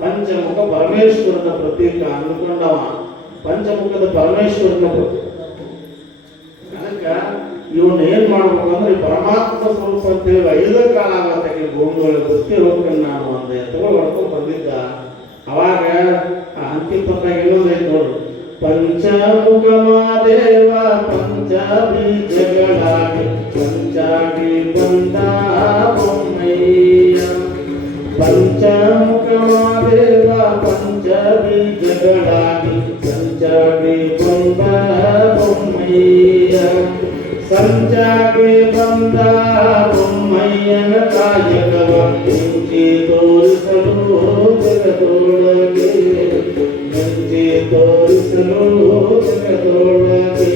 ಪಂಚಮುಖ ಪರಮೇಶ್ವರನ ಪ್ರತೀಕ ಅಂದ್ಕೊಂಡವ. ಪಂಚಮುಖದ ಪರಮೇಶ್ವರನ ಪ್ರತೀಕ. ಅದಕ್ಕೆ ಇವನ್ನ ಏನ್ ಮಾಡ್ಬೇಕು ಅಂದ್ರೆ ಪರಮಾತ್ಮ ಸ್ವರೂಪ ಅಂತೇಳಿ 5 ಕಾಲ ಆಗತ್ತೆ ಭೂಮಿ ಒಳಗೆ ಗೊತ್ತಿ ಹೋಗ್ತೇನೆ ನಾನು ಅಂತ ಎತ್ತುಗಳು ಹೊಡ್ಕೊಂಡು ಬಂದಿದ್ದ. ಅವಾಗ ಅಂತಿಮ ಪಕ್ಕ ಇನ್ನೊಂದೈತೆ ನೋಡ್ರಿ. ಪಂಚಮುಖ ಮಾದೇವ ಪಂಚಬೀಜಗಳಾಗಿ ಪಂಚಾಗಿ ಬಂದ ಬೊಮ್ಮಯ್ಯ. ಪಂಚಮುಖ ಮಾದೇವ ಪಂಚಬೀಜಗಳಾಗಿ ಪಂಚಾಗಿ ಬಂದ ಬೊಮ್ಮಯ್ಯ. ಸಂಚಾಗೆ ಬಂದ ಬೊಮ್ಮಯ್ಯನ ಕಾಯಕವ ಮಿಂಚಿ ತೋರಿಸಲು ಜಗದೊಳಗೆ. ಮಿಂಚಿ ತೋರಿಸಲು ಜಗದೊಳಗೆ.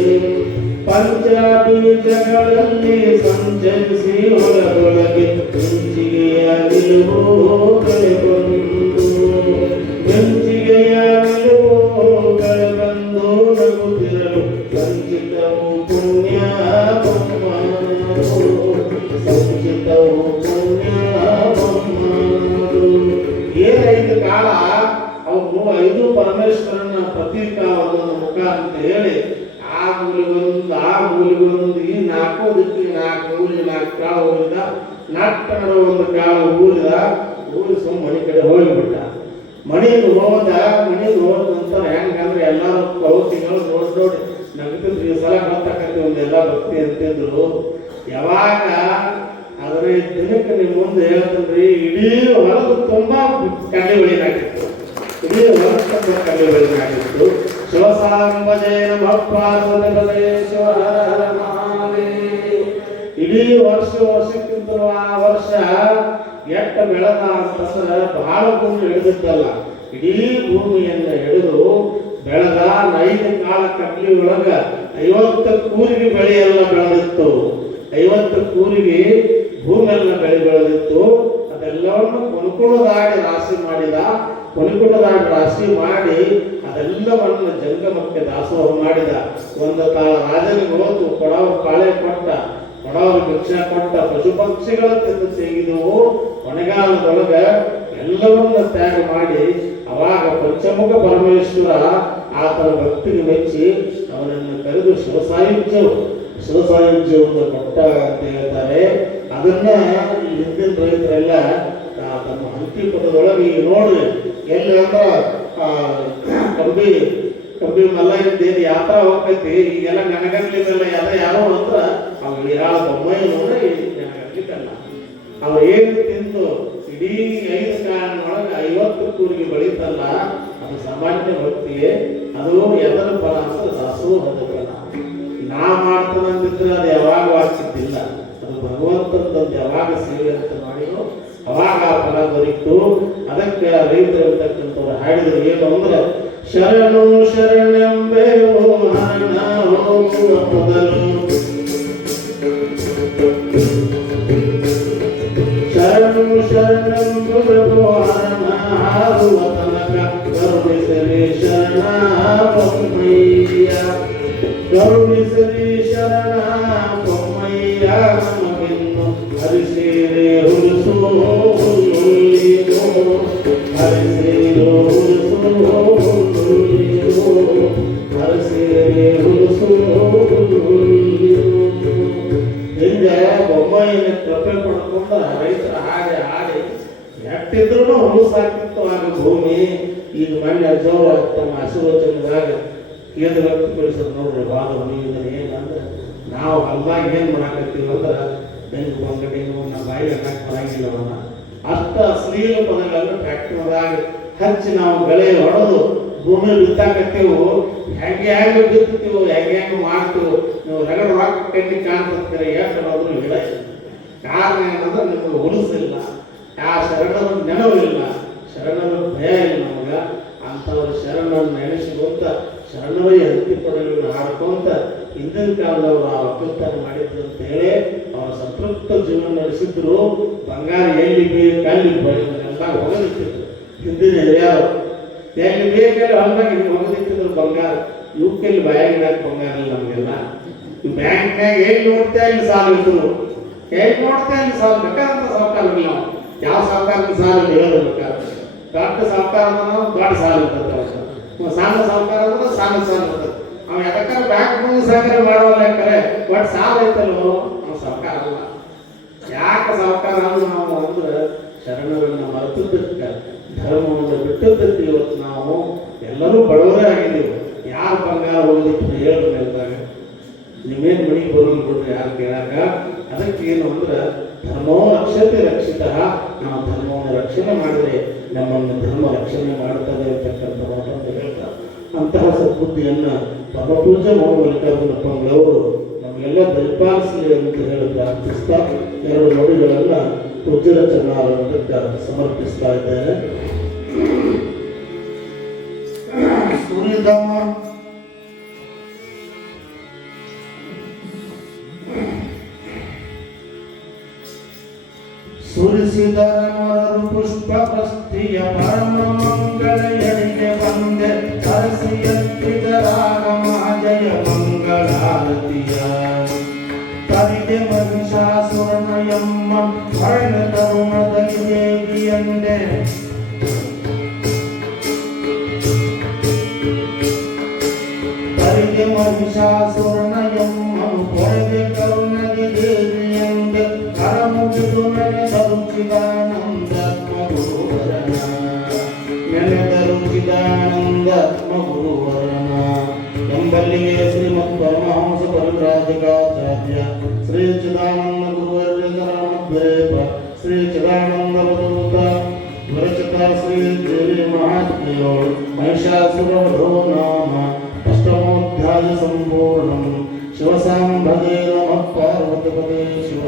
ಪಂಚಬೀಜಗಳಲ್ಲಿ ಸಂಚರಿಸಿ ಹೊರದೊಳಗೆ ಮಿಂಚಿಗೆಯ ನಿಲುವು ಬೆಳೆಬಂದು. ಮಿಂಚಿಗೆಯ ನಿಲುವು ಬೆಳೆಬಂದು ನಗುತ್ತಿರಲು ಸಂಚಿತವು ಪುಣ್ಯ ಬೊಮ್ಮನದು. ಸಂಚಿತವು ಪುಣ್ಯ ಬೊಮ್ಮನದು. ಏನ್ 5 ಕಾಲ ಅವು 5 ಪರಮೇಶ್ವರನ ಪ್ರತೀಕ ಒಂದೊಂದು ಮುಖ ಅಂತ ಹೇಳಿ ಆ ಮೂಲಿಗೊಂದು ಈ 4 ದಿಕ್ಕಿಗೆ 4 ಮೂಲಿ 4 ಕಾಳ ಹೋಗಿದ. ನಟ್ಟ ನಡುವ ಒಂದು ಕಾಳ ಊರಿದ. ಸುಮ್ಮ ಮನೆ ಕಡೆ ಹೋಗಿಬಿಟ್ಟ. ಮನೆಗೆ ಹೋದ ನಂತರ ಹೆಂಗಂದ್ರೆ ಎಲ್ಲರೂ ಕೌತಿಗಳು ನೋಡಿ ನಗ್ತಿದ್ರು. ಈ ಸಲ ಗೊತ್ತಾಕತಿ ಒಂದೆಲ್ಲ ಭಕ್ತಿ ಅಂತಿದ್ರು. ಯಾವಾಗ ಆದ್ರೆ ದಿನಕ್ಕೆ ನಿಮ್ಮ ಮುಂದೆ ಹೇಳ್ತಂದ್ರಿ ಇಡೀ ಹೊಲದ ತುಂಬಾ ಕಡ್ಲೆ ಬೆಳೆಯಾಗಿತ್ತು. ಇಡೀ ಹೊಲದ ತುಂಬ ಕಡ್ಲೆ ಬೆಳೆಯಾಗಿತ್ತು. ಶಿವಸಾಂಬಜೇನ ಭಕ್ತಾರೇಶ್ವರ ಇಡೀ ವರ್ಷಕ್ಕಿಂತಲೂ ಆ ವರ್ಷ ಎಟ್ಟ ಬೆಳೆದ ಅಂತಂದ್ರೆ ಬಹಳ ಭೂಮಿ ಹಿಡಿದಿದ್ದಲ್ಲ. ಇಡೀ ಭೂಮಿಯನ್ನು ಹಿಡಿದು ಬೆಳೆದ 5 ಕಾಲ ಕಡ್ಲಿ ಒಳಗ 50 ಕೂರಿಗೆ ಬೆಳೆ ಎಲ್ಲ ಬೆಳೆದಿತ್ತು. 50 ಕೂರಿಗೆ ಭೂಮಿ ಎಲ್ಲ ಬೆಳೆದಿತ್ತು. ಅದೆಲ್ಲವನ್ನು ಕೊನುಕುಳದಾಡಿ ರಾಶಿ ಮಾಡಿದ. ಕೊನುಕುಳದಾಡಿ ರಾಶಿ ಮಾಡಿ ಅದೆಲ್ಲವನ್ನು ಜಂಗಮಕ್ಕೆ ದಾಸೋಹ ಮಾಡಿದ. ಒಂದು ತಾಳ ರಾಜನಿಗೆ ಹೋತು ಕೊಡವ ಪಾಳೆ ಕೊಟ್ಟ. ಕೊಡವ ಭಿಕ್ಷಾ ಕೊಟ್ಟ. ಪಶು ಪಕ್ಷಿಗಳ ತಿಂದು ತೆಗೆದು ಕೊನೆಗಾಲದೊಳಗ ಎಲ್ಲವನ್ನ ತ್ಯಾಗ ಮಾಡಿ ಅವಾಗ ಪಂಚಮುಖ ಪರಮೇಶ್ವರ ಆತನ ಭಕ್ತಿಗೆ ಮೆಚ್ಚಿ ಅವನನ್ನು ಕರೆದು ಶಿವಸಾಯುಜ್ಯವನ್ನು ಕೊಟ್ಟ ಅಂತ ಹೇಳ್ತಾರೆ. ಅದನ್ನ ಹಿಂದಿನ ರೈತರೆಲ್ಲ ತಮ್ಮ ಹಂತಿ ಪದದೊಳಗೆ ಈಗ ನೋಡ್ರಿ ಎಲ್ಲಿ ಅಂದ್ರ ಕಬ್ಬಿ ಮಲ್ಲಯ್ಯದೇನು ಯಾತ್ರಾ ಹೋಗ್ತೈತಿ. ಈಗೆಲ್ಲ ನನಗನ್ಲಿದ್ದಲ್ಲ ಯಾರೋ ಅಂದ್ರ ಅವ್ರು ಯಾವ ಬೊಮ್ಮಯ್ಯ ನೋಡ್ರಿ ನನಗನ್ಲಿಕ್ಕಲ್ಲ. ಅವ್ರು ಏನು ತಿಂದು ಇಡೀ 5 ಕಾಲದೊಳಗೆ 50 ಕೂರಿಗೆ ಬೆಳೀತಲ್ಲ ಅದು ಸಾಮಾನ್ಯ ಭಕ್ತಿಯೇ. ಅದು ಎದರ ಫಲ ಅಂತ ದಾಸೋಹದ ಫಲ. ನಾ ಮಾಡ್ತಾನಂತಿದ್ರೆ ಅದು ಯಾವಾಗ ಆಗ್ತಿದ್ದಿಲ್ಲ. ಅದು ಭಗವಂತನದಂತ ಯಾವಾಗ ಸೇವೆ ಅಂತ ಮಾಡಿದ್ರು ಅವಾಗ ಆ ಫಲ ದೊರೀತು. ಅದಕ್ಕೆ ರೈತರು ಇರ್ತಕ್ಕಂಥವ್ರು ಹಾಡಿದ್ರು ಏನು ಅಂದ್ರೆ ಶರಣು ಶರಣೆಂಬೆವು ಹರಣ ಹೋಗುವ ಮೊದಲು. ಶರಣು ಶರಣೆಂಬೆವು ಹರಣ ಹಾರುವ ತನಕ ಕರುಣಿಸಲಿ ಶರಣ ಬೊಮ್ಮಯ್ಯ. ಕರುಣಿಸಲಿ ಶರಣ ಬೊಮ್ಮಯ್ಯ ನಮಗಿನ್ನು ಹರಿಸಿರೆ ಹುರುಸು ಹುಲ್ಲುಳಿದು. ಹರಿಸಿರು ಹುರುಸು ಹುಲ್ಲುಳಿದು. ಹರಿಸಿರೆ ಹುರುಸು ಹುಲ್ಲುಳಿದು. ಹಿಂದೆ ಬೊಮ್ಮಯ್ಯನ ಕೃಪೆ ಪಡ್ಕೊಂಡ ರೈತರ ಹಾಡಿ ಹಾಡಿ ಎಷ್ಟಿದ್ರು ಹುಲುಸಾಗ್ತಿತ್ತು ಆಗ ಭೂಮಿ. ಈಗ ಮೊನ್ನೆ ಜೋರು ತಮ್ಮ ಆಶೀರ್ವಚನದಾಗ ಏನು ವ್ಯಕ್ತಪಡಿಸೋದು ನೋಡ್ರಿ. ಭಾಳ ಇದನ್ನ ಏನಂದ್ರೆ ನಾವು ಹೊಲ್ದಾಗ ಏನು ಮಾಡಾಕತ್ತೀವಿ ಅಂದ್ರೆ ಬೆಂಗ್ ಬಂಗಡಿ ನಮ್ಮ ಬಾಯಿ ಅನ್ನಕ್ಕೆ ಬರಂಗಿಲ್ಲ. ಅವನ್ನ ಅಷ್ಟ ಅಶ್ಲೀಲ ಪದಗಳನ್ನು ಟ್ರ್ಯಾಕ್ಟರ್ದಾಗ ಹಚ್ಚಿ ನಾವು ಬೆಳೆ ಹೊಡೆದು ಭೂಮಿ ಬಿತ್ತಾಕತ್ತೀವು. ಹೆಂಗೆ ಹೆಂಗೆ ಬಿತ್ತೀವು, ಹೆಂಗೆ ಹೆಂಗೆ ಮಾಡ್ತೀವಿ. ನೀವು ರಗಡ ರೊಕ್ಕ ಕಣ್ಣಿ ಕಾಣ್ತಾರೆ ಎಷ್ಟು ಹೋದ್ರು ಇಲ್ಲ. ಕಾರಣ ಏನಂದ್ರೆ ನಿಮಗೆ ಹೊಲಸಿಲ್ಲ, ಆ ಶರಣರ ನೆನವಿಲ್ಲ, ಶರಣರ ಭಯ ಇಲ್ಲ ನಮಗೆ. ಅಂಥವ್ರ ಶರಣರನ್ನು ನೆನೆಸಿಕೊಂತ ಶರಣರ ಹತ್ತಿ ಪಡೆಗಳನ್ನು ಹಾಡ್ಕೊಂತ ಹಿಂದಿನ ಕಾಲದವರು ಆ ಒಕ್ಕಲ್ತನ ಮಾಡಿದ್ರು ಅಂತ ಹೇಳಿ ಅವರ ಸಂತೃಪ್ತ ಜೀವನ ನಡೆಸಿದ್ರು. ಬಂಗಾರ ಎಲ್ಲಿ ಬೇಕು ಅಲ್ಲಿ ಎಲ್ಲ ಹೊಗದಿಟ್ಟಿದ್ರು ಹಿಂದಿನ ಹಿರಿಯರು. ಎಲ್ಲಿ ಬೇಕಲ್ಲಿ ಹೊಲದಾಗ ಹಿಂಗೆ ಹೊಗದಿಟ್ಟಿದ್ರು ಬಂಗಾರ. ಇವಕ್ಕೆಲ್ಲಿ ಬ್ಯಾಂಕ್ನಾಗ ಬಂಗಾರ ಇಲ್ಲ ನಮಗೆಲ್ಲ. ಈ ಬ್ಯಾಂಕ್ನಾಗ ಹೇಗೆ ನೋಡ್ತಾ ಇಲ್ಲಿ ಸಾಲ ಇದ್ರು, ಹೇಗೆ ನೋಡ್ತಾ ಇಲ್ಲಿ ಸಾಲ ಬೇಕಾದಂಥ ಸಾವುಕಾರ ಇಲ್ಲ. ನಾವು ಯಾವ ಸಾವುಕಾರನ ಸಾಲ ಹೇಳಬೇಕಾದ್ರೆ ದೊಡ್ಡ ಸಾವುಕಾರ ಅಂದ್ರೆ ದೊಡ್ಡ ಸಾಲ ಇರ್ತದೆ, ಸಣ್ಣ ಸಾವುಕಾರ ಅಂದ್ರೆ ಸಣ್ಣ ಸಾಲ ಇರ್ತದೆ. ಅವ ಯಾಕಂದ್ರೆ ಬ್ಯಾಂಕ್ ಮುಂದೆ ಸಹಕಾರ ಮಾಡೋಲ್ಲ ಯಾಕಂದ್ರೆ ಒಟ್ಟು ಸಾಲ ಐತಲ್ಲ ನಾವು ಸಾವುಕಾರ ಅಲ್ಲ. ಯಾಕೆ ಸಾವುಕಾರ ಅಂದ್ರೆ ನಾವು ಅಂದ್ರೆ ಶರಣರನ್ನು ಮರೆತದ್ದಕ್ಕ, ಧರ್ಮವನ್ನು ಬಿಟ್ಟದ್ದಕ್ಕೆ ಇವತ್ತು ನಾವು ಎಲ್ಲರೂ ಬಡವರೇ ಆಗಿದ್ದೀವಿ. ಯಾರು ಬಂಗಾರ ಹೋಗಿತ್ತು ಹೇಳಿ ಮೇಲ್ದಾಗ ನಿಮ್ಮೇನು ಮನೆಗೆ ಬರೋದು ಬಿಡ್ರಿ ಯಾರು ಕೇಳಾಕ. ಅದಕ್ಕೆ ಏನು ಅಂದ್ರೆ ಧರ್ಮೋ ರಕ್ಷತೆ ರಕ್ಷಿತ. ನಾವು ಧರ್ಮವನ್ನು ರಕ್ಷಣೆ ಮಾಡಿದರೆ ನಮ್ಮನ್ನು ಧರ್ಮ ರಕ್ಷಣೆ ಮಾಡುತ್ತದೆ ಅಂತಕ್ಕಂಥ ಮಾತನ್ನು ಹೇಳ್ತಾರೆ. ಅಂತಹ ಸದ್ಬುದ್ಧಿಯನ್ನು ಪರಮಪೂಜ್ಯ ಮಲ್ಲಿಕಾರ್ಜುನಪ್ಪನವರು ನಮಗೆಲ್ಲ ದಯಪಾಲಿಸಲಿ ಅಂತ ಹೇಳಿ ಪ್ರಾರ್ಥಿಸ್ತಾ ಎರಡು ನುಡಿಗಳನ್ನು ಪೂಜ್ಯರ ಚನ್ನಾರಕ್ಕೆ ಸಮರ್ಪಿಸ್ತಾ ಇದ್ದೇನೆ. ಸುರಿದಮ ಸುರಿಸಿದರ ಮೊರರು ಪುಷ್ಪ ಪ್ರಸ್ಥಿಯ ಪರಮ ಮಂಗಳ ಎಡೆಗೆ ಬಂದೆ ಹರಸಿಯತ್ತಿದರಾಗ ಮಾಜಯ ಮಂಗಳಾರತಿಯ ತರಿದೆ ಮಹಿಷಾಸುರನ ಎಮ್ಮ ವರ್ಣ ತರುಣದಲ್ಲಿ ದೇವಿಯಂದೆ ತರಿದೆ ಮಹಿಷಾಸುರನ ಎಮ್ಮ ಕೊರದೆ ಕರುಣದಿ ದೇವಿಯಂದೆ ಕರಮುಗಿದು ನೆನೆದರುಚಿದಾನಂದಾತ್ಮ ಗುರುವರನ ನೆನೆದರುಚಿದಾನಂದಾತ್ಮ ಗುರುವರನ ಎಂಬಲ್ಲಿಗೆ ಶ್ರೀಮದ್ ಪರಮಹಂಸ ಪರಿವ್ರಾಜಕಾಚಾರ್ಯ ಶ್ರೀ ಚಿದಾನಂದ ಗುರುವರ್ಯಕರಾಮದ್ವೇಪ ಶ್ರೀ ಚಿದಾನಂದ ಬದೂತ ವಿರಚಿತ ಶ್ರೀ ದೇವಿ ಮಹಾತ್ಮೆಯೋಳು ಮಹಿಷಾಸುರೋ ನಾಮ ಅಷ್ಟಮೋಧ್ಯಾಯ ಸಂಪೂರ್ಣಂ ಶಿವಸಾಂಬದೇ ನಮಃ ಪಾರ್ವತಿಪದೇ ಶಿವ.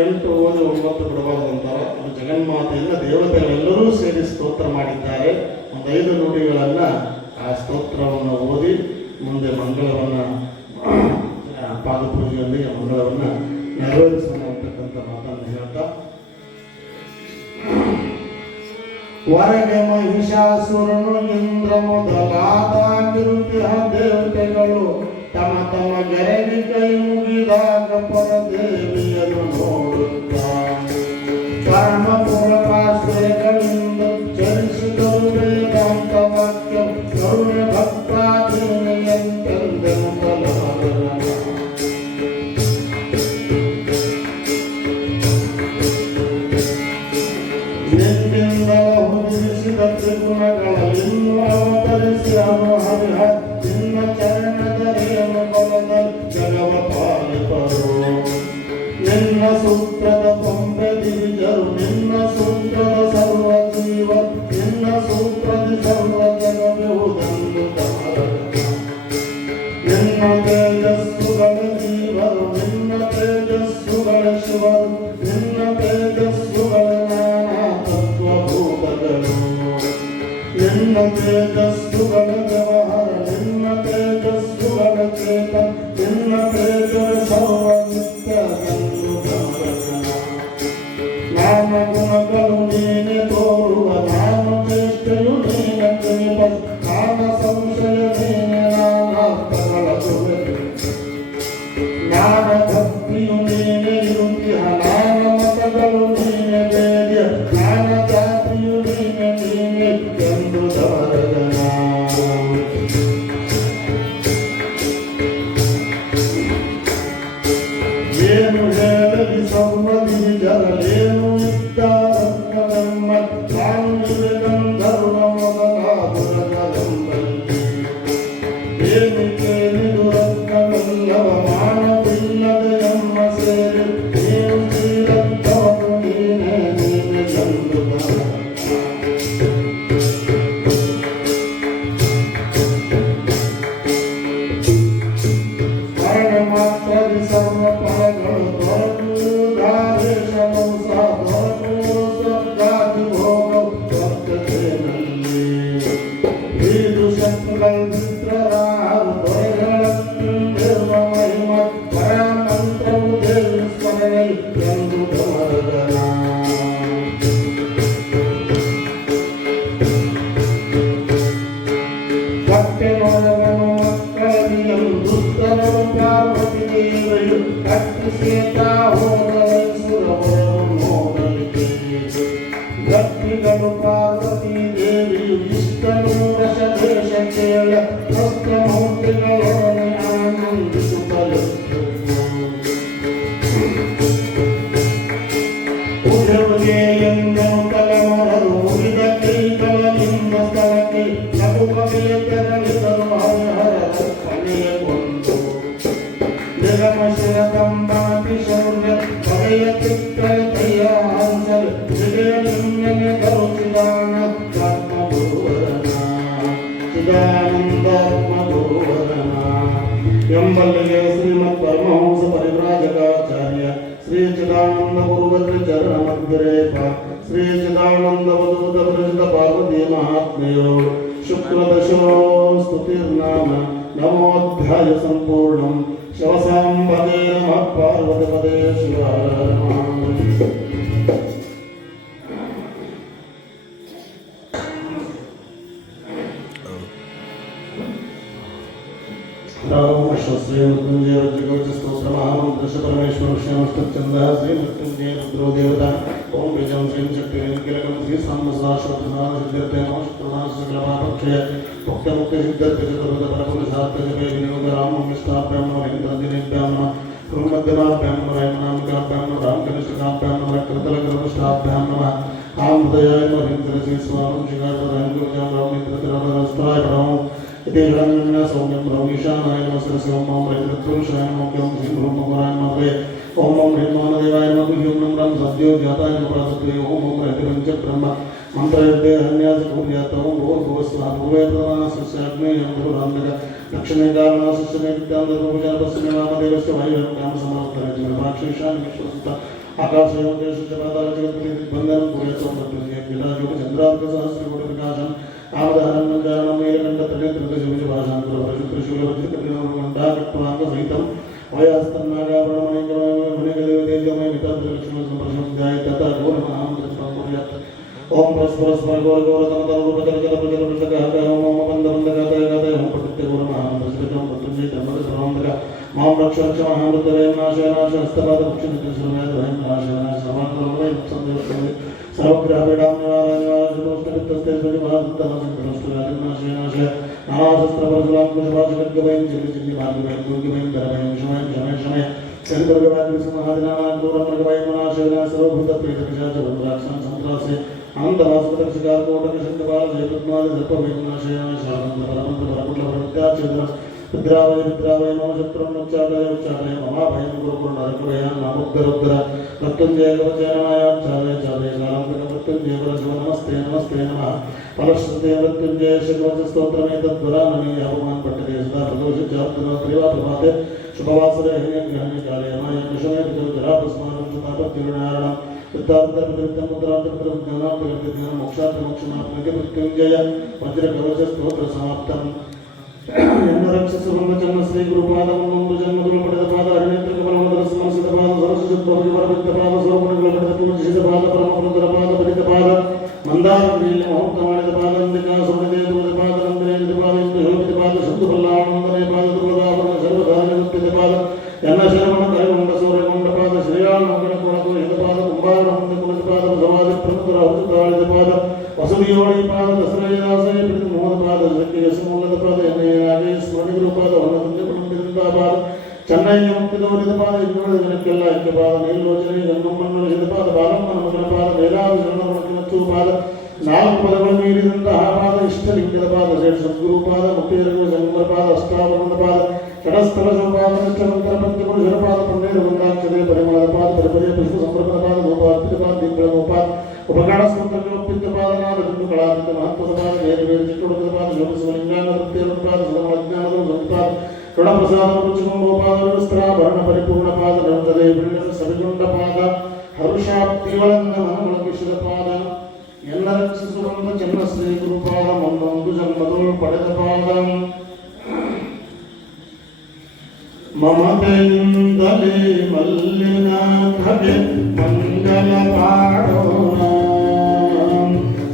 8 ಓದಿ 9 ಬಿಡಬಾರದು ಅಂತಾರೆ. ಅದು ಜಗನ್ಮಾತೆಯಿಂದ ದೇವತೆಗಳೆಲ್ಲರೂ ಸೇರಿ ಸ್ತೋತ್ರ ಮಾಡಿದ್ದಾರೆ. ಒಂದು 5 ನುಡಿಗಳನ್ನು ಆ ಸ್ತೋತ್ರವನ್ನು ಓದಿ ಮುಂದೆ ಮಂಗಳವನ್ನು ಪಾದಪೂಜೆಯೊಂದಿಗೆ ಮಂಗಳವನ್ನು ನೆರವೇರಿಸೋಣ ಅಂತಕ್ಕಂಥ ಮಾತನ್ನು ಹೇಳ್ತಾ ಹೊರಗೆ ಮಹಿಷಾಸುರನು ಇಂದ್ರ ಮೊದಲಾದಾಗಿರುತ್ತಿಹ ದೇವತೆಗಳು ತಮ್ಮ ತಮ್ಮ ಗೆರೆಗೆ ಕೈ ಮುಗಿದಾಗ ಪರದೇವಿಯನ್ನು ನೋಡುತ್ತಾ ಪರಮ ಪುರಪಾಶ್ರಯಗಳಿಂದ ಚಲಿಸಿದರು ವೇದಾಂತ ವಾಕ್ಯ ಕರುಣೆ ಭಕ್ತಾಧೀನೆಯಂತೆಂದೆನು ತಲಹರನ ತ್ರಿಗುಣಗಳಲ್ಲಿನ್ನೂ ಅವತರಿಸಿ ಹರಿಹ ನಿನ್ನ ಚರಣದ ರೇಣು ಬಲದ ಜಗವ ಪಾಲಿಪರು. ನಿನ್ನ ಸೂತ್ರದ ಕೊಂಬೆ ದಿವಿಜರು, ನಿನ್ನ ಸೂತ್ರದ ಸರ್ವ ಜೀವ, ನಿನ್ನ ಸೂತ್ರದಿ ಸರ್ವ ಜಗವೆಹುದನ್ನು ನಿನ್ನ ತೇಜಸ್ಸುಗಳ ಜೀವರು, ನಿನ್ನ ತೇಜಸ್ಸುಗಳ ಶಿವರು, ನಿನ್ನ ತೇಜಸ್ಸುಗಳ ನಾನಾ ತತ್ವಭೂತಗಳು, ನಿನ್ನ ತೇಜಸ್ಸುಗಳ ವ್ಯವಹಾರ, ನಿನ್ನ ತೇಜಸ್ಸುಗಳ ಚೇತ, ನಿನ್ನ ತೇಜರ ಸರ್ವ ನಿತ್ಯ ನಾಮ ಗುಣಗಳು ನೀನೆ ತೋರುವ, ನಾಮ ಚೇಷ್ಟೆಯು ನೀನೆ ಕೃಪ, ನಾಮ ಸಂಶಯ ನೀನೆ ನಾನಾರ್ಥಗಳ ಸುಗತಿ, ನಾಮ ಭಕ್ತಿಯು ನೀನೆ ಇರುತ್ತಿಹ, ನಾಮ ಮತಗಳು ನೀನೆ ಬೇದ್ಯ, ನಾಮ ಜಾತಿಯು ನೀನೆ ನೀನೆ ಎಂದು ಧವರಗನ. ಗಟ್ಟಿಗಳು ಪಾರ್ವತಿ ದೇವಿಯು ಇಷ್ಟನು ರಸದೇಶ ಕೇಳ ಭಕ್ತಮೂರ್ತಿಗಳೊಡನೆ ಆನಂದಿಸುತ್ತಲು ಉಡುಗೆ ಎಂದನು ತಲೆಮರರು ಮುಗಿದ ಕೈಗಳಿಂದ ಸ್ಥಳಕ್ಕೆ ಲಘುಕವಿಯ ತೆರಳಿದರು ಹರಹರ ಕೊನೆಯ ಕೊಂದು ನಿಗಮ ಶಿರಕಂಬಾತಿ ಶೌರ್ಯ ಪದಯ ಚಿಕ್ಕಳ ಕೈಯ ಹಂಸಲು ಹೃದಯಲಿಂಗನೆ ಚಿದಾನಂದಾತ್ಮ ಗುರುವರನ ಚಿದಾನಂದಾತ್ಮ ಗುರುವರನ ಎಂಬಲ್ಲಿಗೆ ಶ್ರೀಮದ್ ಪರಮಹಂಸ ಪರಿವ್ರಾಜಕಾಚಾರ್ಯ ಶ್ರೀ ಚಿದಾನಂದ ಗುರುವರ್ಗ ಚರಣ ಮಧ್ಯರೇಪ ಶ್ರೀ ಚಿದಾನಂದ ವಧೂತ ಪರಿಚಿತ ಪಾರ್ವತಿ ಮಹಾತ್ಮೆಯೋಳು ಶುಕ್ರದಶೋ ಸ್ತುತಿರ್ನಾಮ ನಮೋಧ್ಯಾಯ ಸಂಪೂರ್ಣಂ ಶಿವಸಾಂಬದೇ ನಮಃ ಪಾರ್ವತಿ ಪದೇ ಶಿವಾಯ ನಮಃ. श्री मृत्युंजय वज्रकवच स्तोत्र महामंत्र परमेश्वर श्यामष्टचंद श्री मृत्युंजय रुद्रो देवता ओम बीजम श्री शक्ति किलकम श्री सामसा श्रद्धान सिद्धते नमः शुक्रमास सकलपापक्षय भक्त मुक्त सिद्धते चतुर्विध परपुरुषार्थ जपे विनियोगराम निष्ठाभ्यां नमः इंद्रदिनेभ्यां नमः गुरुमध्यमाभ्यां नमः रामनामिकाभ्यां नमः रामकनिष्ठकाभ्यां नमः कृतलकर्मष्टाभ्यां नमः आमदयाय नमः इंद्रश्री स्वामी शिखारं गुरुजां रामेन्द्रतरवरस्ताय नमः इति हिरण्यन्या सौम्यं ब्रह्मीशानाय नमः सरस्वं मां रजतत्पुरुषाय नमः ओं ह्रीं ब्रह्मपुराय नमः ओं ओं ह्रीं मानदेवाय नमः ह्रीं नमः सद्यो जाताय नमः प्रातत्वे ओं ओं रतिपञ्च ब्रह्म मंत्रयुद्धे हन्यास कुर्यात् ओं भूर्भुवस्वाहा भूवे प्रधाना सस्याग्ने यमपुरान्नक दक्षिणे कारणा सस्यमे विद्यान्तपूजा पश्चिमे वामदेवस्य वायुः काम समावतरे जलपाक्षीशान विश्वसुता आकाशयों देशस्य पाताल जगत्पति बन्धनं कुर्यात् ओं मृत्युंजय विलाजोग चन्द्रार्क सहस्रकोटि प्रकाशम् आमदहनं कारणं नीलकण्ठ तटेत्रजविज भाषान्तरो प्रशुक्लशूलवज्रकटिनामण्डाकट्वाङ्ग सहितं वयास्तन्नागाभरणमणिकमणिगदेवतेजमय मितान्तरिक्षणसम्प्रशंस्याय तथा गौरमहां तत्त्वं ओम परस्पर गौर गौरतमतरूपचरचरप्रचरप्रचकहकः ओम बन्धबन्धगतयगतय ओम पठित्य गौरमहां प्रसृतं मृत्युंजय धर्मदसर्वान्तक मां रक्ष रक्ष महामृतवयं नाशय नाश हस्तपादपक्षिनित्यसर्वमेधवयं नाशय नाश समान्तरमवयं सन्देवस्तमे सर्वग्रहपीडां निवारय नानाशस्त्रपरशुलां कुशभाषकद्गवयं चिन्निचिन्निभाग्यवयं दुर्गवयं धरवयं शमयं शमय शमय चन्द्रगवाग्निसंहादिनानागौरमृगवयं नाशय सर्वभूतप्रीतपिशाचबन्धुराक्षान् सन्त्रासे अनन्तवासुपदक्षिकार्कोटकशब्दबालजयपद्मादिसर्पवयं नाशय शारन्दपरमन्तपरकुलपरविद्याचेतन विद्रावय विद्रावय मम शत्रुं उच्चाटय उच्चाटय ममाभयं गुरुकुलनरकभयान् नामोद्धरोद्धर मृत्युंजय कवचय नमायाच्चाटय चाटय कालान्तक मृत्युंजय परशिव नमस्ते नमस्ते नमः फलश्रुते मृत्युंजय शिवस्तोत्रमेतद्वरानने अपमान् पठ्यते सदा प्रदोषचाप्तनोत्रिवा प्रभाते शुभवासरे हिरण्यग्रहण्यकाले माया कुशमे जरापस्मानं सुतापत्तिरुणारणं वृत्तार्थपितृत्तं मुद्रार्थपितृज्ञानार्थपितृज्ञानं मोक्षार्थमोक्षमात्मके मृत्युंजय वज्रकवचस्तोत्रसमाप्तम् रक्षसु ब्रह्मचर्म श्री गुरुपादमंदु जन्मदुल पಡೆದ ಪಾದ ಅರಣ್ಯತ್ರಕ ಪರಮದರ ಸಮರ್ಸಿತ ಪಾದ ಸರಸ್ವತಿ ಪ್ರಭು ಪರಮಿತ ಪಾದ ಸ್ವರೂಪಗಳ ಪಡೆದ ಪೂಜಿಸಿದ ಪಾದ ಪರಮಪುರುಷರ ಪಾದ ಪರಿತ ಪಾದ ಮಂದಾರ ಪ್ರಿಯಲ್ಲಿ ಮಹೋತ್ತ ಮಾಡಿದ ಪಾದ ಅಂಬಿಕಾ ಸುಮದೇವದ ಪಾದ ನಂದನೇಂದ್ರ ಪಾದ ಎಂದು ಯೋಗಿತ ಪಾದ ಶಬ್ದ ಬಲ್ಲಾನಂದನೇ ಪಾದ ದುರ್ಗಾಭರಣ ಸರ್ವಧಾರಣ ಪಾದ ಎನ್ನ ಶರವಣ ಕೈಗೊಂಡ ಸೂರ್ಯಗೊಂಡ ಪಾದ ಶ್ರೀರಾಮ ಮಗನ ಕೊಳಕು ಹಿತ ಪಾದ ಕುಂಭಾರಣ ಮುಂದೆ ಕುಳಿತ ಪಾದ ಸಮಾಧಿ ಪ್ರಮುಖರ ಹುತ್ತಾಳಿದ ಪಾದ ವಸುದಿಯೋಳಿ ಪಾದ ದಸರಯದಾಸಯ ಪ್ರತಿ ಮೋಹದ ಪಾದ ಜಕ್ಕಿಯ ಸುಮೂಲದ ಪಾದ ಎಣ್ಣೆಯಾಗಿ ಸ್ಮರಣಿಗರು ಪಾದ ಹೊನ್ನದುಂಜ ಪಂಡಿತರಿಂದ ಪಾದ ಚೆನ್ನೈಯ ಮುಕ್ತಿದವರಿದ ಪಾದ ಇನ್ನೋಳ ಜನಕ್ಕೆಲ್ಲ ಐಕ್ಯ ಪಾದ ನೀಲೋಚನೆ ಗಂಗಮ್ಮನ ಪಾದ ಬಾಲಮ್ಮನ ಮಗನ ಪಾದ ವೇದಾದ ಶರಣಮುಖ ಪಾದ ನಾಲ್ಕು ಪದಗಳು ಮೀರಿದಂತಹ ಪಾದ ಇಷ್ಟಲಿಂಗದ ಪಾದ ಶ್ರೇಷ್ಠ ಸದ್ಗುರು ಪಾದ ಮುಕ್ತಿಯರಿಗೂ ಸಂಗಮರ ಪಾದ ಅಷ್ಟಾವರಣದ ಪಾದ ಷಡಸ್ಥಲ ಪಾದ ನಿಷ್ಠಮಂತ್ರ ಪಂಚಪುರುಷರ ಪಾದ ಪುಣ್ಯರ ಬಂದಾಕ್ಷತೆ ಪರಿಮಳದ ಪಾದ ಪರಿಪರ್ಯ ಪುಷ್ಪ ಸಂಪ್ರಮದ ಪಾದ ಗೋಪಾರ್ಪಿತ ಪಾದ ದೀಪಗಳ ಗೋಪಾದ ಉಪಗಾಢ ಸ್ಮೃತೋಪಿತ ಪಾದನಾದ ಬಿಂದು ಕಳಾಪಿತ ಮಹತ್ವದ ಪಾದ ವೇದ ವೇದ ಚಿಟ್ಟುಡುಕದ ಪಾದ ಯೋಗಿಸುವ ಲಿಂಗಾಂಗ ವೃತ್ತಿಯ ಪಾದ ಸದಮಜ್ಞಾನದ ಸಂಪಾದ ಋಣಪ್ರಸಾದ ರುಚಿಕೊಂಬೋಪಾದ ವಸ್ತ್ರಾಭರಣ ಪರಿಪೂರ್ಣ ಪಾದ ನರ್ತದೆ ಬಿಳ್ಳದ ಸವಿಗೊಂಡ ಪಾದ ಹರುಷಾಪ್ತಿಗಳನ್ನ ಮನಮೊಳಗಿಸಿದ ಪಾದ ಎಲ್ಲ ರಕ್ಷಿಸುವಂತ ಜನ್ಮ ಶ್ರೀ ಗುರುಪಾದ ಒಂದೊಂದು ಜನ್ಮದೊಳು ಪಡೆದ ಪಾದ ಮಮತೆಯಿಂದಲೇ ಮಲ್ಲಿನಾಥಗೆ ಮಂಗಲ ಪಾಡೋಣ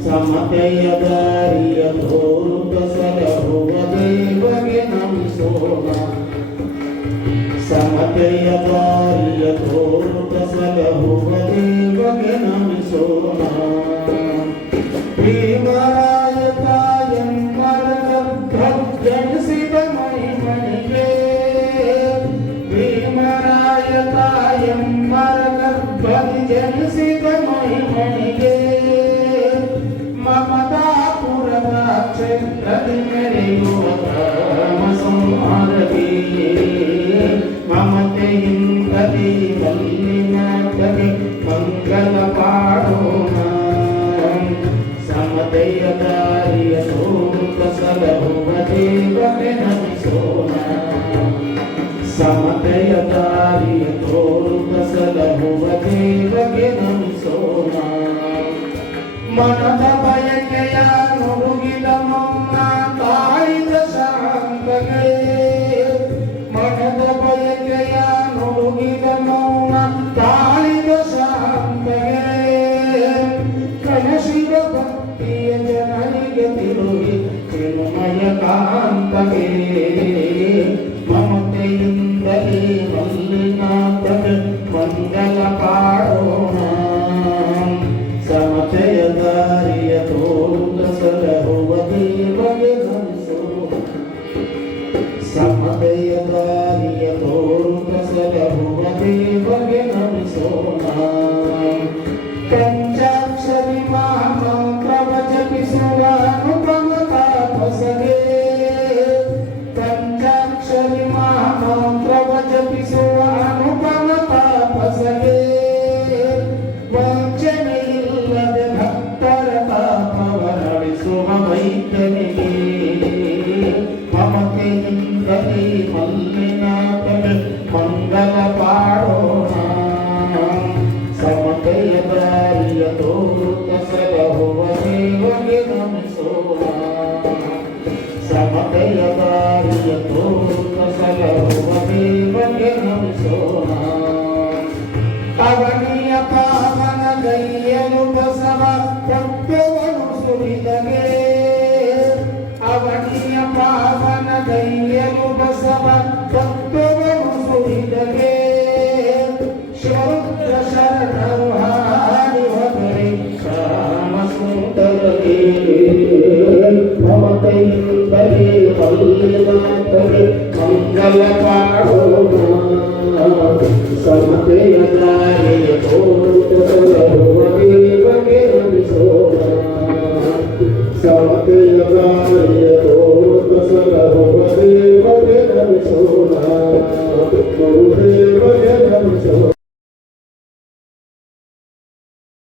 ಸಮತೆಯ ದಾರಿಯ ತೋರುತ ಸಲಹುವ ದೇವಗೆ ನಮಿಸೋಣ ಸಮತೆಯ ದಾರಿಯ ತೋರುತ ಸಲಹುವ ದೇವಗೆ ನಮಿಸೋಣ ಮನದ ಬಯಕೆಯ ನುಡುಗಿದ ಮೌನ ತಾಳಿದ ಶಾಂತಗೆ ಮನದ ಬಯಕೆಯ ನುಡುಗಿದ ಮೌನ ತಾಳಿದ ಶಾಂತಗೆ ಕನಸಿದ ಭಕ್ತಿಯ ಜನರಿಗೆ ತಿರುಗಿ ಚಿನ್ಮಯ ಕಾಂತಗೆ ಮಮತೆಯಿಂದಲೇ ಮಲ್ಲಿನಾಥಗೆ ಮಂಗಲ ಪಾಡೋಣ ಸಮತೆಯ ದಾರಿಯ ತೋರುತ್ತ ಸಲಹುವ ದೇವಗೆ ನಮಿಸೋಣ ಸಮತೆಯ ದಾರಿಯ ತೋರುತ್ತ ಸಲಹುವ ದೇವಗೆ ನಮಿಸೋಣ ಪಂಚಾಕ್ಷರಿ ಮಹಾಮಂತ್ರವ ಜಪಿಸುವ ಅನುಪಮ ತಾಪಸಗೆ ಪಂಚಾಕ್ಷರಿ ಮಹಾಮಂತ್ರವ ಜಪಿಸುವ ಅನುಪಮ ತಾಪಸಗೆ ವಂಚನೆಯಿಲ್ಲದೆ ಭಕ್ತರ ತಾಪವ ನಡೆಸುವ ವೈದ್ಯನಿಗೆ ಮಮತೆಯಿಂದಲೇ ಮಲ್ಲಿನಾಥಗೆ ಮಂಗಲ ಪಾಡೋಣ ಸಮತೆಯ ದಾರಿಯ ತೋರುತ್ತ ಸಲಹುವ ದೇವಗೆ ನಮಿಸೋಣ ಸಮತೆಯ ದಾರಿಯ ತೋರುತ್ತ ಸಲಹುವ ದೇವಗೆ ನಮಿಸೋಣ ಅವನಿಯ ಪಾವನ ಗೈಯಲು ಬಸವ ತತ್ವವನ್ನು ಸುರಿದಗೆ ಅವನಿಯ ಪಾವನ ಗೈಯಲು ಬಸವ ತತ್ವವನ್ನು ಸುರಿದಗೆ ಶುದ್ಧ ಶರಣರು ಹಾಡಿ ಹೋದರೆ ಶ್ಯಾಮ ಸುಂದರಗೆ ಮಮತೆಯಿಂದಲೇ ಮಲ್ಲಿನಾಥಗೆ ಮಂಗಲ ಪಾಡೋಣ ಸಮತೆಯ ದಾರಿಯ ತೋರುತ್ತ ಸಲಹುವ ದೇವಗೆ ನಮಿಸೋಣ ಸಮತೆಯ ದಾರಿಯ ತೋರುತ್ತ ಸಲಹುವ ದೇವಗೆ ನಮಿಸೋಣ ಗುರುದೇವಗೆ